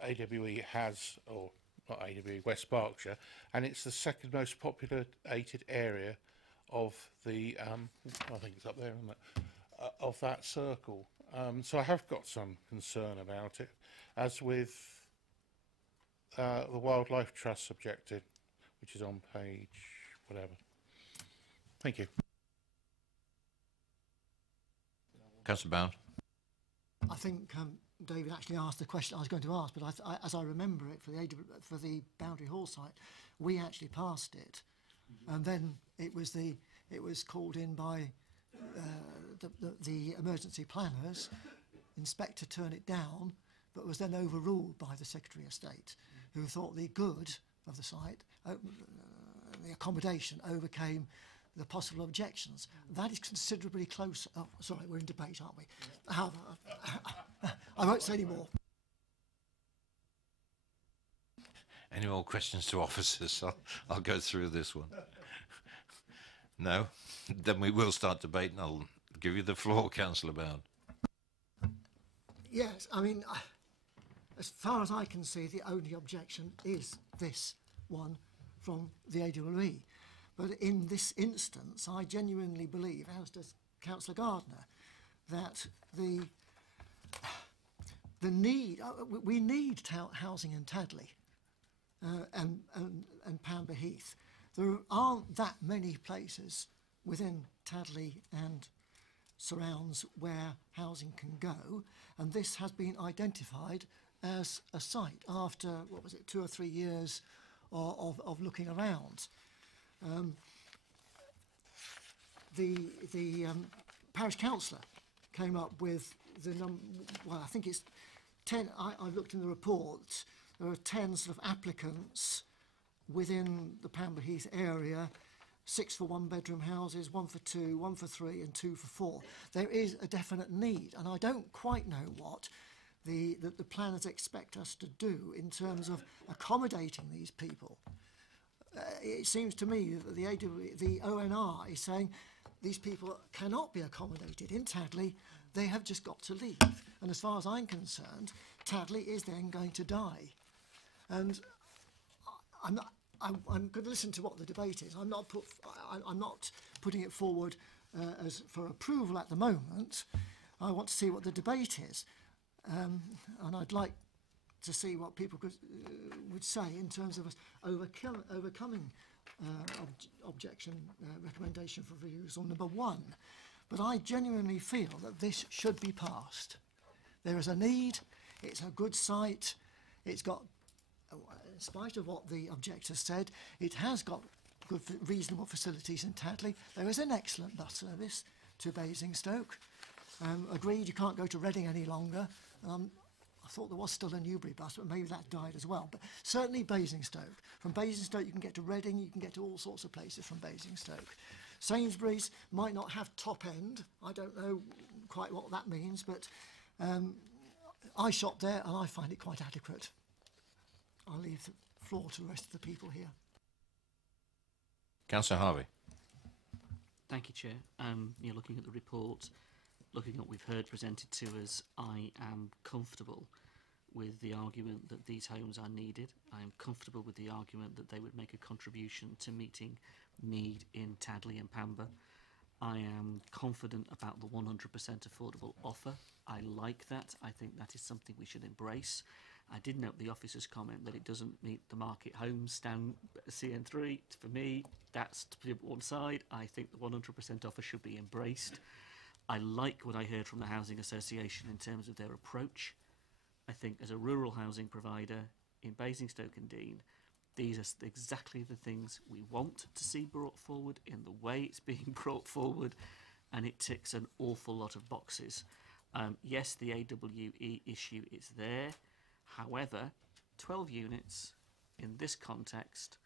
AWE has, or not AWE, West Berkshire, and it's the second most populated area of the, I think it's up there, isn't it, of that circle. So I have got some concern about it, as with the Wildlife Trust objective, which is on page whatever. Thank you. Councillor Bound. I think David actually asked the question I was going to ask, but as I remember it, for the Boundary Hall site, we actually passed it, and then it was called in by the emergency planners. Inspector turned it down, but was then overruled by the Secretary of State, who thought the good of the site, the accommodation, overcame the possible objections. That is considerably closer. Oh, sorry, we're in debate, aren't we? I won't say any more. Any more questions to officers? I'll go through this one. No? Then we will start debate, and I'll give you the floor, Councillor Bound. Yes, I mean, as far as I can see, the only objection is this one from the AWE. But in this instance, I genuinely believe, as does Councillor Gardner, that the need, we need housing in Tadley and Pamber Heath. There aren't that many places within Tadley and surrounds where housing can go, and this has been identified as a site after, what was it, 2 or 3 years of looking around. The parish councillor came up with the well, I think it's 10. I looked in the report. There are 10 sort of applicants within the Pamber Heath area. 6 for 1-bedroom houses, 1 for 2, 1 for 3, and 2 for 4. There is a definite need, and I don't quite know what the planners expect us to do in terms of accommodating these people. It seems to me that the ONR is saying these people cannot be accommodated in Tadley. They have just got to leave. And as far as I'm concerned, Tadley is then going to die. And I'm going to listen to what the debate is. I'm not putting it forward as for approval at the moment. I want to see what the debate is, and I'd like to see what people would say in terms of us overcoming objection recommendation for reviews on number 1. But I genuinely feel that this should be passed. There is a need. It's a good site. It's got, in spite of what the objector said, it has got good, reasonable facilities in Tadley. There is an excellent bus service to Basingstoke. Agreed, you can't go to Reading any longer. I thought there was still a Newbury bus, but maybe that died as well. But certainly Basingstoke. From Basingstoke you can get to Reading, you can get to all sorts of places from Basingstoke. Sainsbury's might not have top end. I don't know quite what that means, but I shop there and I find it quite adequate. I'll leave the floor to the rest of the people here. Councillor Harvey. Thank you, Chair. You're looking at the report, looking at what we've heard presented to us. I am comfortable with the argument that these homes are needed. I am comfortable with the argument that they would make a contribution to meeting need in Tadley and Pamber. I am confident about the 100% affordable offer. I like that. I think that is something we should embrace. I did note the officer's comment that it doesn't meet the market homes down CN3. For me, that's to put one side. I think the 100% offer should be embraced. I like what I heard from the Housing Association in terms of their approach. I think as a rural housing provider in Basingstoke and Deane, these are exactly the things we want to see brought forward in the way it's being brought forward, and it ticks an awful lot of boxes. Yes, the AWE issue is there. However, 12 units in this context,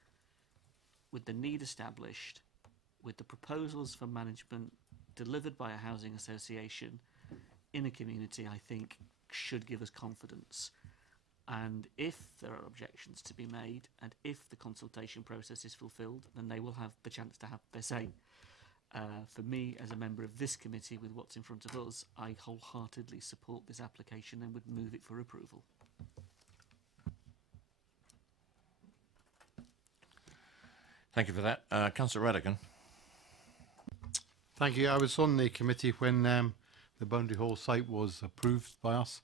with the need established, with the proposals for management delivered by a housing association in a community, I think should give us confidence. And if there are objections to be made, and if the consultation process is fulfilled, then they will have the chance to have their say. For me, as a member of this committee, with what's in front of us, I wholeheartedly support this application and would move it for approval. Thank you for that. Councillor Radigan. Thank you. I was on the committee when the Boundary Hall site was approved by us.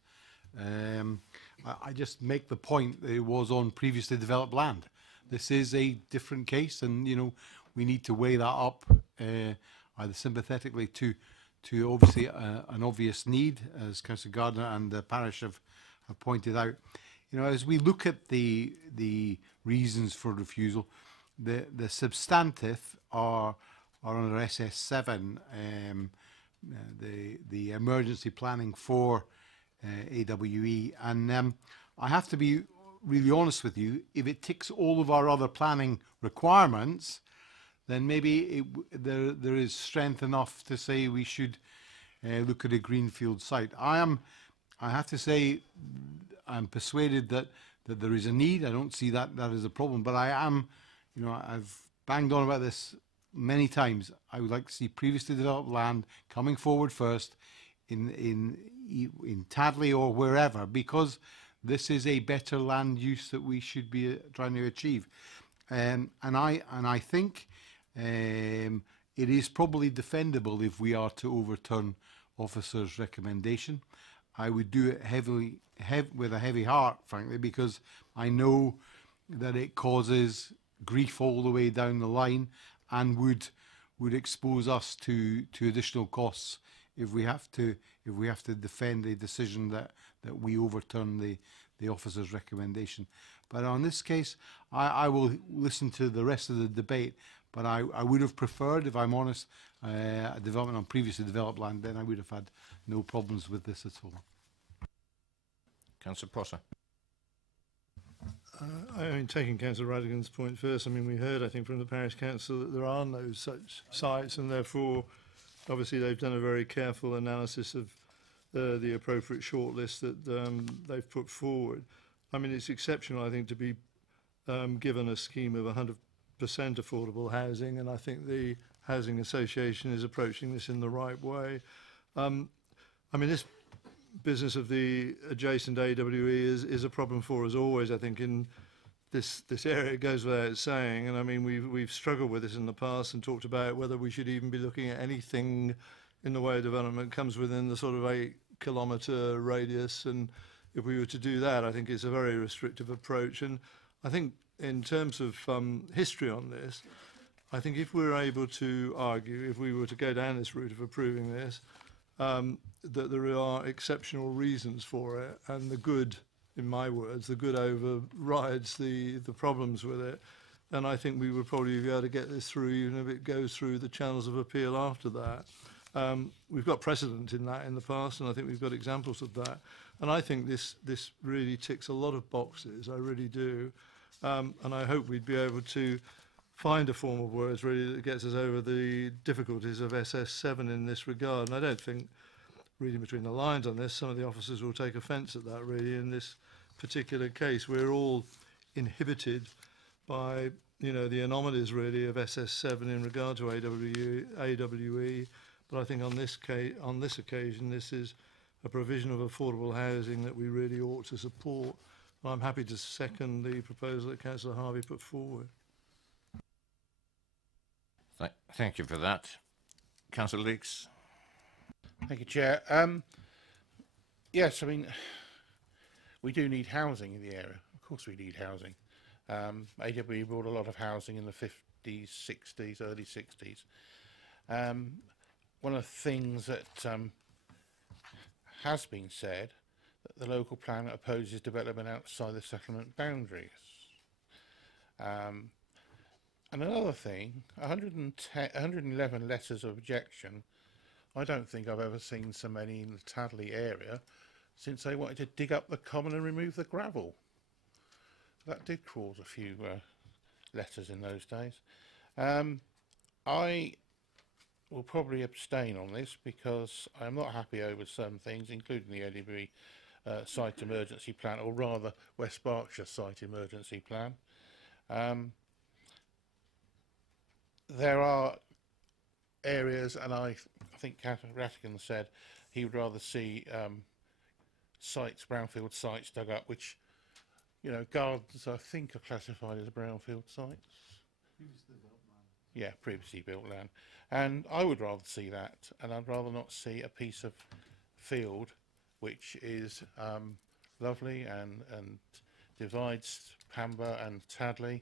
I just make the point that it was on previously developed land. This is a different case, and you know we need to weigh that up either sympathetically to obviously an obvious need, as Councillor Gardner and the parish have pointed out. You know, as we look at the reasons for refusal, the substantive are under SS7, the emergency planning for AWE, and I have to be really honest with you. If it ticks all of our other planning requirements, then maybe there is strength enough to say we should look at a greenfield site. I have to say I'm persuaded that there is a need. I don't see that as a problem, but I am, you know, I've banged on about this many times. I would like to see previously developed land coming forward first in Tadley or wherever, because this is a better land use that we should be trying to achieve. And I think it is probably defendable if we are to overturn officer's recommendation. I would do it with a heavy heart, frankly, because I know that it causes grief all the way down the line and would expose us to additional costs if we have to defend a decision that we overturn the officer's recommendation. But on this case, I will listen to the rest of the debate, but I would have preferred, if I'm honest, a development on previously developed land. Then I would have had no problems with this at all. Councillor Prosser. I mean, taking Councillor Radigan's point first, I mean, we heard, I think, from the Parish Council that there are no such sites, and therefore, obviously, they've done a very careful analysis of the appropriate shortlist that they've put forward. I mean, it's exceptional, I think, to be given a scheme of 100% affordable housing, and I think the Housing Association is approaching this in the right way. I mean, this business of the adjacent AWE is a problem for us always, I think, in this area. It goes without saying, and I mean, we've struggled with this in the past and talked about whether we should even be looking at anything in the way of development comes within the sort of 8-kilometre radius, and if we were to do that, I think it's a very restrictive approach. And I think in terms of history on this, I think if we're able to argue, if we were to go down this route of approving this, that there are exceptional reasons for it, and the good, in my words, the good overrides the problems with it, then I think we would probably be able to get this through, even if it goes through the channels of appeal after that. We've got precedent in that in the past, and I think we've got examples of that. And I think this really ticks a lot of boxes, I really do. And I hope we'd be able to find a form of words really that gets us over the difficulties of SS7 in this regard. And I don't think, reading between the lines on this, some of the officers will take offence at that really in this particular case. We're all inhibited by, you know, the anomalies really of SS7 in regard to AWE. But I think on this occasion, this is a provision of affordable housing that we really ought to support. I'm happy to second the proposal that Councillor Harvey put forward. Thank you for that. Councillor Leeks. Thank you, Chair. Yes, I mean, we do need housing in the area. Of course we need housing. AWE brought a lot of housing in the 50s, 60s, early 60s. One of the things that has been said, that the local plan opposes development outside the settlement boundaries. And another thing, 111 letters of objection. I don't think I've ever seen so many in the Tadley area since they wanted to dig up the common and remove the gravel. That did cause a few letters in those days. I will probably abstain on this because I'm not happy over some things, including the AWE site emergency plan, or rather West Berkshire site emergency plan. There are areas, and I think Catherine Rattigan said he would rather see sites, brownfield sites dug up, which, you know, gardens I think are classified as brownfield sites. Yeah, previously built land. And I would rather see that, and I'd rather not see a piece of field which is lovely and divides Pamber and Tadley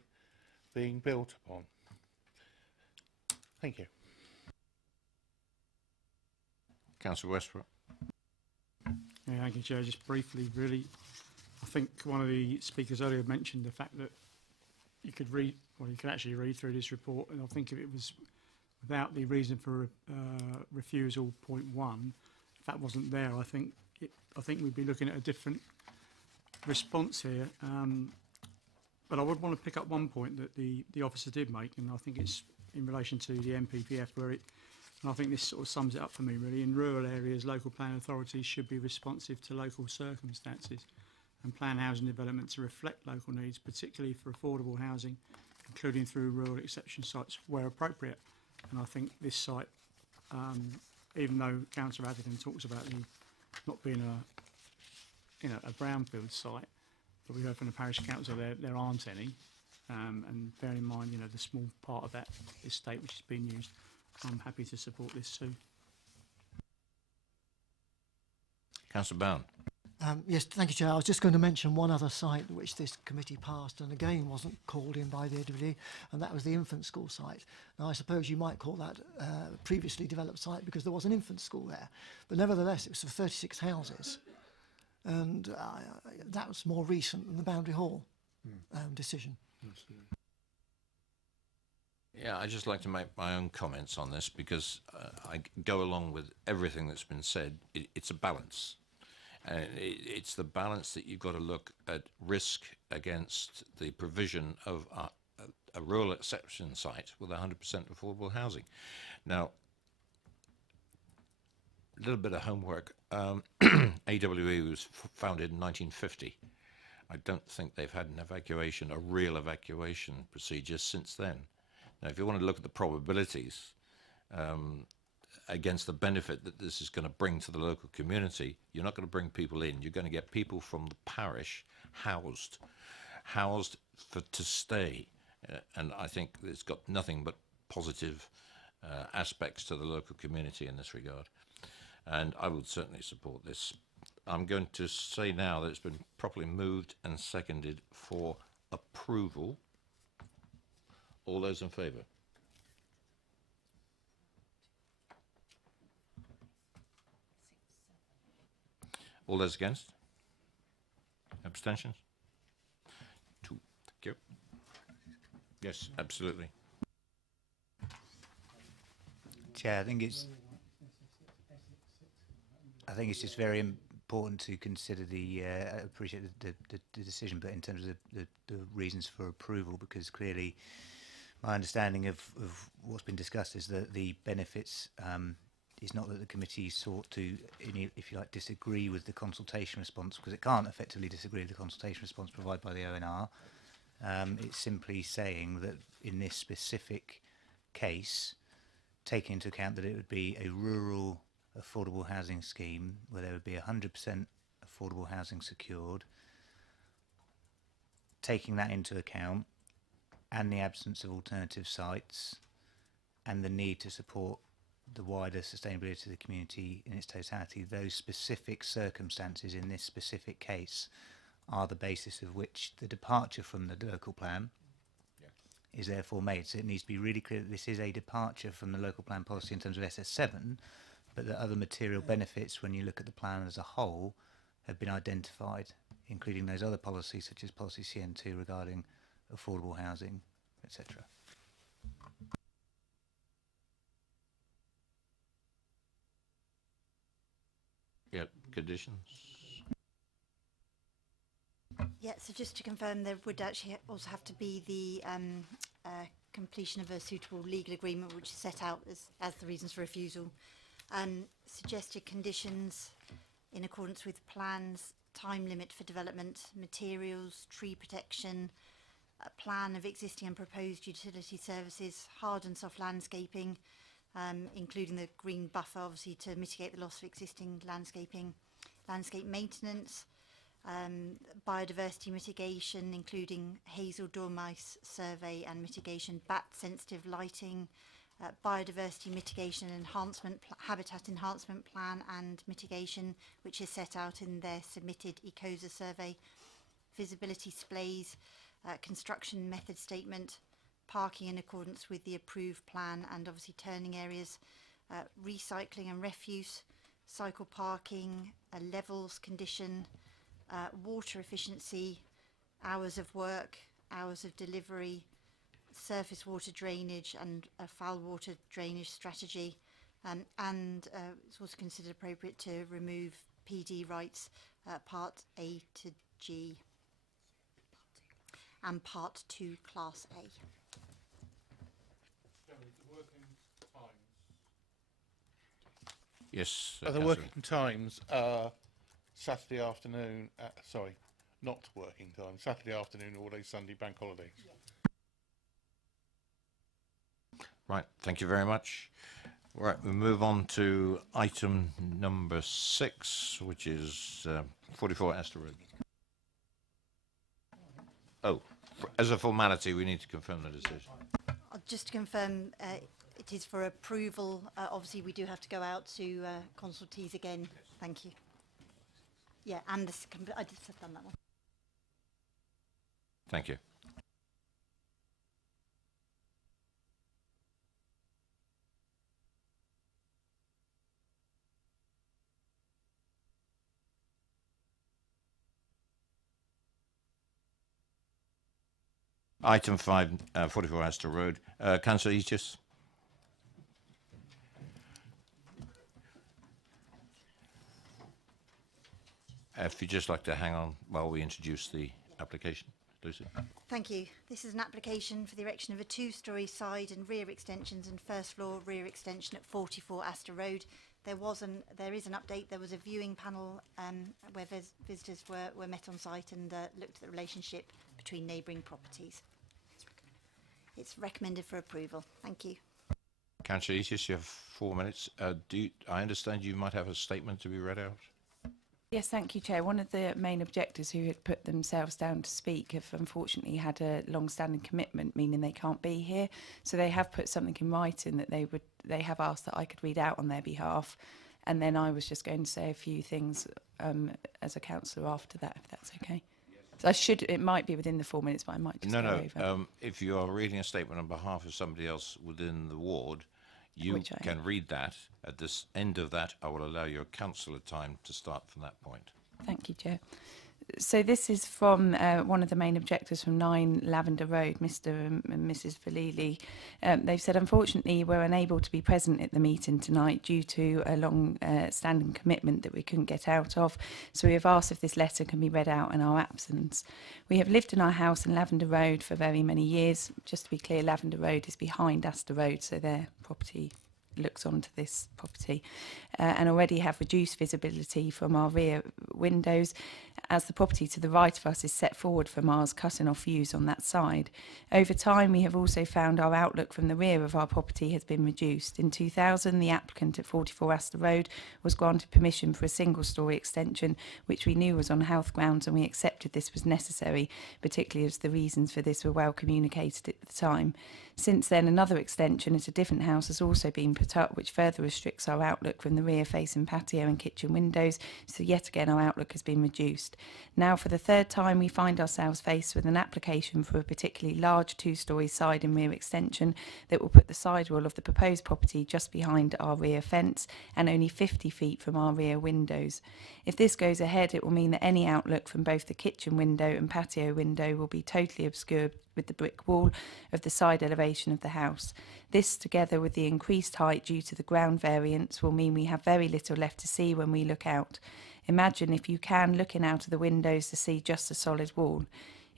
being built upon. Thank you. Councillor Westbrook. Yeah, thank you, Chair. Just briefly, really, I think one of the speakers earlier mentioned the fact that you could read, well, you can actually read through this report, and I think if it was without the reason for refusal, point 1, if that wasn't there, I think we'd be looking at a different response here. But I would want to pick up one point that the officer did make, and I think it's in relation to the MPPF, where it, and I think this sort of sums it up for me really. In rural areas, local plan authorities should be responsive to local circumstances and plan housing development to reflect local needs, particularly for affordable housing, including through rural exception sites where appropriate. And I think this site, even though Councillor Atherton talks about the not being a brownfield site, but we heard from the parish council there aren't any. And bear in mind, you know, the small part of that estate which is being used, I'm happy to support this too. Councillor Bowen. Yes, thank you, Chair. I was just going to mention one other site which this committee passed and again wasn't called in by the AWE, and that was the infant school site. Now, I suppose you might call that a previously developed site because there was an infant school there, but nevertheless it was for 36 houses, and that was more recent than the Boundary Hall decision. Yeah, I'd just like to make my own comments on this because I go along with everything that's been said. It's a balance. And it's the balance that you've got to look at risk against the provision of a rural exception site with 100% affordable housing. Now, a little bit of homework. AWE was founded in 1950. I don't think they've had an evacuation, a real evacuation procedure since then. Now, if you want to look at the probabilities against the benefit that this is going to bring to the local community, you're not going to bring people in. You're going to get people from the parish housed to stay. And I think it's got nothing but positive aspects to the local community in this regard. And I would certainly support this. I'm going to say now that it's been properly moved and seconded for approval. All those in favour? All those against? Abstentions? 2. Thank you. Yes, absolutely. Chair, I think it's just very important to consider the, appreciate the decision, but in terms of the reasons for approval, because clearly my understanding of what's been discussed is that the benefits is not that the committee sought to, if you like, disagree with the consultation response, because it can't effectively disagree with the consultation response provided by the ONR. It's simply saying that in this specific case, taking into account that it would be a rural affordable housing scheme where there would be 100% affordable housing secured, taking that into account, and the absence of alternative sites, and the need to support the wider sustainability of the community in its totality, those specific circumstances in this specific case are the basis of which the departure from the local plan is therefore made. So it needs to be really clear that this is a departure from the local plan policy in terms of SS7, but that other material benefits, when you look at the plan as a whole, have been identified, including those other policies such as policy CN2 regarding affordable housing, etc. Yeah, conditions. Yeah, so just to confirm, there would actually also have to be the completion of a suitable legal agreement, which is set out as the reasons for refusal. Suggested conditions in accordance with plans, time limit for development, materials, tree protection, a plan of existing and proposed utility services, hard and soft landscaping, including the green buffer, obviously, to mitigate the loss of existing landscaping, landscape maintenance, biodiversity mitigation, including hazel dormice survey and mitigation, bat-sensitive lighting, biodiversity mitigation enhancement, habitat enhancement plan and mitigation, which is set out in their submitted ECOSA survey, visibility displays, construction method statement, parking in accordance with the approved plan and obviously turning areas, recycling and refuse, cycle parking, levels condition, water efficiency, hours of work, hours of delivery, surface water drainage and a foul water drainage strategy, and it's also considered appropriate to remove PD rights, Part A to G and Part 2 Class A. Yes. The working times are Saturday afternoon, sorry, not working time, Saturday afternoon, all day Sunday, bank holiday. Yeah. Right, thank you very much. Right, we move on to item number 6, which is 44 Astor Road. Oh, as a formality, we need to confirm the decision. Just to confirm, it is for approval. Obviously, we do have to go out to consultees again. Thank you. Yeah, and this, I just have done that one. Thank you. Item 5, 44 Astor Road. Councillor Aegis. If you'd just like to hang on while we introduce the application, Lucy. Thank you. This is an application for the erection of a 2-storey side and rear extensions and first floor rear extension at 44 Astor Road. There is an update. There was a viewing panel where visitors were met on site and looked at the relationship between neighbouring properties. It's recommended for approval. Thank you. Councillor Aegis, you have 4 minutes. I understand you might have a statement to be read out? Yes, thank you, Chair. One of the main objectors who had put themselves down to speak have unfortunately had a long-standing commitment, meaning they can't be here. So they have put something in writing that they have asked that I could read out on their behalf. And then I was just going to say a few things as a councillor after that, if that's okay. So it might be within the 4 minutes, but I might just go over. If you are reading a statement on behalf of somebody else within the ward, you can read that. At this end of that, I will allow your councillor time to start from that point. Thank you, Chair. So this is from one of the main objectors from 9 Lavender Road, Mr. and Mrs. Valili. They've said, unfortunately, we're unable to be present at the meeting tonight due to a long-standing commitment that we couldn't get out of. So we have asked if this letter can be read out in our absence. We have lived in our house in Lavender Road for very many years. Just to be clear, Lavender Road is behind Astor Road, so their property looks onto this property, and already have reduced visibility from our rear windows as the property to the right of us is set forward from ours, cutting off views on that side. Over time, we have also found our outlook from the rear of our property has been reduced. In 2000, the applicant at 44 Astor Road was granted permission for a single-storey extension, which we knew was on health grounds, and we accepted this was necessary, particularly as the reasons for this were well communicated at the time. Since then, another extension at a different house has also been put up, which further restricts our outlook from the rear-facing patio and kitchen windows, so yet again our outlook has been reduced. Now, for the third time, we find ourselves faced with an application for a particularly large two-storey side and rear extension that will put the sidewall of the proposed property just behind our rear fence and only 50 feet from our rear windows. If this goes ahead, it will mean that any outlook from both the kitchen window and patio window will be totally obscured with the brick wall of the side elevation of the house. This, together with the increased height due to the ground variance, will mean we have very little left to see when we look out. Imagine, if you can, looking out of the windows to see just a solid wall.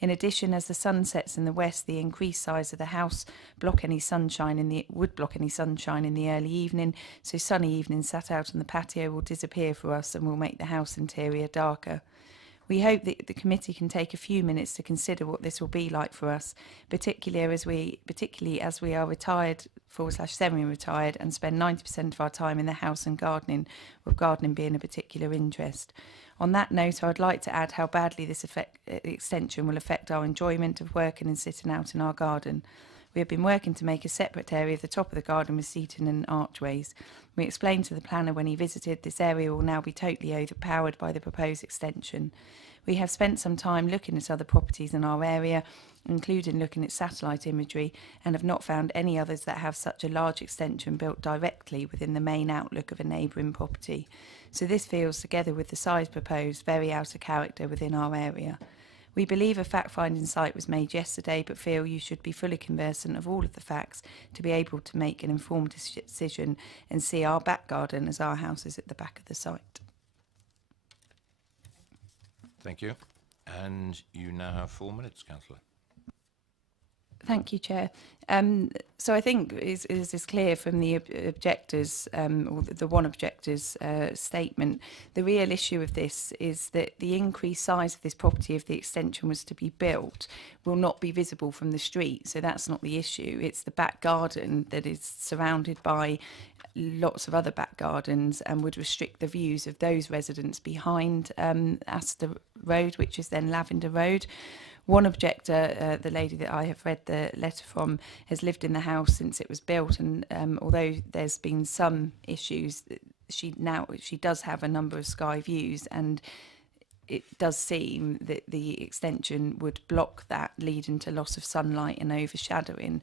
In addition, as the sun sets in the west, the increased size of the house would block any sunshine in the early evening, so sunny evenings sat out on the patio will disappear for us and will make the house interior darker. We hope that the committee can take a few minutes to consider what this will be like for us, particularly as we are retired / semi-retired and spend 90% of our time in the house and gardening, with gardening being a particular interest. On that note, I would like to add how badly this extension will affect our enjoyment of working and sitting out in our garden. We have been working to make a separate area of the top of the garden with seating and archways. We explained to the planner when he visited this area will now be totally overpowered by the proposed extension. We have spent some time looking at other properties in our area, including looking at satellite imagery, and have not found any others that have such a large extension built directly within the main outlook of a neighbouring property. So this feels, together with the size proposed, very out of character within our area. We believe a fact-finding site was made yesterday, but feel you should be fully conversant of all of the facts to be able to make an informed decision and see our back garden as our house is at the back of the site. Thank you. And you now have 4 minutes, Councillor. Thank you, Chair. So I think is clear from the objectors, or the one objector's statement, the real issue of this is that the increased size of this property, if the extension was to be built, will not be visible from the street. So that's not the issue. It's the back garden that is surrounded by lots of other back gardens and would restrict the views of those residents behind Astor Road, which is then Lavender Road. One objector, the lady that I have read the letter from, has lived in the house since it was built, and although there's been some issues, she does have a number of sky views, and it does seem that the extension would block that, leading to loss of sunlight and overshadowing.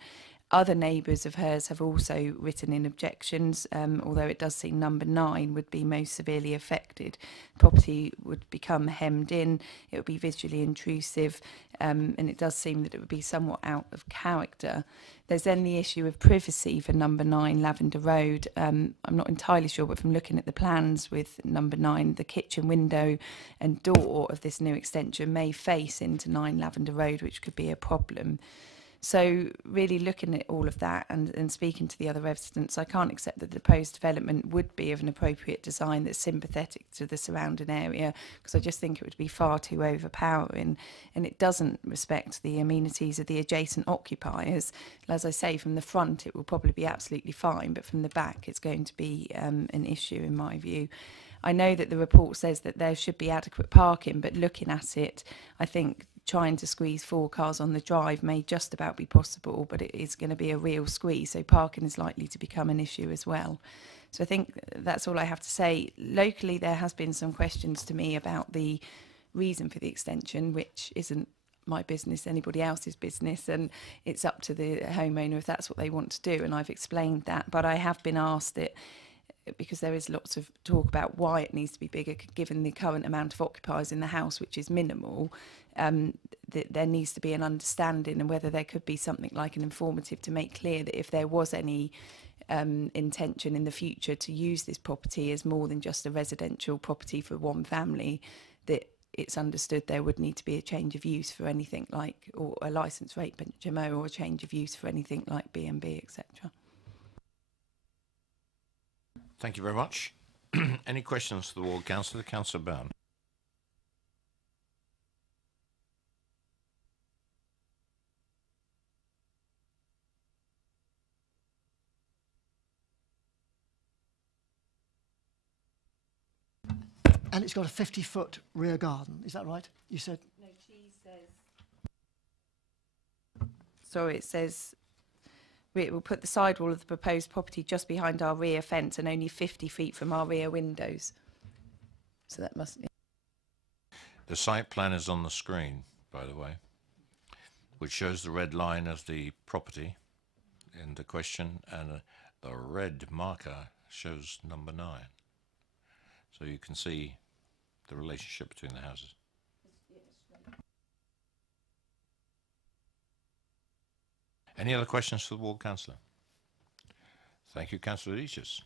Other neighbours of hers have also written in objections, although it does seem number 9 would be most severely affected. The property would become hemmed in, it would be visually intrusive, and it does seem that it would be somewhat out of character. There's then the issue of privacy for number 9 Lavender Road. I'm not entirely sure, but from looking at the plans with number 9, the kitchen window and door of this new extension may face into 9 Lavender Road, which could be a problem. So really looking at all of that and speaking to the other residents, I can't accept that the proposed development would be of an appropriate design that's sympathetic to the surrounding area, because I just think it would be far too overpowering, and it doesn't respect the amenities of the adjacent occupiers. As I say, from the front it will probably be absolutely fine, but from the back it's going to be an issue in my view. I know that the report says that there should be adequate parking, but looking at it, I think trying to squeeze 4 cars on the drive may just about be possible, but it is going to be a real squeeze, so parking is likely to become an issue as well. So I think that's all I have to say. Locally, there has been some questions to me about the reason for the extension, which isn't my business, anybody else's business, and it's up to the homeowner if that's what they want to do, and I've explained that. But I have been asked that because there is lots of talk about why it needs to be bigger, given the current amount of occupiers in the house, which is minimal, there needs to be an understanding, and whether there could be something like an informative to make clear that if there was any intention in the future to use this property as more than just a residential property for one family, that it's understood there would need to be a change of use for anything like, or a licence rate HMO, or a change of use for anything like B&B, etc. Thank you very much. Any questions to the Ward Councillor? Councillor Byrne. And it's got a 50-foot rear garden, is that right? You said? No, she says... Sorry, it says... It will put the sidewall of the proposed property just behind our rear fence and only 50 feet from our rear windows. So that must... The site plan is on the screen, by the way, which shows the red line as the property in the question, and the red marker shows number 9. So you can see the relationship between the houses. Any other questions for the Ward Councillor? Thank you, Councillor Aegis.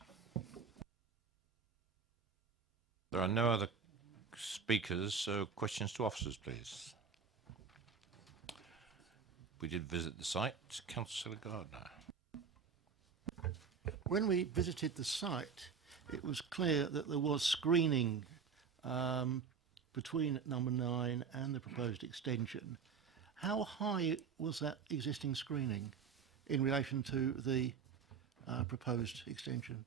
There are no other speakers, so questions to officers, please. We did visit the site. Councillor Gardner. When we visited the site, it was clear that there was screening between number 9 and the proposed extension. How high was that existing screening in relation to the proposed extension?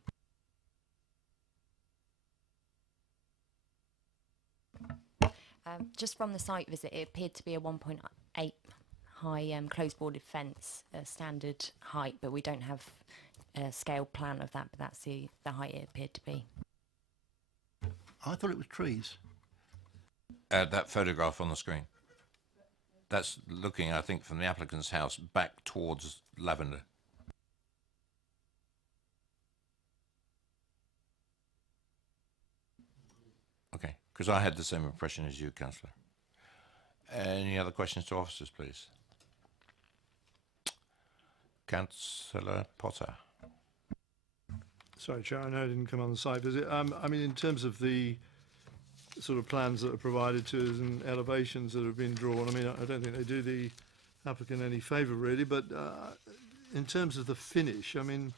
Just from the site visit, it appeared to be a 1.8 high closed boarded fence, standard height, but we don't have a scale plan of that, but that's the height it appeared to be. I thought it was trees. That photograph on the screen. That's looking, I think, from the applicant's house back towards Lavender. Okay, because I had the same impression as you, Councillor. Any other questions to officers, please? Councillor Potter. Sorry, Chair, I know I didn't come on the site visit. I mean, in terms of the sort of plans that are provided to us and elevations that have been drawn, I mean, I don't think they do the applicant any favour, really, but in terms of the finish, I mean,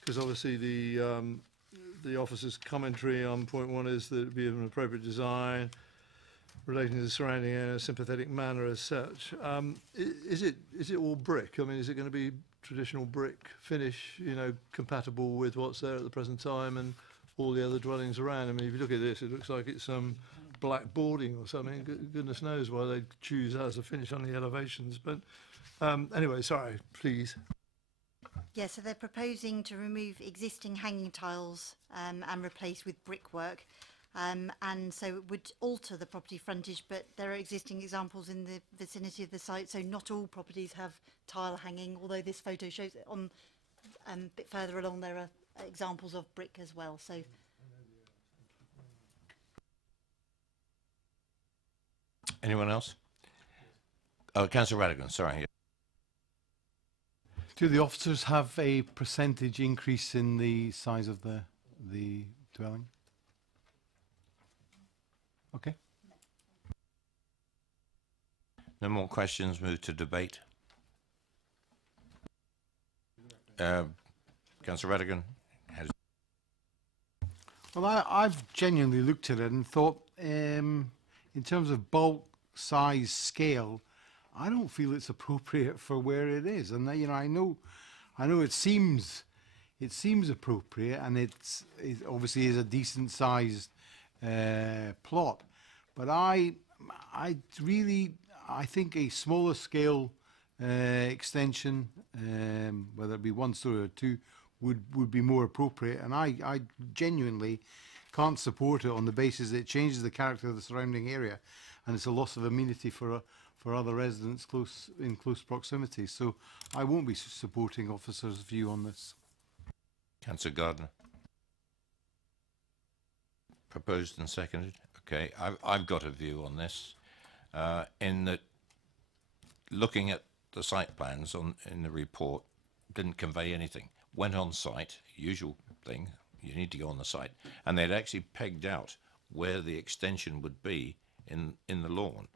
because obviously the officer's commentary on point 1 is that it be of an appropriate design, relating to the surrounding area in a sympathetic manner as such. Is it all brick? I mean, is it going to be traditional brick finish, you know, compatible with what's there at the present time and all the other dwellings around? I mean, if you look at this, it looks like it's some black boarding or something. Goodness knows why they choose that as a finish on the elevations. But anyway, sorry, please. Yeah, so they're proposing to remove existing hanging tiles and replace with brickwork. And so it would alter the property frontage, but there are existing examples in the vicinity of the site, so not all properties have tile hanging, although this photo shows it on a bit further along there are examples of brick as well. So anyone else? Oh, Councillor Radigan, sorry. Do the officers have a percentage increase in the size of the dwelling? Okay. No more questions. Move to debate. Councillor Radigan. Well, I've genuinely looked at it and thought, in terms of bulk, size, scale, I don't feel it's appropriate for where it is. And you know, I know it seems appropriate, and it obviously is a decent sized plot, but I think a smaller scale extension, whether it be 1 story or 2, would be more appropriate. And I genuinely can't support it on the basis that it changes the character of the surrounding area, and it's a loss of amenity for other residents in close proximity. So I won't be supporting officers' view on this. Councillor Gardner. Proposed and seconded. Okay, I've got a view on this, in that looking at the site plans in the report didn't convey anything. Went on site, usual thing, you need to go on the site, and they'd actually pegged out where the extension would be in the lawn.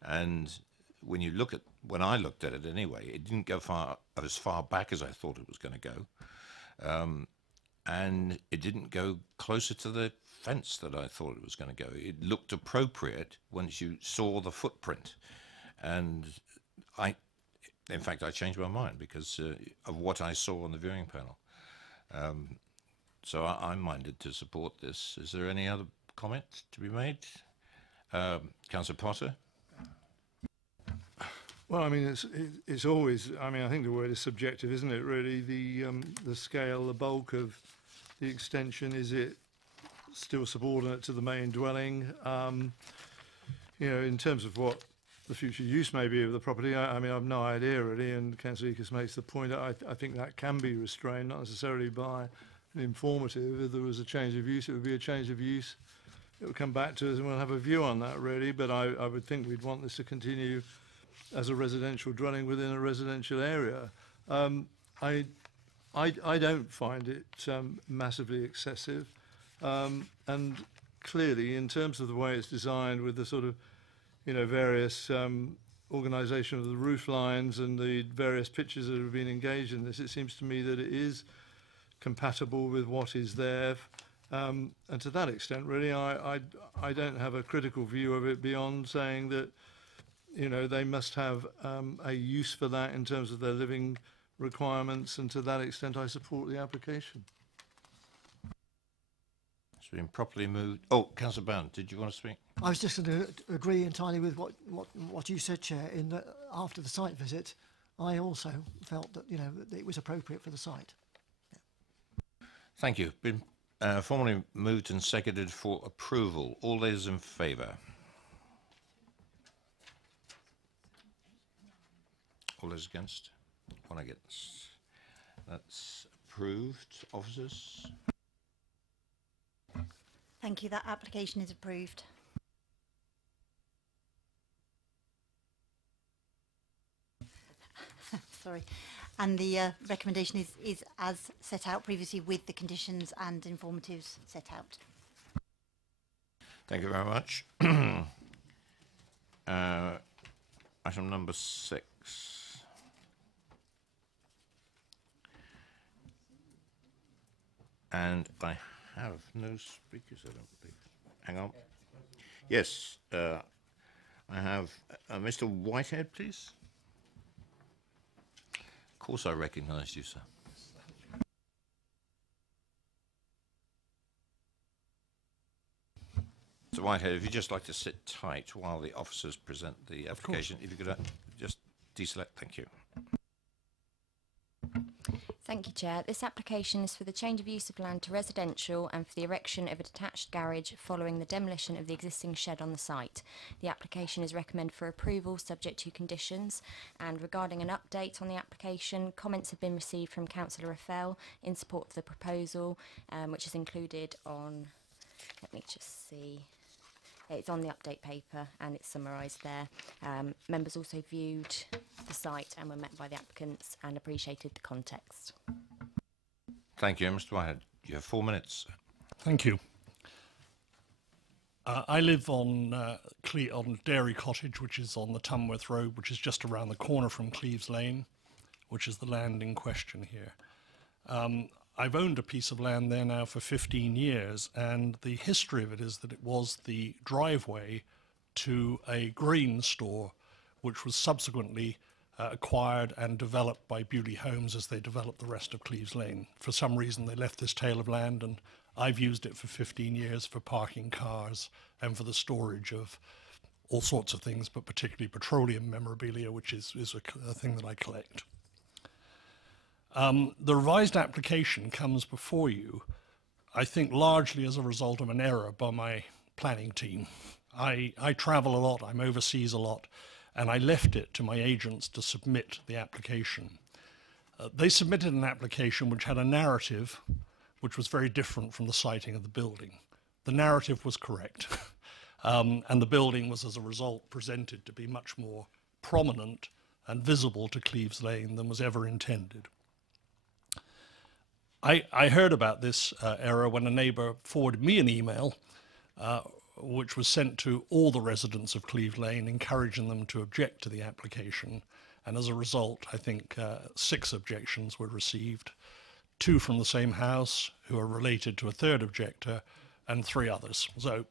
And when I looked at it anyway, it didn't go as far back as I thought it was going to go. And it didn't go closer to the fence that I thought it was going to go. It looked appropriate once you saw the footprint. And in fact, I changed my mind because of what I saw on the viewing panel. So I'm minded to support this. Is there any other comment to be made? Councillor Potter? Well, I mean, it's always, I mean, I think the word is subjective, isn't it, really? The scale, the bulk of the extension, is it still subordinate to the main dwelling? You know, in terms of what the future use may be of the property, I mean, I've no idea, really, and Councillor Eakes makes the point. I think that can be restrained, not necessarily by an informative. If there was a change of use, it would be a change of use. It would come back to us and we'll have a view on that, really, but I would think we'd want this to continue as a residential dwelling within a residential area. I don't find it massively excessive, and clearly, in terms of the way it's designed, with the sort of, you know, various organisation of the roof lines and the various pitches that have been engaged in this, it seems to me that it is compatible with what is there. And to that extent, really, I don't have a critical view of it beyond saying that, you know, they must have a use for that in terms of their living requirements, and to that extent I support the application. It's been properly moved. Oh, Councillor Bound, did you want to speak? I was just going to agree entirely with what you said, Chair, in that after the site visit, I also felt that, you know, that it was appropriate for the site. Yeah. Thank you. Been formally moved and seconded for approval. All those in favour? All those against? One against. That's approved. Officers? Thank you. That application is approved. Sorry. And the recommendation is as set out previously, with the conditions and informatives set out. Thank you very much. Item number 6. And I have no speakers, I don't believe. Hang on. Yes, I have Mr. Whitehead, please. Of course I recognised you, sir. Mr. Whitehead, if you'd just like to sit tight while the officers present the application, if you could just deselect, thank you. Thank you, Chair. This application is for the change of use of land to residential and for the erection of a detached garage following the demolition of the existing shed on the site. The application is recommended for approval subject to conditions, and regarding an update on the application, comments have been received from Councillor Rafael in support of the proposal, which is included on, let me just see. It's on the update paper and it's summarised there. Members also viewed the site and were met by the applicants and appreciated the context. Thank you, Mr. Whitehead. You have 4 minutes. Thank you. I live on Dairy Cottage, which is on the Tunworth Road, which is just around the corner from Cleves Lane, which is the land in question here. I've owned a piece of land there now for 15 years, and the history of it is that it was the driveway to a grain store, which was subsequently acquired and developed by Bewley Homes as they developed the rest of Cleves Lane. For some reason, they left this tail of land, and I've used it for 15 years for parking cars and for the storage of all sorts of things, but particularly petroleum memorabilia, which is a thing that I collect. The revised application comes before you, I think, largely as a result of an error by my planning team. I travel a lot, I'm overseas a lot, and I left it to my agents to submit the application. They submitted an application which had a narrative which was very different from the siting of the building. the narrative was correct. And the building was, as a result, presented to be much more prominent and visible to Cleves Lane than was ever intended. I heard about this error when a neighbour forwarded me an email which was sent to all the residents of Cleves Lane, encouraging them to object to the application. And as a result, I think 6 objections were received, 2 from the same house who are related to a third objector, and 3 others. So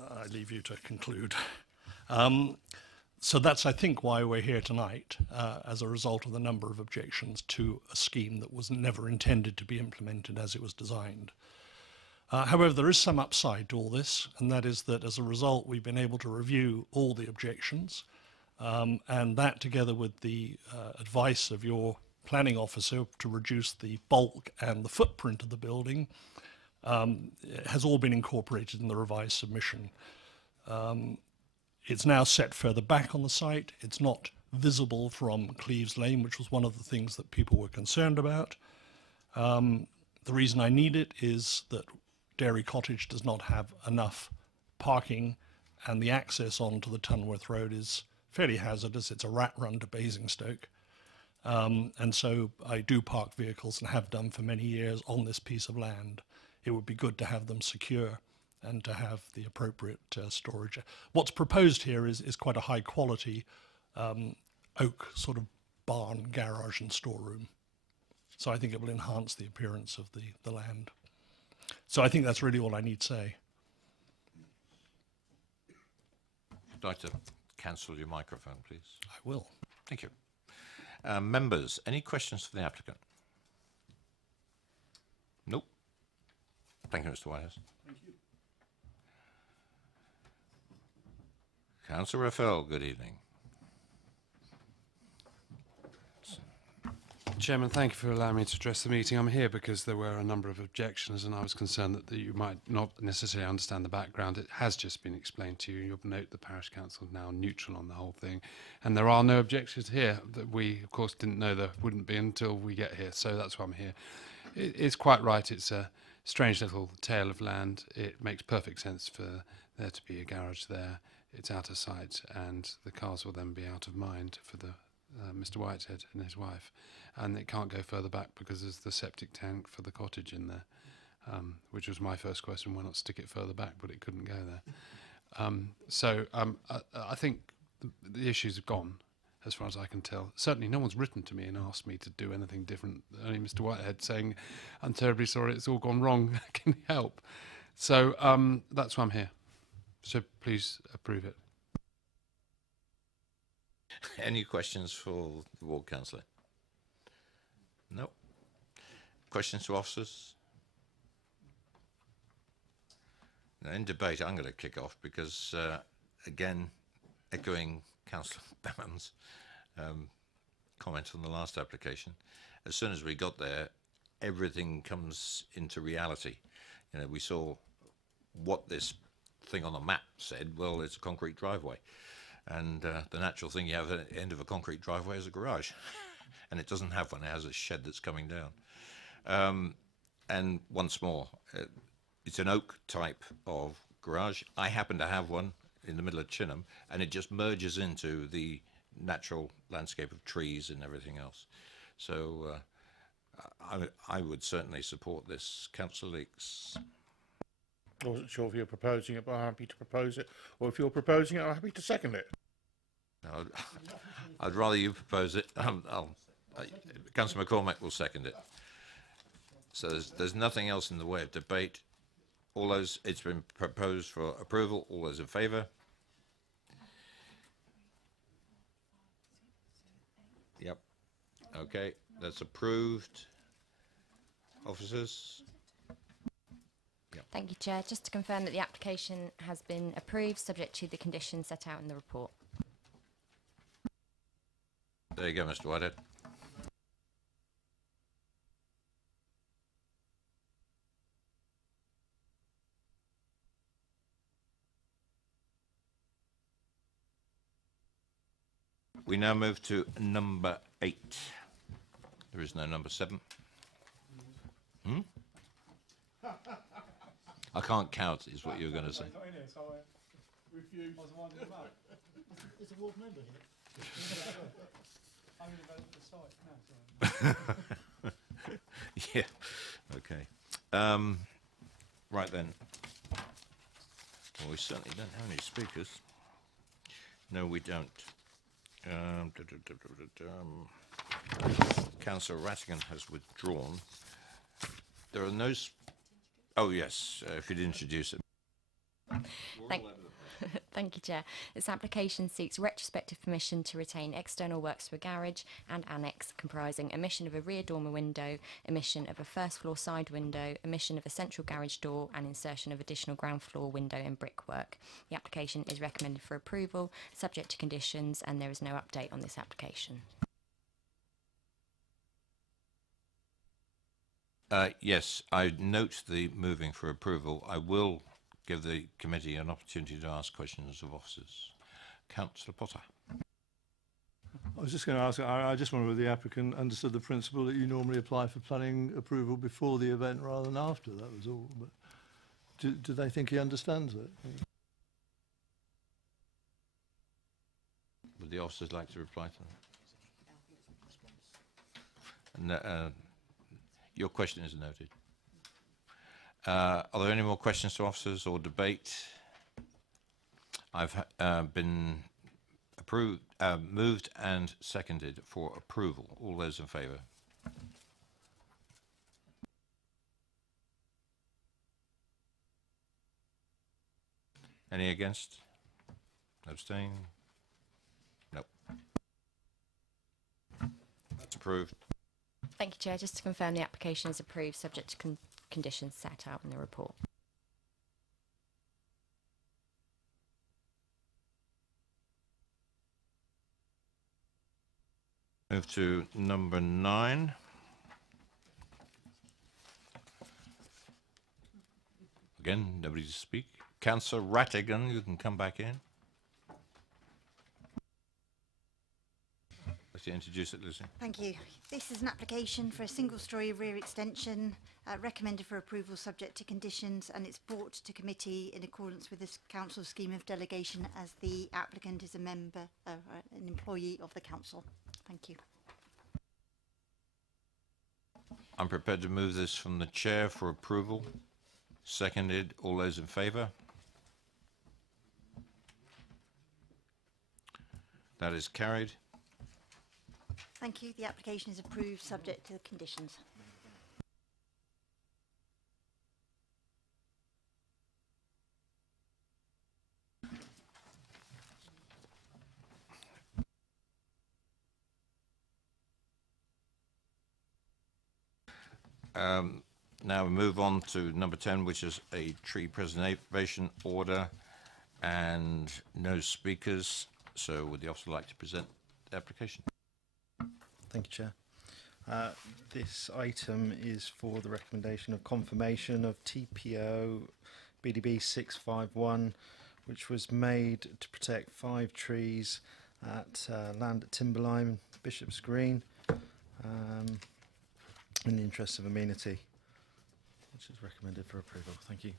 I leave you to conclude. So that's, I think, why we're here tonight, as a result of the number of objections to a scheme that was never intended to be implemented as it was designed. However, there is some upside to all this, and that is that as a result, we've been able to review all the objections, and that, together with the advice of your planning officer to reduce the bulk and the footprint of the building, has all been incorporated in the revised submission. It's now set further back on the site. It's not visible from Cleves Lane, which was one of the things that people were concerned about. The reason I need it is that Dairy Cottage does not have enough parking, and the access onto the Tunworth Road is fairly hazardous. It's a rat run to Basingstoke. And so I do park vehicles and have done for many years on this piece of land. It would be good to have them secure and to have the appropriate storage. What's proposed here is quite a high quality oak sort of barn, garage and storeroom. So I think it will enhance the appearance of the land. So I think that's really all I need to say. I'd like to cancel your microphone, please. I will. Thank you. Members, any questions for the applicant? Nope. Thank you, Mr. Whitehouse. Thank you. Councillor Raphael, good evening. Chairman, thank you for allowing me to address the meeting. I'm here because there were a number of objections and I was concerned that you might not necessarily understand the background. It has just been explained to you. You'll note the Parish Council is now neutral on the whole thing. And there are no objections here that we, of course, didn't know there wouldn't be until we get here. So that's why I'm here. It's quite right. It's a strange little tail of land. It makes perfect sense for there to be a garage there. It's out of sight and the cars will then be out of mind for the Mr. Whitehead and his wife, and it can't go further back because there's the septic tank for the cottage in there, which was my first question, why not stick it further back, but it couldn't go there. I think the issues are gone as far as I can tell. Certainly no one's written to me and asked me to do anything different, only Mr. Whitehead saying, I'm terribly sorry, it's all gone wrong, can you help? So that's why I'm here. So please approve it. Any questions for the ward councillor? No. Questions to officers? Now, in debate, I'm going to kick off because, again, echoing Councillor Bamman's comment on the last application, as soon as we got there, everything comes into reality. You know, we saw what this thing on the map said. Well, it's a concrete driveway. And the natural thing you have at the end of a concrete driveway is a garage. And it doesn't have one, it has a shed that's coming down. And once more, it's an oak type of garage. I happen to have one in the middle of Chinham, and it just merges into the natural landscape of trees and everything else. So I would certainly support this, Councillor Leeks. I wasn't sure if you're proposing it, but I'm happy to propose it. Or if you're proposing it, I'm happy to second it. No, I'd rather you propose it. Councillor McCormack will second it. So there's nothing else in the way of debate. All those, it's been proposed for approval. All those in favour? Yep. Okay, that's approved. Officers? Thank you, Chair. Just to confirm that the application has been approved, subject to the conditions set out in the report. There you go, Mr. Whitehead. We now move to number 8. There is no number 7. I can't count, is what you're going to say. Is the ward member here? I'm going to vote for the site. No, sorry. Yeah, okay. Right then. Well, we certainly don't have any speakers. No, we don't. Councillor Rattigan has withdrawn. There are no... Oh, yes, if you'd introduce it. Thank you, Chair. This application seeks retrospective permission to retain external works for a garage and annex comprising omission of a rear dormer window, omission of a first floor side window, omission of a central garage door and insertion of additional ground floor window and brickwork. The application is recommended for approval, subject to conditions, and there is no update on this application. Yes, I note the moving for approval. I will give the committee an opportunity to ask questions of officers. Councillor Potter. I was just going to ask, I just wonder whether the applicant understood the principle that you normally apply for planning approval before the event rather than after, that was all. But do they think he understands it? Would the officers like to reply to that? No, your question is noted. Are there any more questions to officers or debate? I've been approved, moved and seconded for approval. All those in favour? Any against? Abstain? No. That's approved. Thank you, Chair. Just to confirm, the application is approved subject to conditions set out in the report. Move to number 9. Again, nobody to speak. Councillor Rattigan, you can come back in. Let's introduce it, Lucy. Thank you. This is an application for a single-storey rear extension recommended for approval subject to conditions, and it's brought to committee in accordance with this council scheme of delegation as the applicant is a member, an employee of the council. Thank you. I'm prepared to move this from the chair for approval. Seconded. All those in favour? That is carried. Thank you. The application is approved subject to the conditions. Now we move on to number 10, which is a tree preservation order, and no speakers. So would the officer like to present the application? Thank you, Chair. This item is for the recommendation of confirmation of TPO BDB 651, which was made to protect 5 trees at land at Timberline, Bishop's Green, in the interest of amenity, which is recommended for approval. Thank you.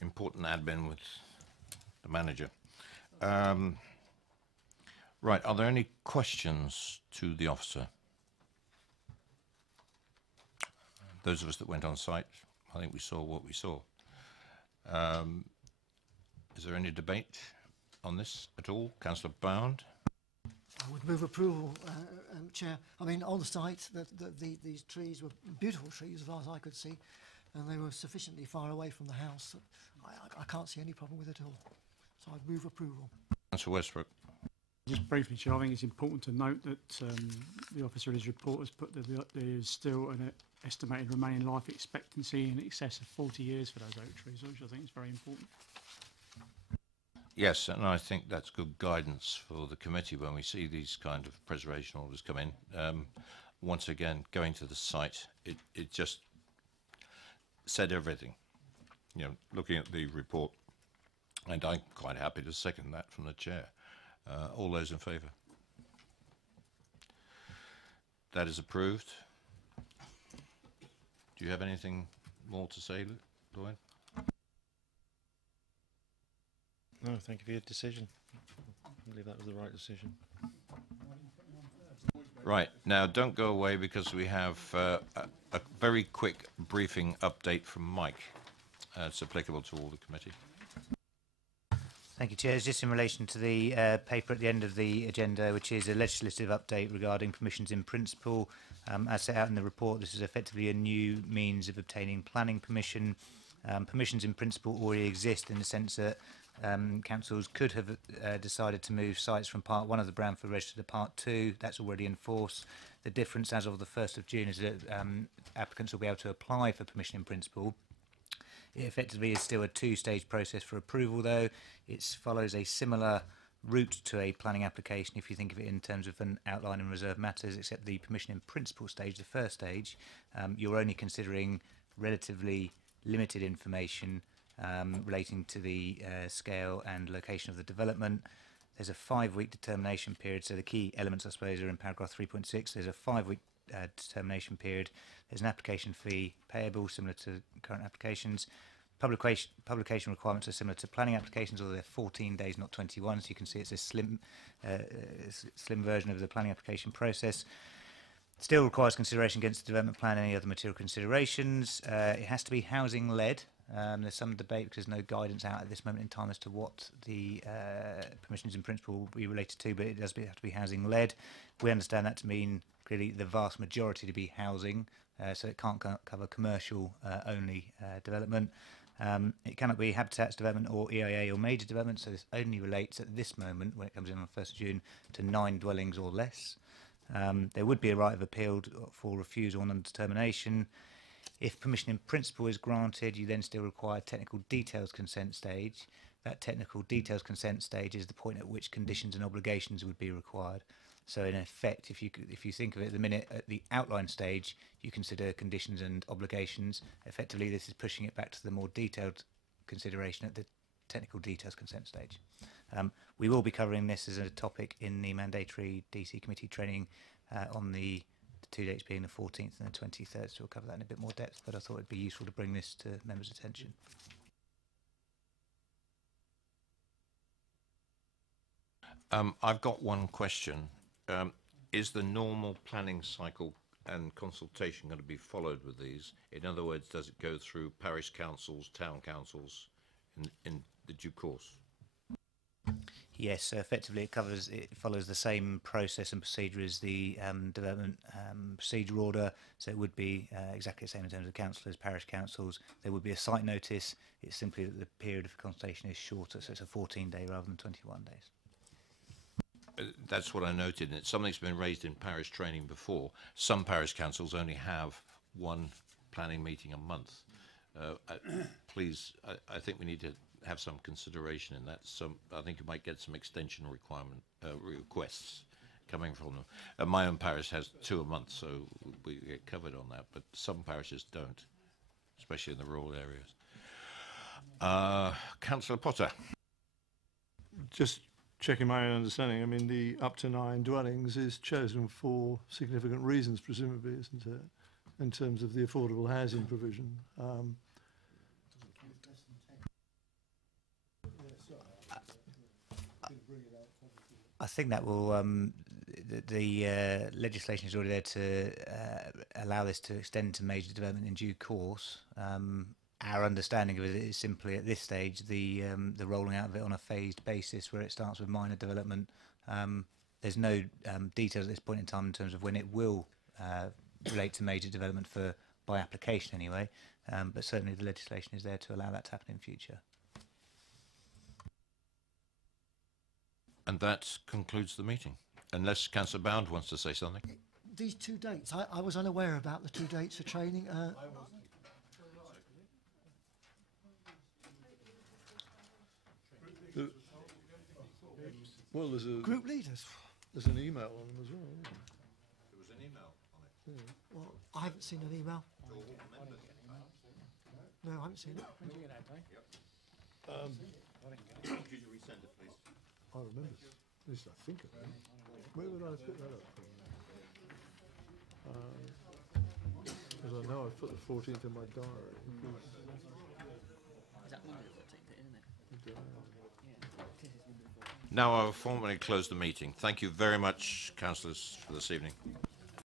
Important admin with the manager. Right, are there any questions to the officer? Those of us that went on site, I think we saw what we saw. Is there any debate on this at all? Councillor Bound? I would move approval, Chair. I mean, on the site, these trees were beautiful trees as far as I could see, and they were sufficiently far away from the house that I can't see any problem with it at all. So I'd move approval. Councillor Westbrook? Just briefly, Chair, I think it's important to note that the officer in his report has put that there is still an estimated remaining life expectancy in excess of 40 years for those oak trees, which I think is very important. Yes, and I think that's good guidance for the committee when we see these kind of preservation orders come in. Once again, going to the site, it just said everything. You know, looking at the report, And I'm quite happy to second that from the chair. All those in favour? That is approved. Do you have anything more to say, Lloyd? No, thank you for your decision. I believe that was the right decision. Right, now don't go away because we have a very quick briefing update from Mike. It's applicable to all the committee. Thank you, Chair. It's just in relation to the paper at the end of the agenda, which is a legislative update regarding permissions in principle. As set out in the report, this is effectively a new means of obtaining planning permission. Permissions in principle already exist in the sense that councils could have decided to move sites from Part 1 of the Bramford Register to Part 2. That's already in force. The difference as of the 1st of June is that applicants will be able to apply for permission in principle. It effectively is still a two-stage process for approval, though. It follows a similar route to a planning application, if you think of it in terms of an outline and reserved matters, except the permission in principle stage, the first stage, you're only considering relatively limited information relating to the scale and location of the development. There's a 5-week determination period, so the key elements, I suppose, are in paragraph 3.6. There's a 5-week determination period. There's an application fee payable, similar to current applications. Publication requirements are similar to planning applications, although they're 14 days, not 21. So you can see it's a slim version of the planning application process. Still requires consideration against the development plan and any other material considerations. It has to be housing-led. There's some debate because there's no guidance out at this moment in time as to what the permissions in principle will be related to, but it does have to be housing-led. We understand that to mean clearly the vast majority to be housing, so it can't cover commercial only development. It cannot be habitats development or EIA or major development, so this only relates at this moment, when it comes in on 1st of June, to 9 dwellings or less. There would be a right of appeal for refusal on undetermination. If permission in principle is granted, you then still require technical details consent stage. That technical details consent stage is the point at which conditions and obligations would be required. So in effect, if you think of it, the minute at the outline stage, you consider conditions and obligations. Effectively, this is pushing it back to the more detailed consideration at the technical details consent stage. We will be covering this as a topic in the mandatory DC committee training on the 2 dates being the 14th and the 23rd, so we'll cover that in a bit more depth, but I thought it'd be useful to bring this to members' attention. I've got one question. Is the normal planning cycle and consultation going to be followed with these? In other words, does it go through parish councils, town councils in the due course? Yes, so effectively it follows the same process and procedure as the development procedure order, so it would be exactly the same in terms of councillors, parish councils. There would be a site notice. It's simply that the period of consultation is shorter, so it's a 14-day rather than 21 days. That's what I noted. It's something that's been raised in parish training before. Some parish councils only have one planning meeting a month. Please, I think we need to have some consideration in that. I think you might get some extension requests coming from them. My own parish has 2 a month, so we get covered on that, but some parishes don't, especially in the rural areas. Councillor Potter. Just checking my own understanding, I mean, the up to 9 dwellings is chosen for significant reasons, presumably, isn't it, in terms of the affordable housing provision? I think that will, the legislation is already there to allow this to extend to major development in due course. Our understanding of it is simply at this stage the rolling out of it on a phased basis where it starts with minor development. There's no details at this point in time in terms of when it will relate to major development by application anyway, but certainly the legislation is there to allow that to happen in future. And that concludes the meeting, unless Councillor Bound wants to say something. These 2 dates, I was unaware about the 2 dates for training. Well, there's a group leaders. There's an email on them as well. There was an email on it. Yeah. Well, I haven't seen an email. No, I haven't seen it. Could you resend it, please? I remember. At least I think of it. Where would I have picked that up from? Because I know I've put the 14th in my diary. Is that Monday the 14th, isn't it? Now I will formally close the meeting. Thank you very much, councillors, for this evening.